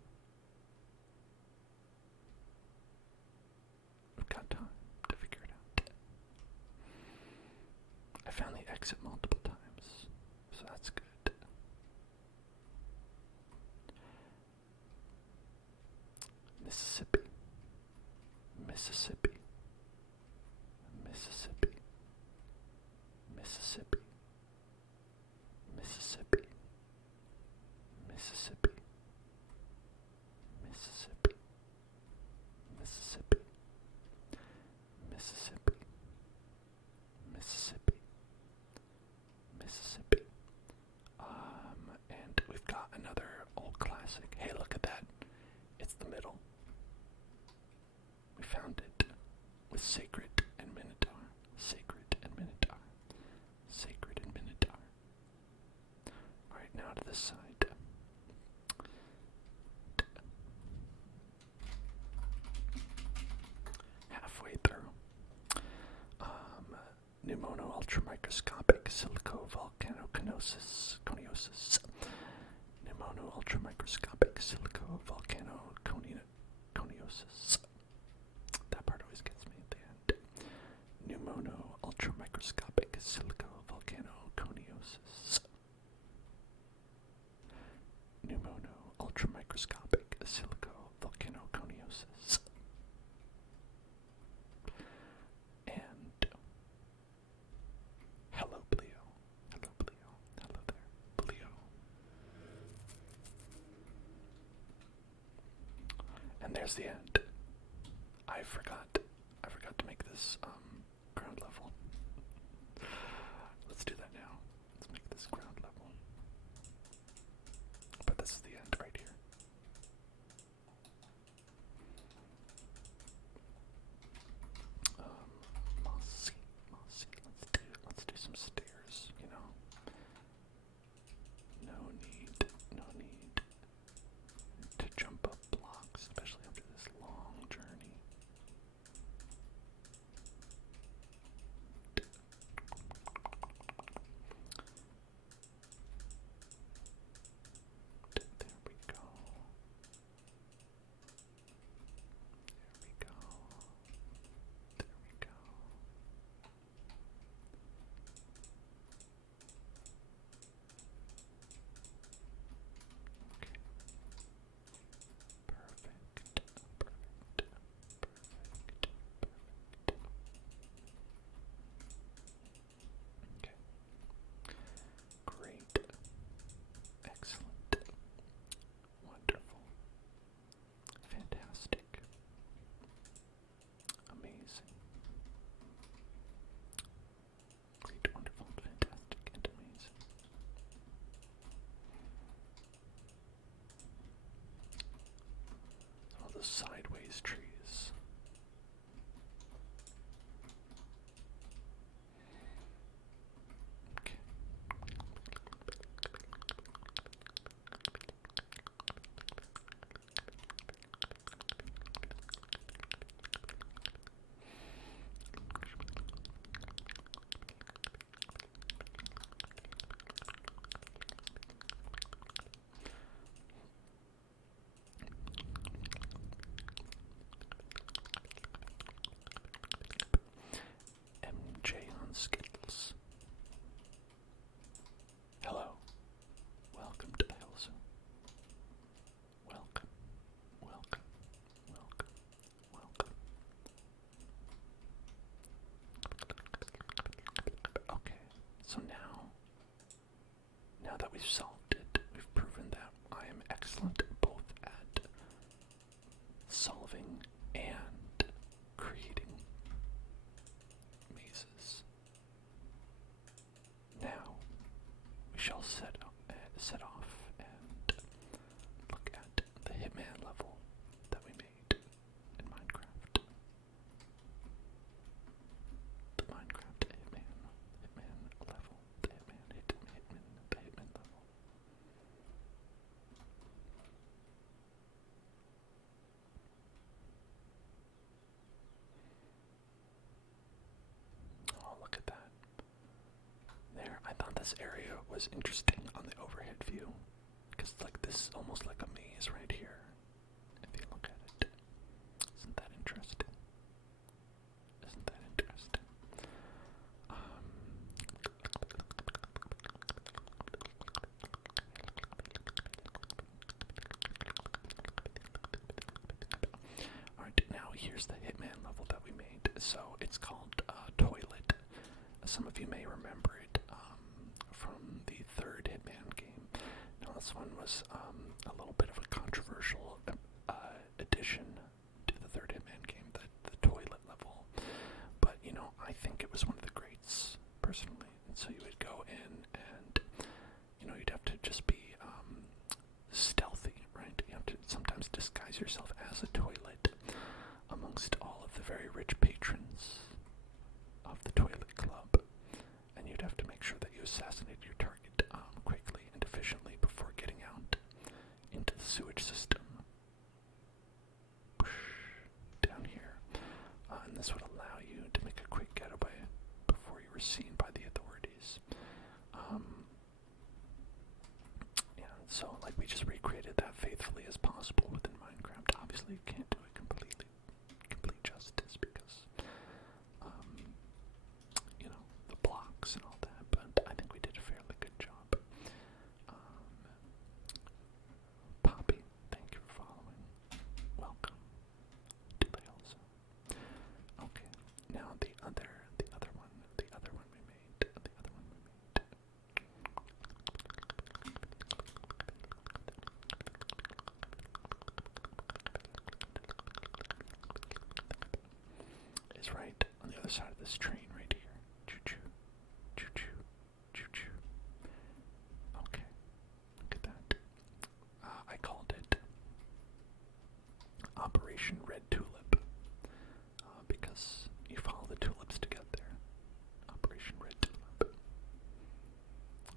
We've got time to figure it out. I found the exit multiple times, so that's good. Mississippi, Mississippi, Mississippi, Mississippi, Mississippi, Mississippi, Mississippi, Mississippi, Mississippi, Mississippi, Mississippi. And we've got another old classic. Hey, look at that. It's the middle. We found it with Sacred and Minotaur. Sacred and Minotaur. Sacred and Minotaur. Alright, now to this side. Halfway through. Pneumono ultramicroscopic silicovolcanoconiosis, pneumono ultramicroscopic silicovolcanoconiosis. That part always gets me at the end. Pneumono ultramicroscopic silicovolcanoconiosis. Pneumono ultramicroscopic silicovolcanoconiosis. And hello, Bleo. Hello, Bleo. Hello there, Bleo. And there's the end. I forgot to make this ground level. Let's do that now. Let's make this ground level. But this is the end right here. Mossy. Let's do some stairs, you know. No need to jump up blocks, especially after this long journey. There we go. Okay. Perfect. Okay. Great. Excellent. Wonderful. Fantastic. Amazing. Great, wonderful, fantastic, and amazing. All those sideways trees. Okay. MJ on Skittles. Hello. Welcome to the Hills. Welcome. Okay, so now that we've solved it, we've proven that I am excellent both at solving and creating mazes. Now we shall set off and look at the Hitman level that we made in Minecraft. The Minecraft Hitman level. The Hitman level. Oh, look at that. There, I thought this area was interesting on the overhead view, because like this is almost like a maze right here, if you look at it. Isn't that interesting? Alright, now here's the Hitman level that we made. So it's called Toilet. Some of you may remember it from the third Hitman game. Now this one was a little bit of a controversial addition to the third Hitman game, the toilet level. But, you know, I think it was one of the greats, personally. And so you would go in and, you know, you'd have to just be stealthy, right? You have to sometimes disguise yourself as a toilet amongst all of the very rich patrons of the toilet club. And you'd have to make sure that you assassinated your target quickly and efficiently before getting out into the sewage system. Down here. And this would allow you to make a quick getaway before you were seen by the authorities. possible within Minecraft. Obviously, you can't do it complete justice because, you know, the blocks and all that, but I think we did a fairly good job. Poppy, thank you for following. Welcome to the Elsa. Okay, now the other one we made, is right on the other side of this train right here. Choo-choo, choo-choo, choo-choo. Okay, look at that. I called it Operation Red Tulip because you follow the tulips to get there. Operation Red Tulip.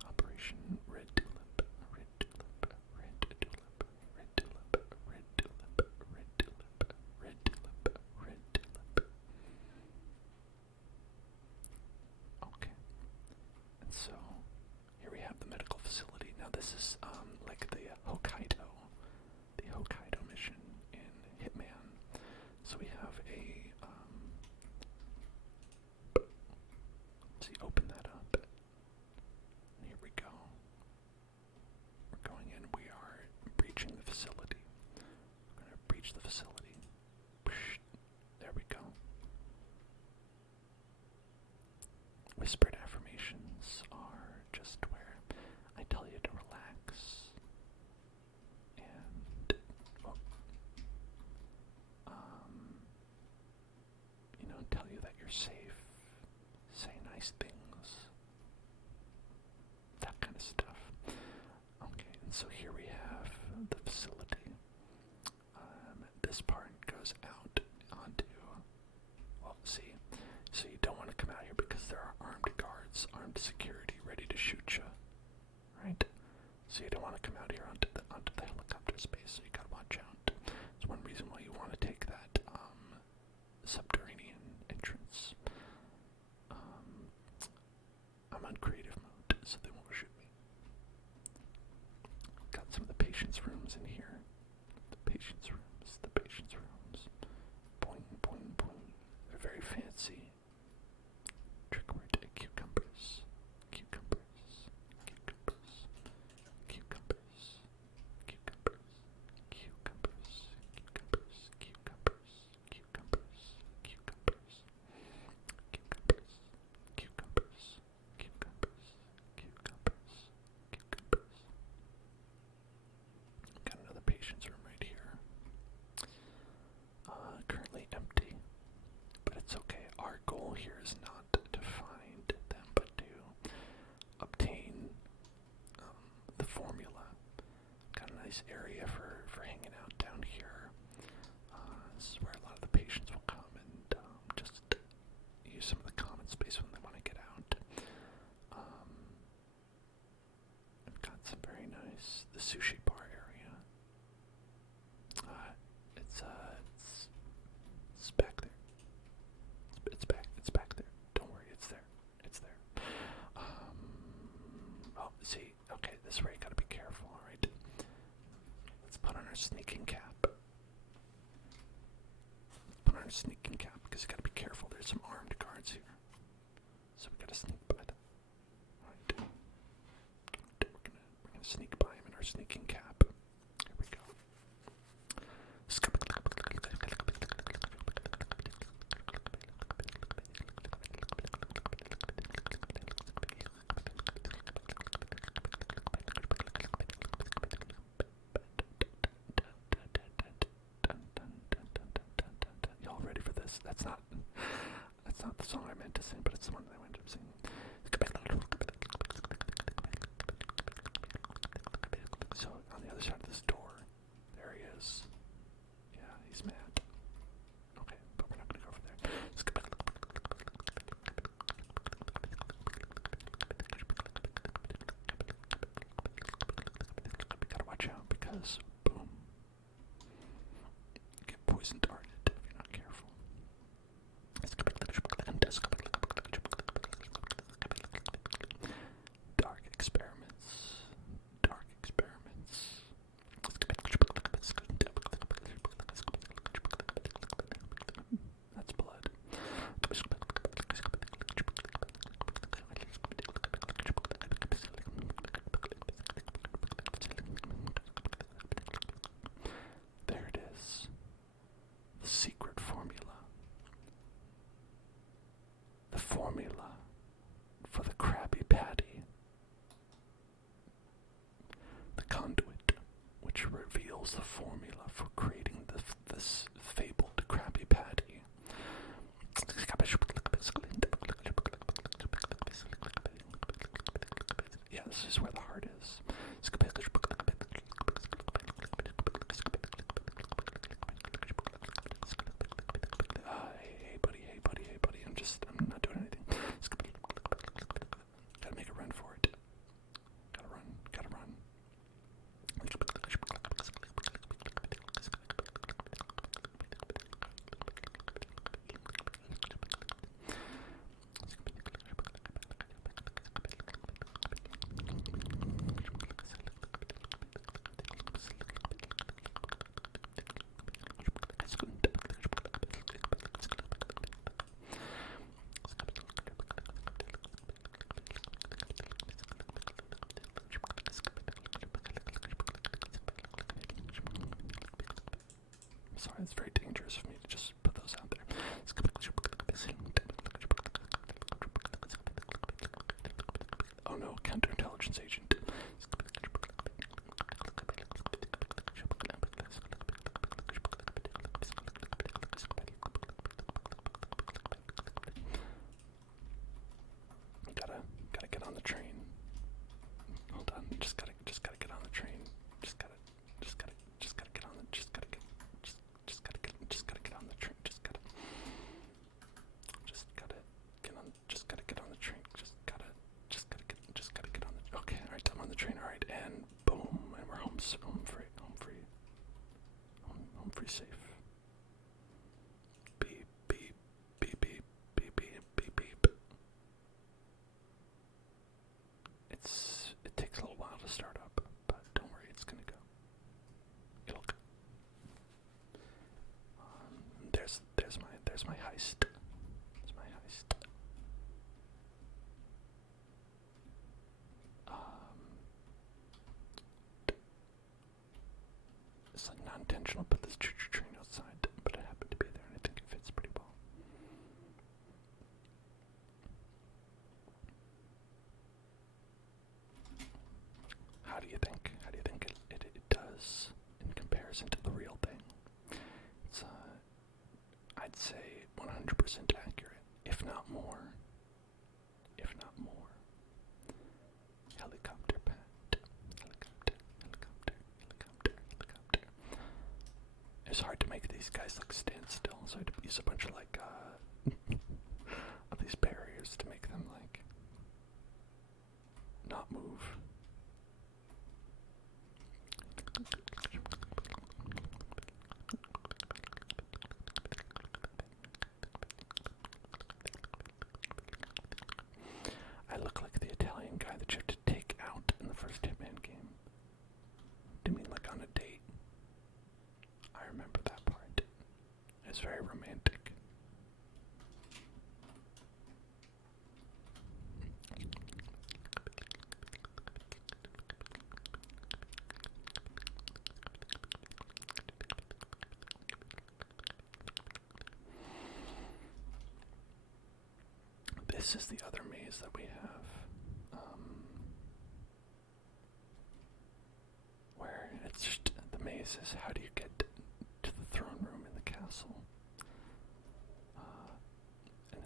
Operation Red Tulip. Red Tulip. Red Tulip. Red Tulip. Red Tulip. Red Tulip. Red Tulip. Red Tulip. Okay. And so here we have the medical facility. Now this is like the Hokkaido mission in Hitman. So we have a let's see, open that up. And here we go. We're going in. We are breaching the facility. We're going to breach the facility. There we go. Whispered affirmations are just where I tell you to relax and, you know, tell you that you're safe, say nice things, that kind of stuff. Okay, and so here we have the facility. This part goes out onto, well, see, so you don't want to come out here because there are armed guards, armed security ready to shoot you, right? So you don't want to come out here onto the helicopter space, so you gotta watch out. It's one reason why you want to take that subterranean entrance. I'm on creative mode, so they won't shoot me. Got some of the patient's rooms in here. The patient's rooms. Boing, boing, boing. They're very fancy. Trick word, cucumbers. Cucumbers. Cucumbers. Cucumbers. Cucumbers. Cucumbers. Cucumbers. Cucumbers. Cucumbers. Cucumbers. Cucumbers. Cucumbers. Cucumbers. Cucumbers. Cucumbers. Got another patient's room right here. Currently empty, but it's okay. Our goal here is not to find them, but to obtain the formula. Got a nice area for hanging out down here. This is where a lot of the patients will come and just use some of the common space when they want to get out. I've got some very nice, the sushi bar area. It's back there. It's back there. Don't worry, it's there. It's there. Oh, see, okay, this is where you gotta be careful, alright? Let's put on our sneaking cap. Because you gotta be careful, there's some armed guards here. So we gotta sneak by them. Alright. We're gonna sneak by him in our sneaking cap. Here we go. Y'all ready for this? That's not the song I meant to sing, but it's the one that I went to sing. So on the other side of this door, there he is. Yeah, he's mad. Okay, but we're not gonna go over there. Gotta watch out because boom, you get poison darted if you're not careful. Dark experiments. Dark experiments. formula for the Krabby Patty. The conduit, which reveals the formula for creating this fabled Krabby Patty. Yeah, this is where the heart is. Hey buddy, I'm not doing anything. Gotta make a run for it. Gotta run. Sorry, it's very dangerous for me to just put those out there. Oh no, counterintelligence agent. Gotta get on the train. Hold on, just gotta get on the train. Just gotta get on the just gotta get on the train. Just gotta get on the train. Just gotta get on the. Okay, all right, I'm on the train. All right, and boom, and we're home free, safe. Beep beep beep beep beep beep beep beep. It takes a little while to start up, but don't worry, it's gonna go. It'll go. There's my heist. There's my heist. It's like non-intentional, put this choo-choo train outside, but it happened to be there, and I think it fits pretty well. How do you think it does in comparison to the real thing? It's I'd say 100% accurate, if not more. Helicopter pad. Helicopter. It's hard to make these guys like stand still, so I had to use a bunch of like of these barriers to make them like not move. I look like the Italian guy that you have to take out in the first Hitman game. Do you mean like on a date? I remember that part. It's very romantic. This is the other maze that we have, where it's just, the maze is how do you get to the throne room in the castle, and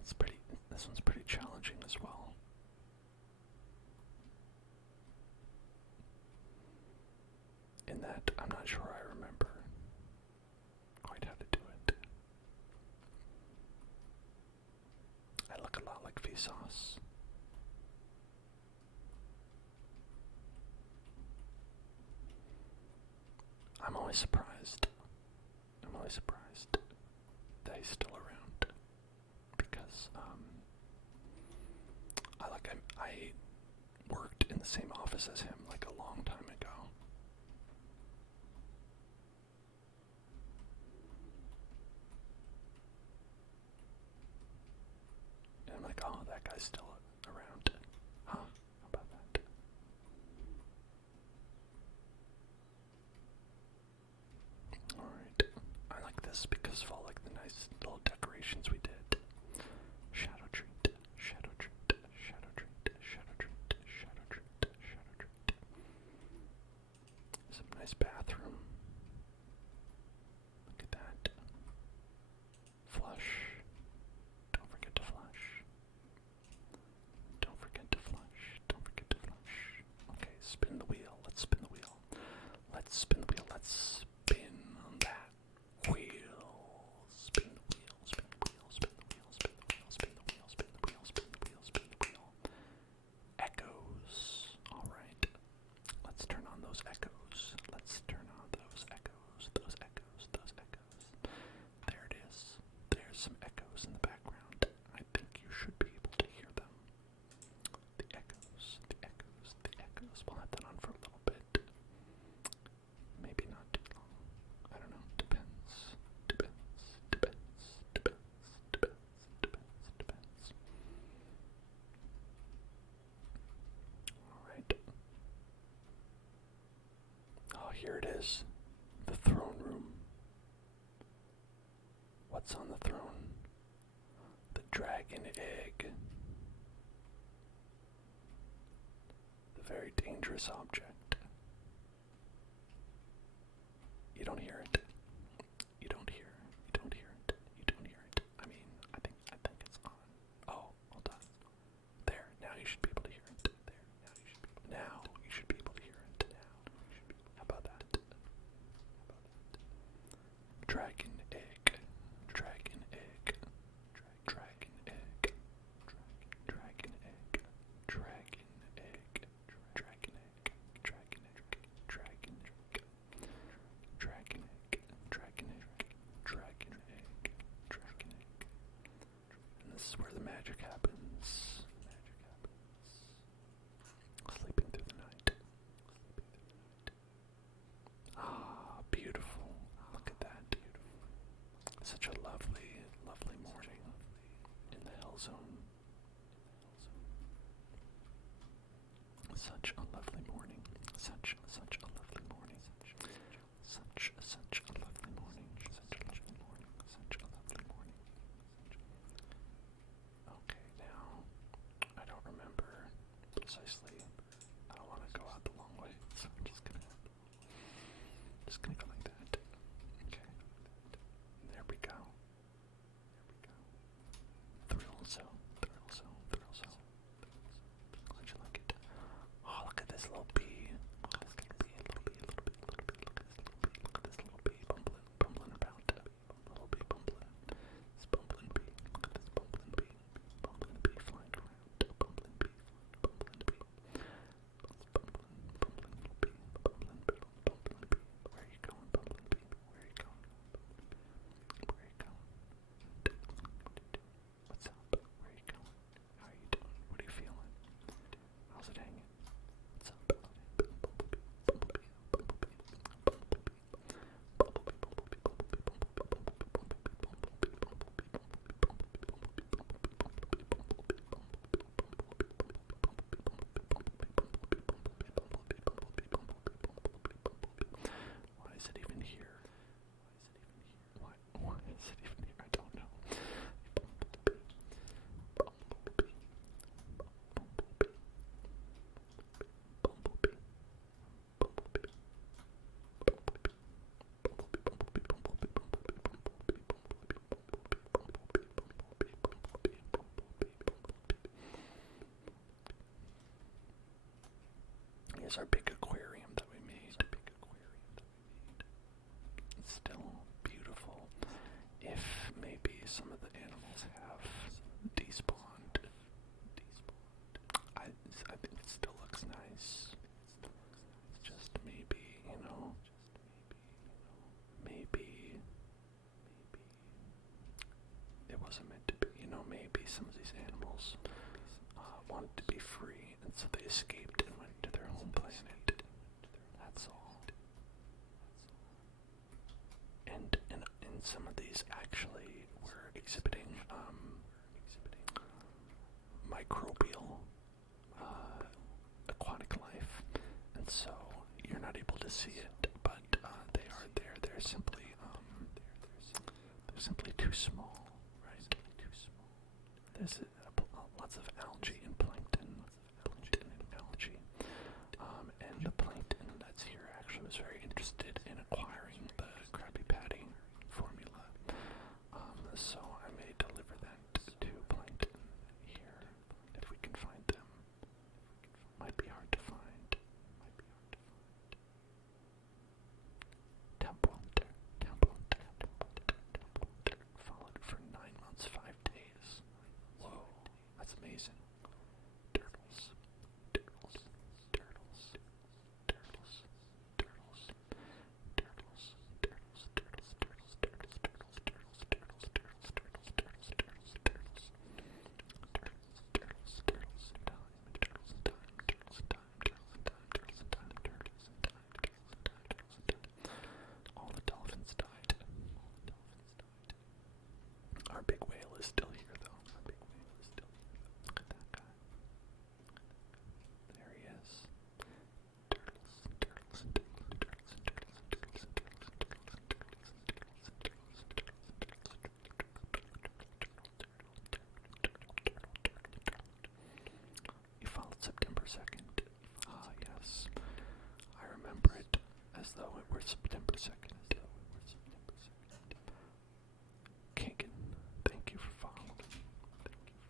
this one's pretty challenging as well. In that, I'm not sure I remember quite how to do it. I look a lot like Vsauce. I'm always surprised that he's still around, because I worked in the same office as him like a long time ago. And I'm like, oh, that guy's still around. Huh? How about that? Alright. I like this because of all like the nice little decorations we did. Shadow treat. here it is. The throne room. What's on the throne? The dragon egg. The very dangerous object. You don't hear it. You don't hear it. You don't hear it. I mean, I think it's on. Oh, hold on. There, now you should be able to hear it. Now you should be able to hear it. How about that? Dragon egg. Dragon egg. Dragon egg. Dragon egg. Dragon egg. Dragon egg. Dragon egg. Dragon egg. Dragon egg. Dragon egg. Dragon egg. Dragon egg. And this is where the magic happens. Sleeping through the night. Ah, beautiful. Look at that. Such a lovely, lovely morning in the Hell Zone. Such a lovely morning. Such a lovely morning. Such a lovely morning. Such a lovely morning. Such a lovely morning. Okay, now I don't remember precisely. I don't want to go out the long way, so I'm just gonna go like that. Okay. There we go. Thrill zone. How'd you like it? Oh, look at this little bee. Look at this little bee. Look at this little bee bumbling about. Little bee bumbling. This bumbling bee. Look at this bumbling bee. Bumbling bee flying around. Bumbling bee. Bumbling bee. Bumbling little bee. Bumbling bee. Where are you going, bumbling bee? Where are you going? Where are you going? What's up? Where are you going? How are you doing? What are you feeling? How's it hanging? What's up? Why is it even here? Why is it even here? I don't know. Here's our big aquarium that we made. It's still beautiful. If maybe some of the animals have despawned, I think it still looks nice. It's just maybe, maybe it wasn't meant to be. Maybe some of these animals wanted to be free, and so they escaped and went to their home planet. That's all. And some of these actually were exhibiting microbial aquatic life, and so you're not able to see it, but they are there. They're simply too small, right? There's lots of algae and plankton and algae, and the plankton that's here actually was very interested in acquiring the Krabby Patty formula, so I may deliver that to plankton here if we can find them. Might be hard to find. Temple Hunter. Followed for 9 months, 5 days. Whoa, that's amazing. 2nd. Ah, yes. I remember it as though it were September 2nd. Kagan, thank you for following.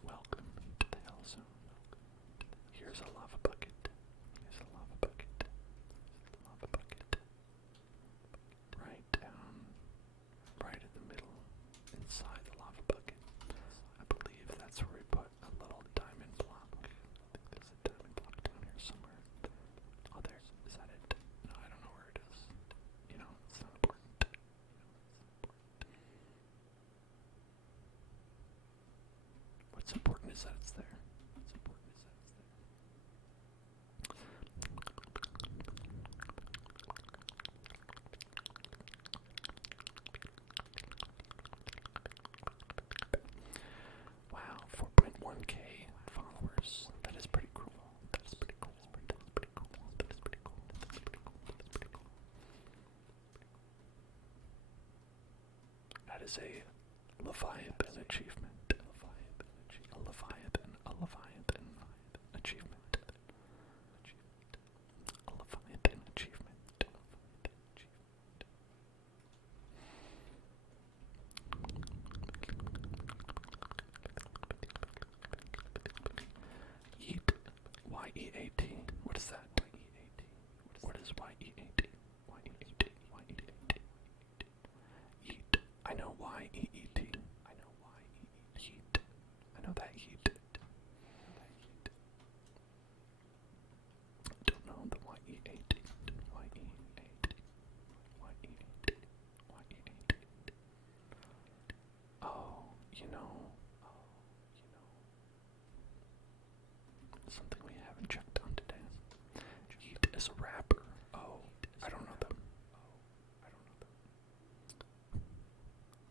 Welcome to the Hell Zone. Here's a lava bucket. Here's a lava bucket. Lava bucket. Right down, right in the middle, inside the lava bucket. I believe that's where we put a little diamond block. I think there's a diamond block down here somewhere. Oh, there. Is that it? No, I don't know where it is. You know, it's not important. What's important is that it's there. What's important is that it's there. Wow, 4.1k followers. That is pretty cool. That is pretty cool. That is pretty cool. That is pretty cool. That is pretty cool. That is pretty cool. That is a Leviathan achievement. A Leviathan achievement. A Leviathan achievement. Yeet. Y-E-A-T. What is that? What is Y-E-A-T? Y-E-A-T. Y-E-A-T. Yeet. I know Y-E-E-T. I know Y-E-E-T. Yeet. I know that yeet. Don't know the Y-E-A-T. Y-E-A-T. Y-E-A-T. Y-E-A-T. Oh, you know. Something we haven't checked on today. Yeet is a rapper. Oh, I don't know them.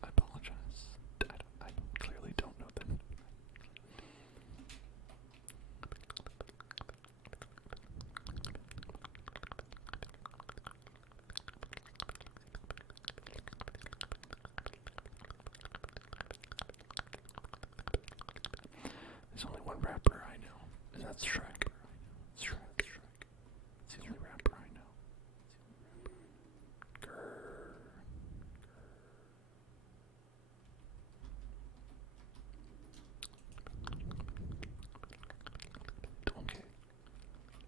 I apologize. I clearly don't know them. There's only one rapper I know, and that's Shrek. It's Shrek. It's the only rapper I know. Grrr.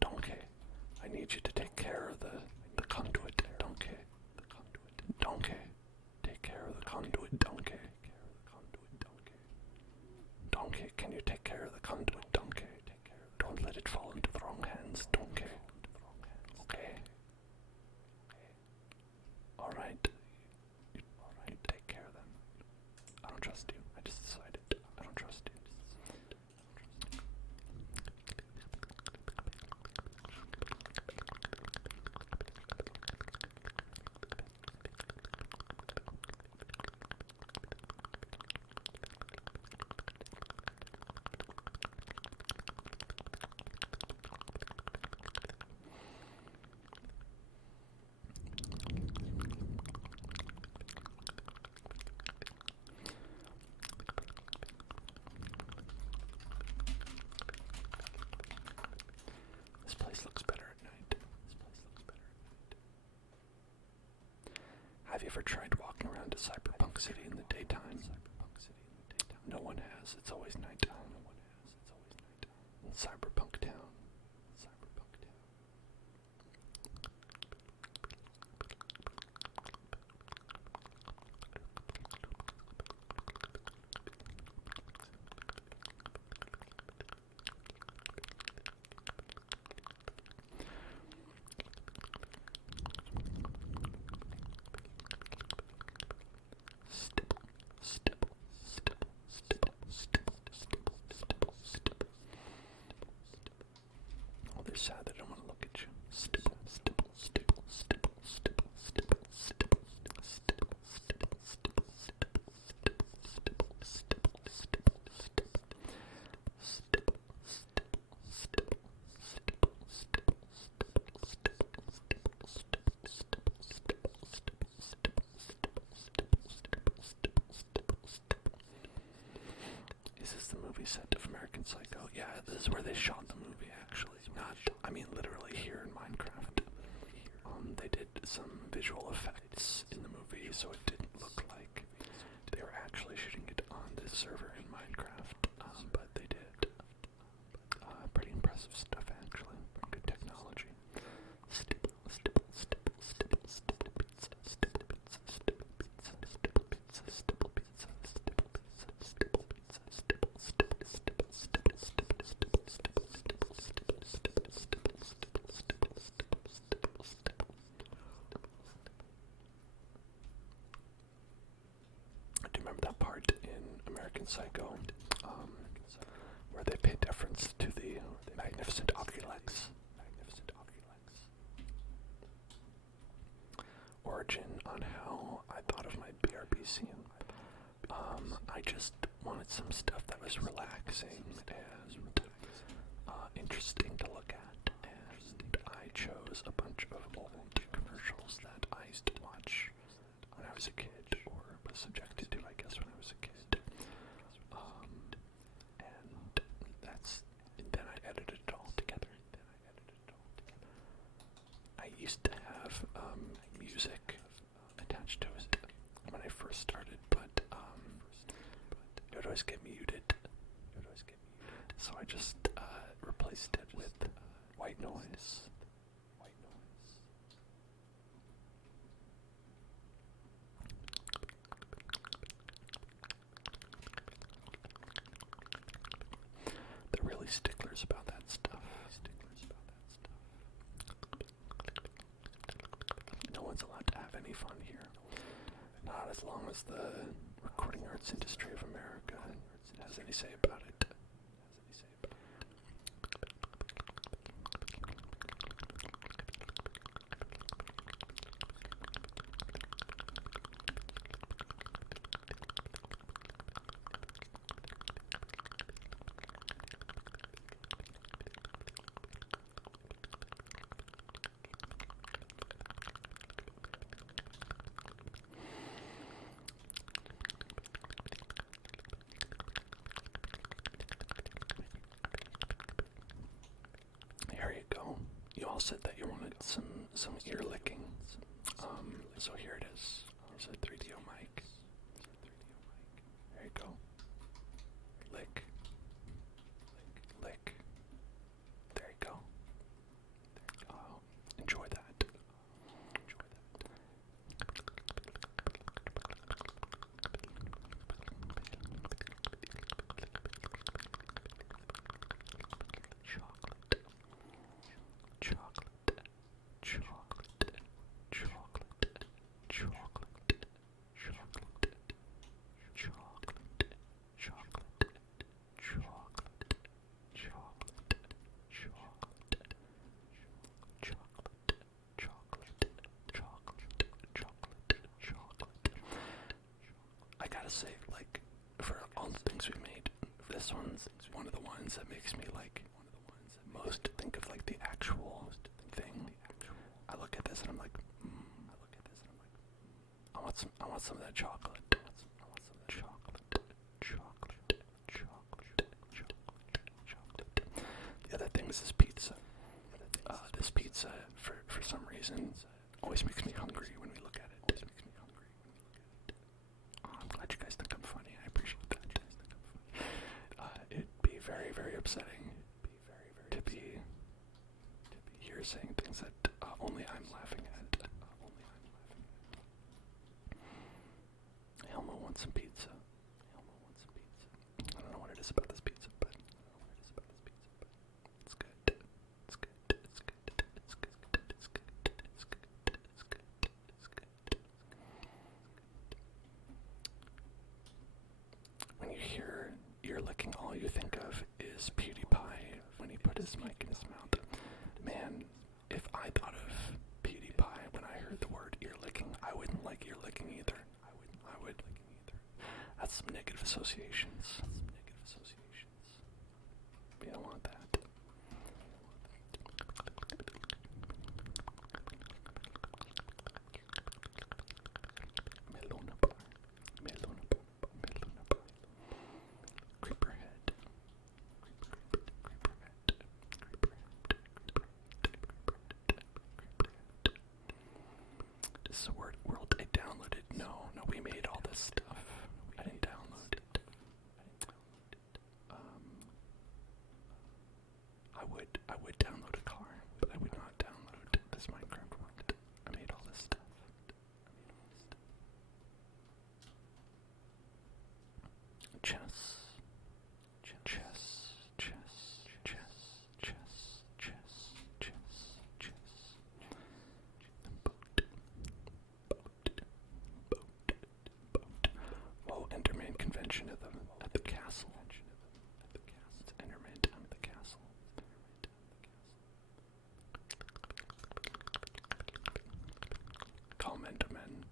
Donkey. I need you to take care of the conduit. Donkey. Take care of the conduit. Donkey. Donkey, can you take care of the conduit? Donkey. Don't let it fall into the wrong hands. Donkey. Okay. Alright. You take care of them. I don't trust you. I just decided. I don't trust you. This place looks better at night. Have you ever tried walking around a cyberpunk city in the daytime? No one has. It's always nighttime. In cyberpunk town. Oh, they're sad. They don't want to look at you. Stipple, stipple, stipple, stipple, stipple, stipple, stipple, stipple, stipple, stipple, stipple, stipple, stipple, stipple, stipple, stipple, Is this the movie set of American Psycho? Yeah, this is where they shot the movie, actually. Not, I mean literally here in Minecraft. They did some visual effects in the movie, so it didn't look like they were actually shooting it on this server in Minecraft, but they did. Pretty impressive stuff, actually. Good technology. Stipple, stipple, stipple, stipple, stipple pizza, stipple pizza, stipple pizza, stipple pizza, stipple pizza, stipple pizza, stipple pizza, stipple, stipple, stipple, stipple, stipple, stipple, stipple, stipple, stipple, stipple, stipple, stipple, stipple, stipple, stipple, stipple. Do you remember that part in American Psycho, where they pay deference to the magnificent Oculex? Origin on how I thought of my BRB scene. I just wanted some stuff that was relaxing and interesting to look at, and I chose a bunch of old commercials that I used to watch when I was a kid, or was subjected to, I guess, when I was a kid. And then I edited it all together. I used to have music attached to it when I first started, but it would always get muted. So I just replaced it with white noise. They're really sticklers about that stuff. No one's allowed to have any fun here. Not as long as the recording arts industry of America has any say about it. Here you go. You all said that you wanted some ear licking. So here it is. Here's a 3DO mic. There you go. Lick. Lick. There you go. Enjoy that. I gotta say, like, for all the things we made, this one's one of the ones that makes me, like, most think of, like, the actual thing. I look at this and I'm like, I want some of that chocolate. The other thing is this pizza. This pizza, for some reason, always makes me hungry when we look at it. I'm glad you guys think I'm funny. I appreciate that. It'd be very, very upsetting to be here saying things that only I'm laughing at. Elmo wants some pizza. I don't know what it is about this pizza, but it's good. It's good. It's good. It's good. It's good. It's good. It's good. It's good. When you hear ear licking, all you think of is PewDiePie when he put his mic in his mouth. Man, if I thought of PewDiePie when I heard the word ear licking, I wouldn't like ear licking either. I would. That's some negative associations. We don't want that. Melona bar. Creeper head. downloaded. No, we made all this stuff. I didn't download it. I would download a car, but I would not download this Minecraft world. I made all this stuff. Chess. Well, Enderman convention at the castle. It's Enderman time at the castle. Calm Enderman.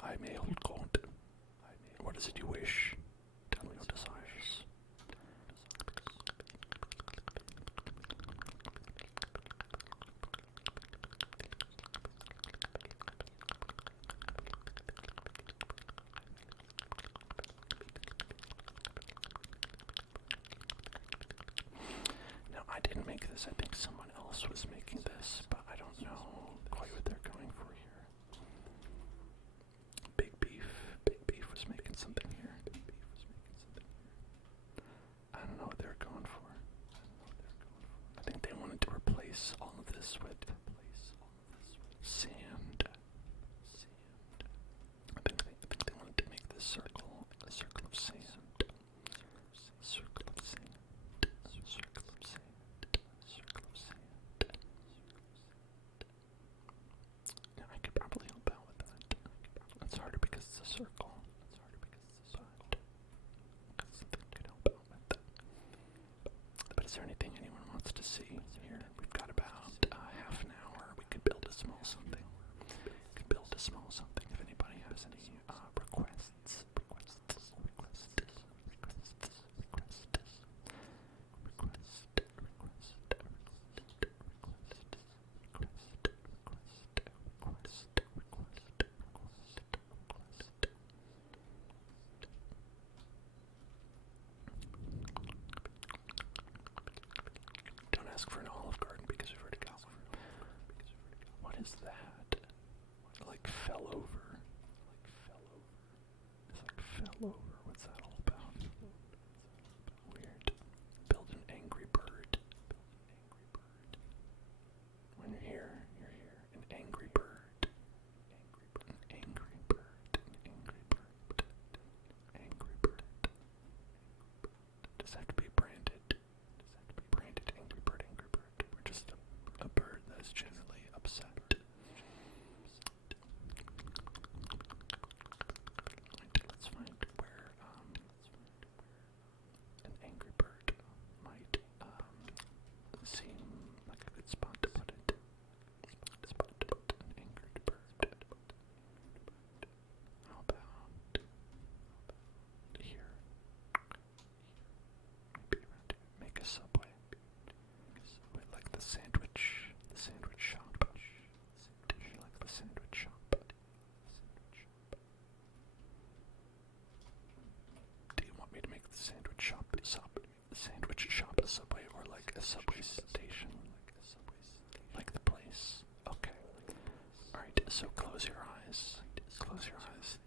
I may hold court. What is it you wish? Tell me your desires. Now, I didn't make this. I think someone else was making this, but I don't know quite what they're going for here. Big Beef was making something here. I don't know what they're going for. I think they wanted to replace all of this with sand. I think they wanted to make this circle a circle of sand. Circle of sand. Circle of sand. Circle of sand. Yeah, I could probably help out with that. It's harder because it's a circle. But something could help out with that. But is there anything anyone wants to see here? We've got about half an hour. We could build a small something. If anybody has any requests. Don't ask for an Olive Garden because we've already got one. What is that? Like fell over. It's like fell over. What's that all about? Weird. Build an angry bird. When you're here. An angry bird. An angry bird. Does that have to be branded? Angry bird. Or just a bird that's generally upset. Let's find where an angry bird might seem like a good spot to put it. An angry bird. How about here? Maybe around here. Make a subway. Like the sandwich shop. Like the sandwich shop. Do you want me to make the sandwich shop a subway, or like a subway station? Like the place? Okay. Alright, so close your eyes.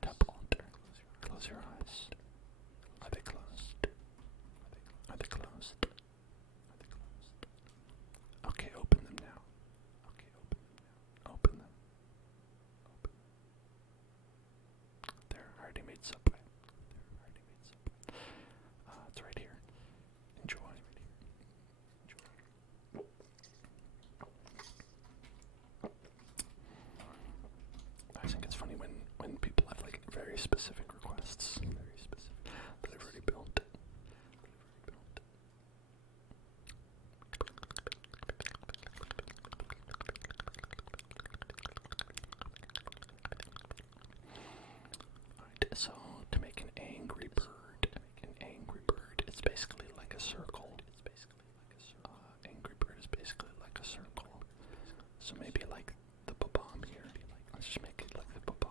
Tap Alt. Close your eyes. Are they closed? Okay, open them now. Open them. There, I already made subway. It's right here. Enjoy. I think it's funny when people have like very specific requests that I've already built. Alright, so to make an angry bird, it's basically like a circle. Angry bird is basically like a circle. So maybe like the ba-bomb here. Let's just make it like the ba-bomb.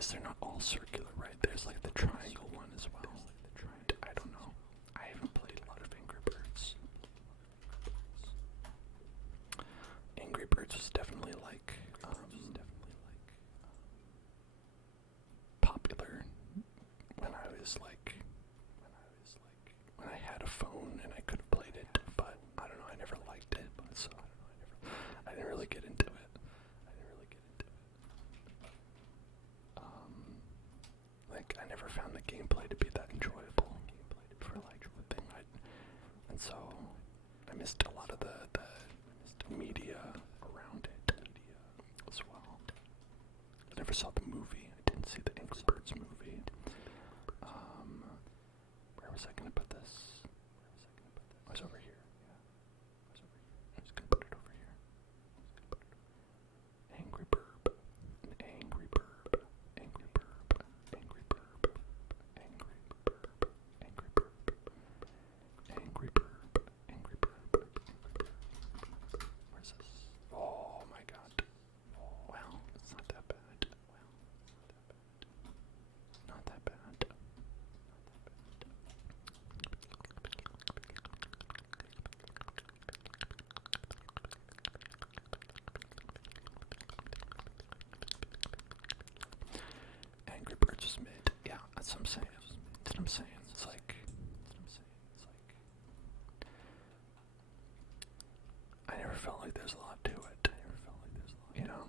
guess they're not all circular, right? There's like the triangle one as well. I don't know. I haven't played a lot of Angry Birds. Angry Birds was definitely like popular when I was like when I had a phone and I could have played it, but I don't know, I never liked it, so I didn't really get into it. Like I never found the gameplay to be that enjoyable for like the thing and so I missed a lot of the media around it as well. I never saw the movie. I didn't see the Angry Birds movie. Where was I gonna put this? I was over here. I'm just gonna put it over here. Angry Burb. Angry Burb. Angry Burb. Angry Burb. Angry Burb. Angry Burb. Angry Burb. Angry Burb. Where's this? Oh my god. Well, it's not that bad. Not that bad. Angry Birds was mid. Yeah, that's what I'm saying. That's what I'm saying. It's like I never felt like there's a lot to it. You know?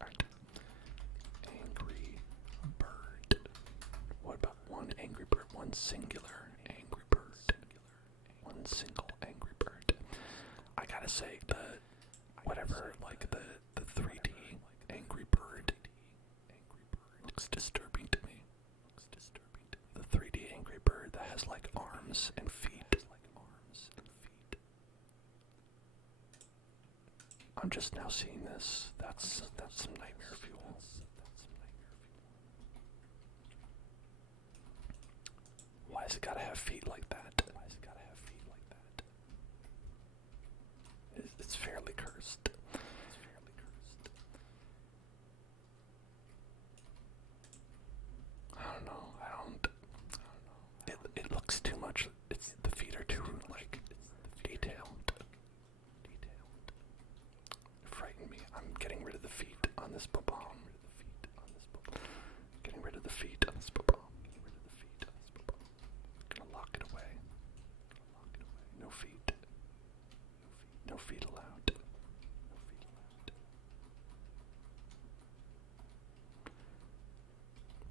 Alright. Angry Bird. What about one Angry Bird? One singular Angry Bird. One single Angry Bird. I gotta say, whatever, like the 3D Angry Bird looks disturbing to me. The 3D Angry Bird that has like arms and feet. I'm just now seeing this. That's some nightmare fuel. Why has it gotta have feet like that? It's fairly cursed. I don't know. It looks too much. The feet are too like detailed. Frighten me. I'm getting rid of the feet on this bomb. Getting rid of the feet on this bomb. Gonna lock it away. No feet. No feet allowed.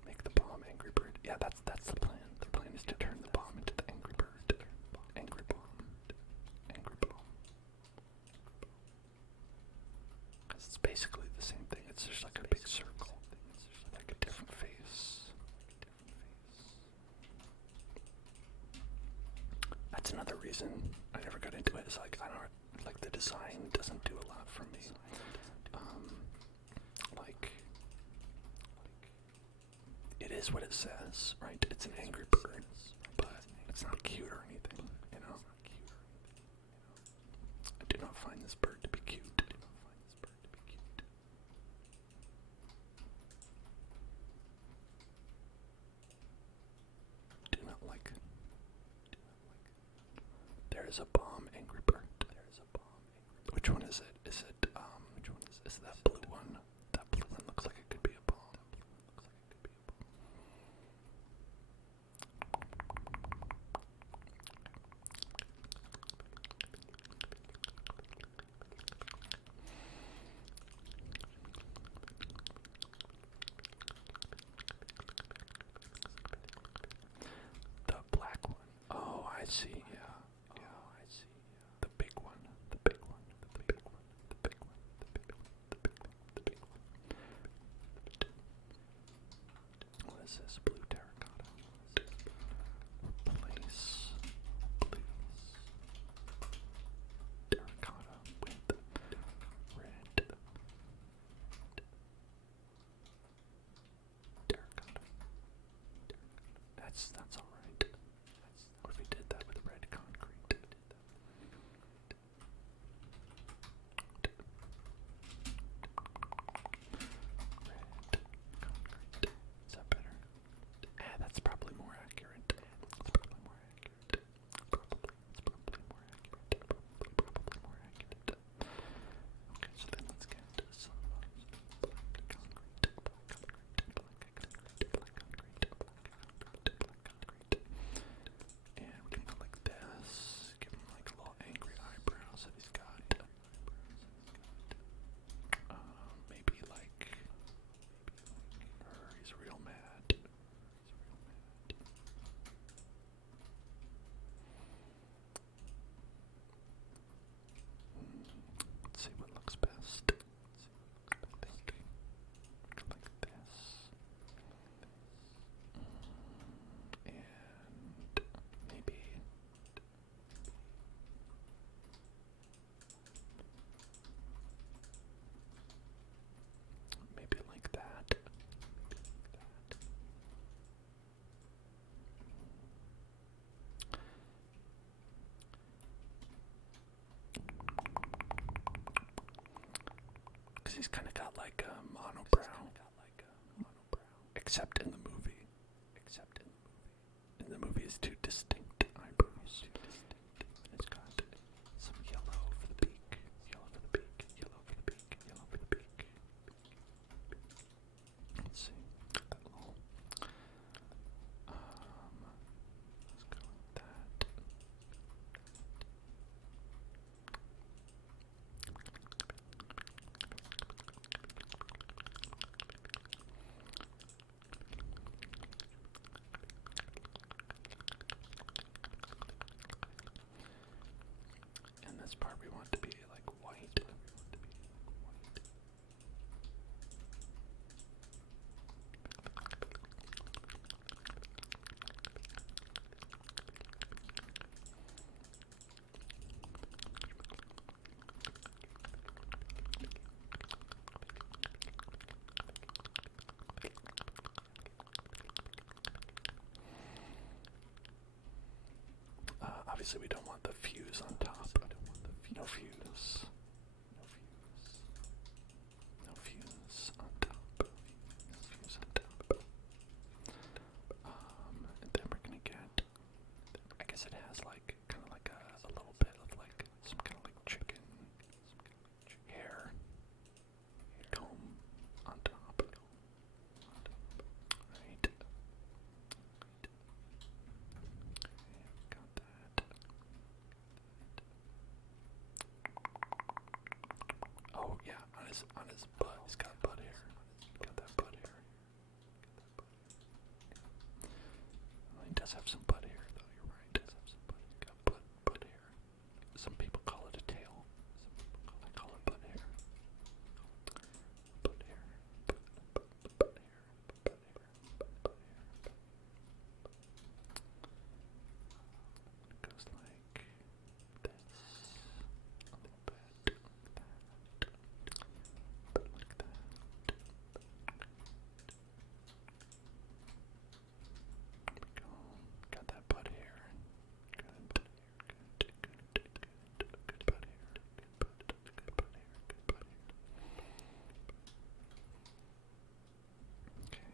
Make the bomb Angry Bird. Yeah, that's the plan. The plan is to turn the bomb into the Angry Bird. Angry bomb. Angry bomb. Because it's basically the same thing. It's just like a big circle. Like a different face. That's another reason I never got into it. Is like I don't like the design doesn't do a lot for me. Like it is what it says, right? It's an Angry Bird, but it's not cute or anything, you know. I do not find this bird to be cute. Do not like. There is a bomb Angry Bird. Which one is it? Is it is that blue one? That blue one looks like it could be a bomb. The black one. Oh, I see. Yeah. The big one. What is this? Blue terracotta. Replace blue terracotta with red terracotta. That's alright. he's kind of got like a monobrow. Except in the movie. In the movie, it's two distinct eyebrows. It's got some yellow for the beak, yellow for the beak, yellow for the beak, yellow for the beak. Let's see. Got that little. Let's go with that. And this part we want to be like white. Obviously we don't want the fuse on top. No fuse. No fuse on top. No fuse on top. And then we're gonna get, I guess it has like, kind of like a little bit of like, some kind of like chicken hair comb on top. Right. Got that. Oh yeah, on his butt, he's got butt hair. Got that butt hair. Well, he does have some butt hair, though. You're right. Does have some butt. Got butt hair. Some people call it a tail. I call it butt hair. Butt hair. Butt hair. Butt hair. Butt hair. It goes like this. A little bit. Like that. There we go. Got that butt hair. Good. Good butt hair. Good butt hair. Good butt hair. Okay.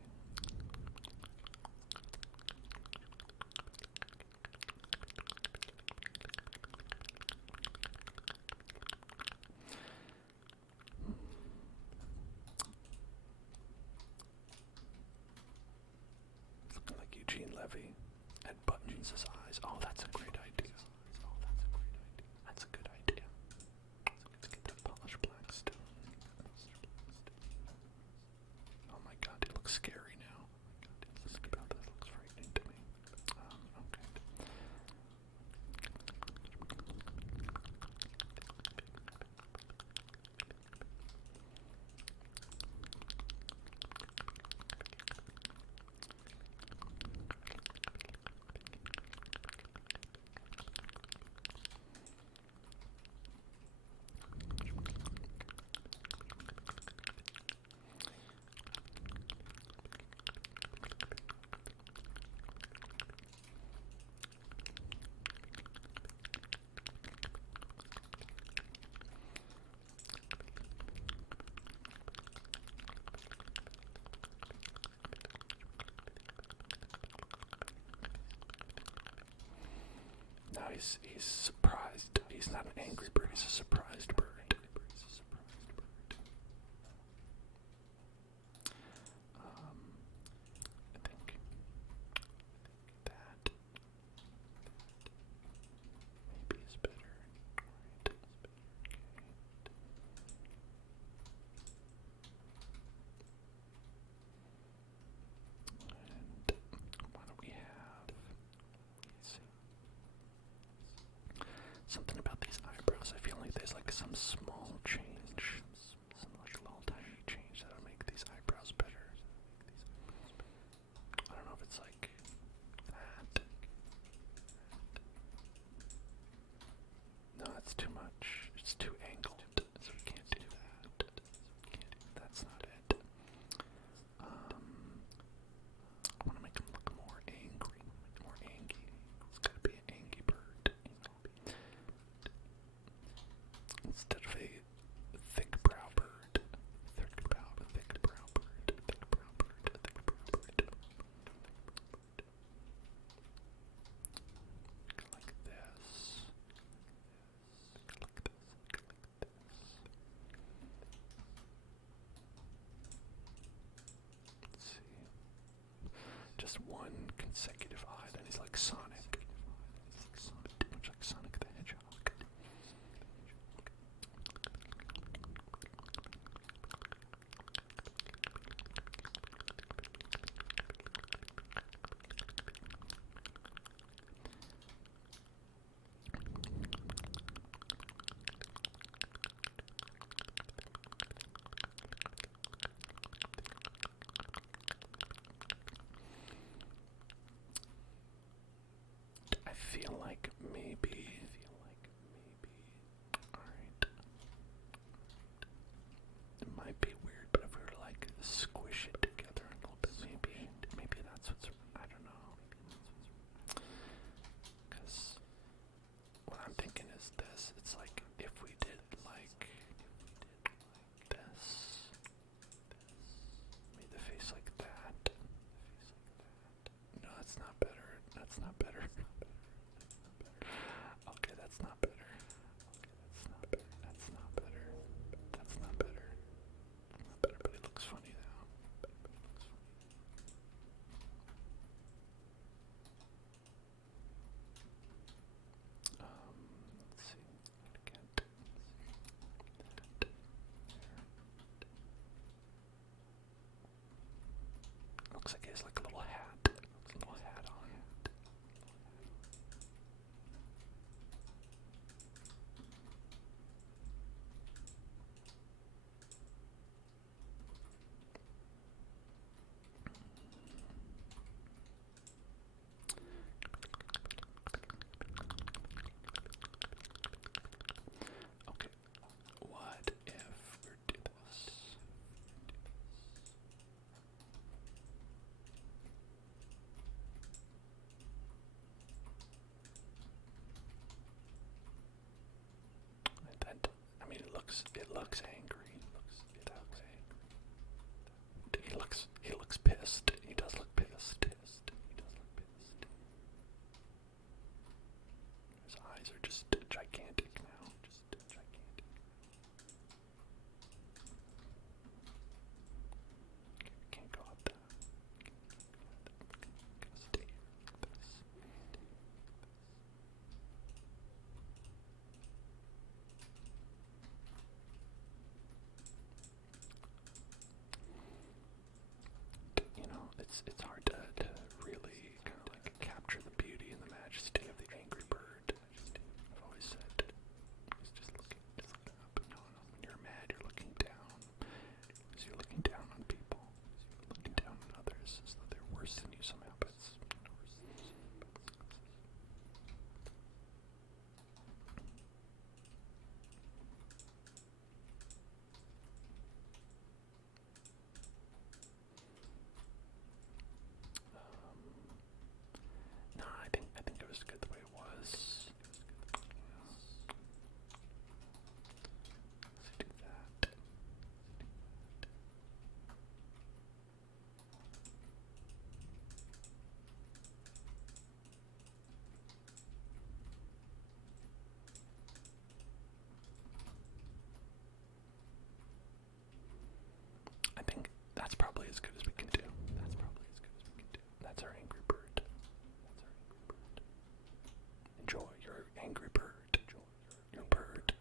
It's looking like Eugene Levy had buttons as eyes. Oh, that's a great idea. That's a good idea. Let's get that polished black stone. Oh my god, it looks scary now. Think about that, it looks frightening to me. Okay. Now he's surprised. He's not an angry bird, he's a surprised bird. I think that maybe is better. Right. And what do we have? Let's see. Something about these eyebrows. I feel like there's like some just one consecutive eye. Then he's like Sonic. Much like Sonic the Hedgehog. I feel like maybe. Alright. It might be weird, but if we were to like squish it together a little bit, maybe that's what's. I don't know. Because what I'm thinking is this. It's like if we did like this, made the face like that. No, that's not better. That's not better. Okay, that's not better. That's not better. That's not better. Not better, but it looks funny now. Let's see. Again. Looks like he has like a little hat. A little hat on. Okay, what if we do this? I mean, it looks angry. He looks pissed. He does look pissed. His eyes are just gigantic now. Can't go up there. Gotta stay here like this. You know, it's hard to really kind of like capture the beauty and the majesty of the angry bird. I've always said he's just looking up. No, when you're mad, you're looking down. So you're looking down on people. You're looking down on others as though they're worse than you somehow. But it's no, I think it was good the way it was. Let's do that. I think that's probably as good as we can do. That's our angry bird. Enjoy your angry bird. Your bird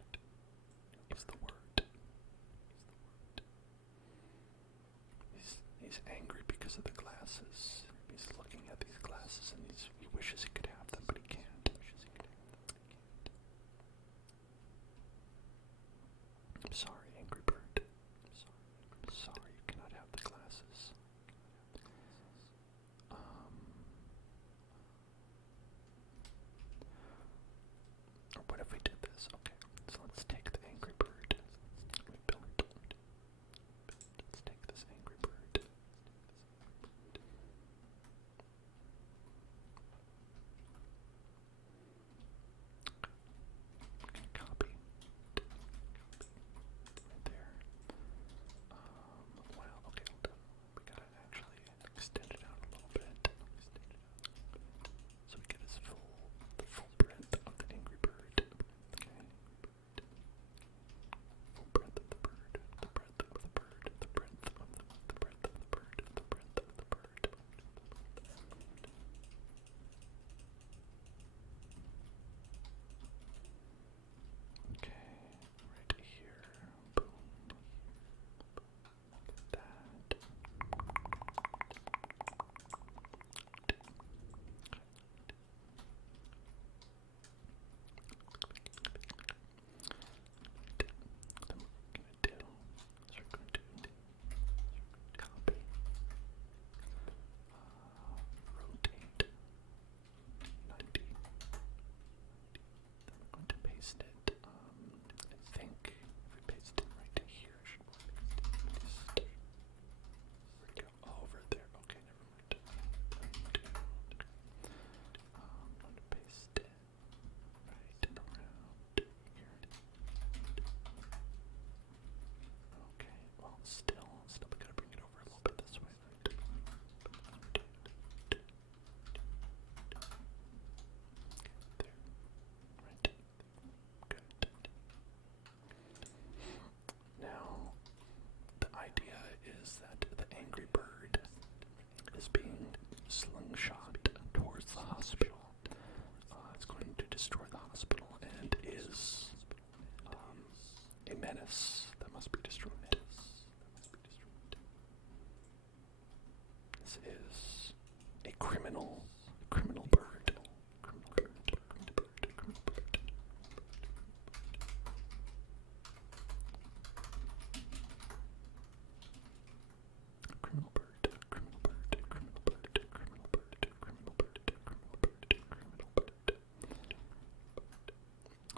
is the word. He's angry because of the glasses. He's looking at these glasses and he wishes he could have them, but he can't. I'm sorry, angry bird. I'm sorry you cannot have the glasses. Or what if we did this? Okay, so let's take the angry bird. We built. Let's take this angry bird. This is a criminal bird. Criminal bird.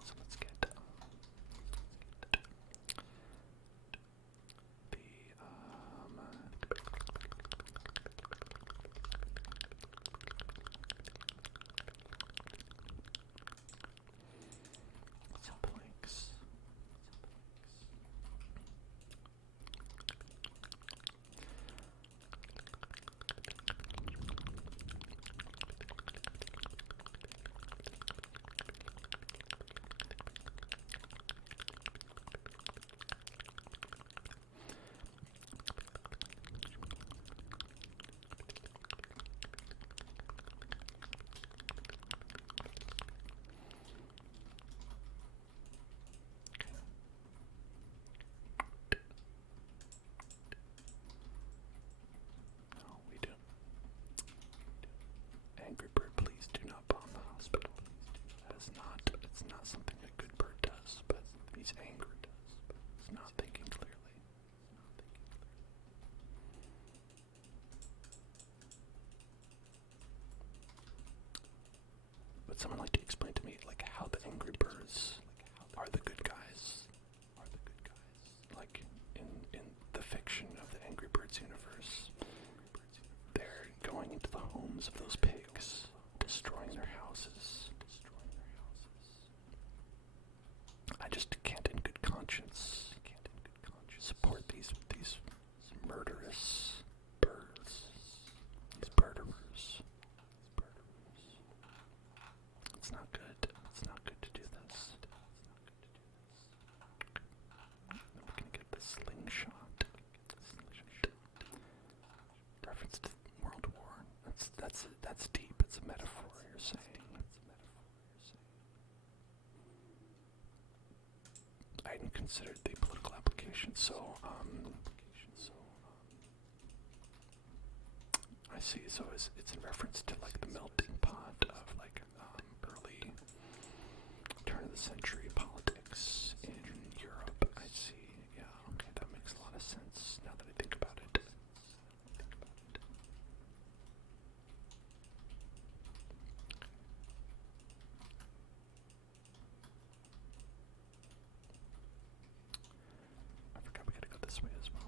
So let's get the some planks. No, we do. Angry bird, please do not bomb the hospital. It's not something a good bird does, but he's angry. He's not thinking clearly. Would someone like to explain to me, like, how the angry birds are the good guys? Like, in the fiction of the Angry Birds universe, they're going into the homes of those pigs, destroying their houses. I just can't in good conscience support these murderous birds, these birderers. It's not good. It's not good to do this. Then we're gonna get the slingshot. Reference to World War. That's deep. It's a metaphor. You're saying. I hadn't considered the political application. So I see. So it's in reference to like the melting pot of like early turn of the century politics in Europe. I see. Yeah. Okay, that makes a lot of sense now that I think about it. I forgot we gotta go this way as well.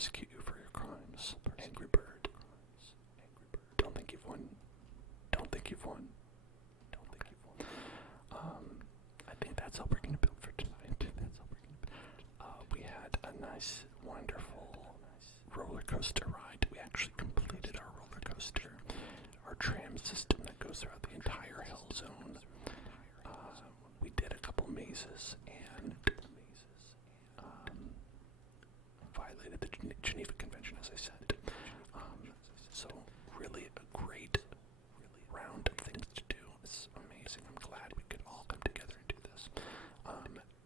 persecute you for your crimes. Angry bird. Don't think you've won. Don't think you've won. Don't think you've won. I think that's all we're gonna build for tonight. We had a nice, wonderful roller coaster ride. We actually completed our roller coaster, our tram system that goes throughout the entire hell zone. We did a couple mazes and violated the Geneva Convention, as I said. So really a great round of things to do. It's amazing. I'm glad we could all come together and do this.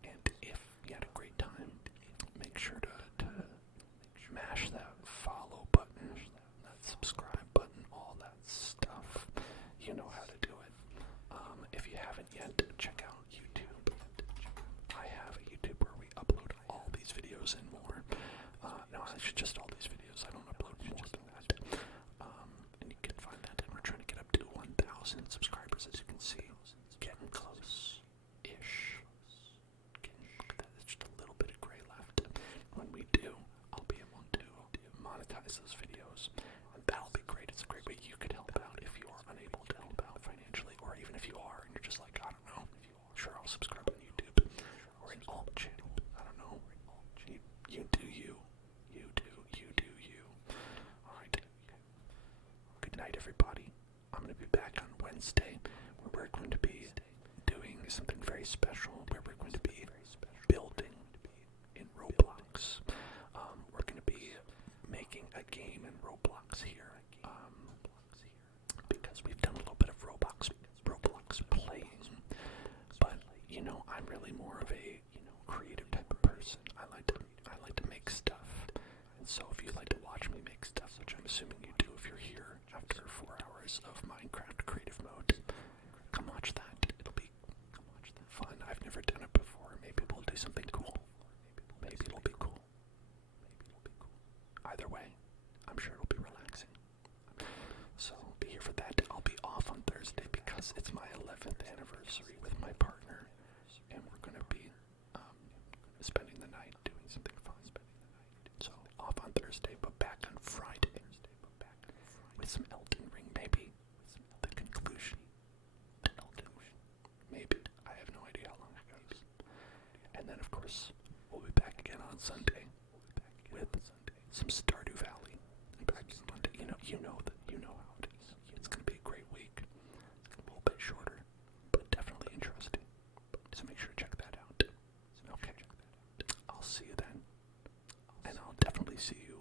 And if you had a great time, make sure to mash that follow button, that subscribe button, all that stuff. You know how to do it. If you haven't yet, check out YouTube. I have a YouTube where we upload all these videos and more. No, it's just all these videos. I don't upload more than that. And you can find that. And we're trying to get up to 1,000 subscribers, as you can see. Getting close-ish. Look at that. There's just a little bit of gray left. When we do, I'll be able to monetize those videos. And that'll be great. It's a great way you could help out if you are unable to help out financially. Or even if you are and you're just like, I don't know. Sure, I'll subscribe on YouTube. Or an alt channel. I don't know. You do you. You do you. Alright. Good night, everybody. I'm going to be back on Wednesday, where we're going to be doing something very special, where we're going to be building in Roblox. We're going to be making a game in Roblox here, because we've done a little bit of Roblox playing, but, you know, I'm really more of a, creative type of person. I like to make stuff, and so if you'd like to watch me make stuff, which I'm assuming you do if you're here after 4 hours of Minecraft creative mode, come watch that. It'll be fun. I've never done it before. Maybe we'll do something cool. Maybe it'll be cool. Either way, I'm sure it'll be relaxing. So be here for that. I'll be off on Thursday because it's my 11th anniversary with my partner, and we're going to be spending the night doing something fun. So off on Thursday, but back on Friday with some Elden Ring, maybe. The conclusion. Elden Ring. Maybe. I have no idea how long it goes. And then, of course, we'll be back again on Sunday with some Stardew Valley. Back in Monday. You know how it is. It's going to be a great week. It's a little bit shorter, but definitely interesting. So make sure to check that out. Okay. I'll see you then. And I'll definitely see you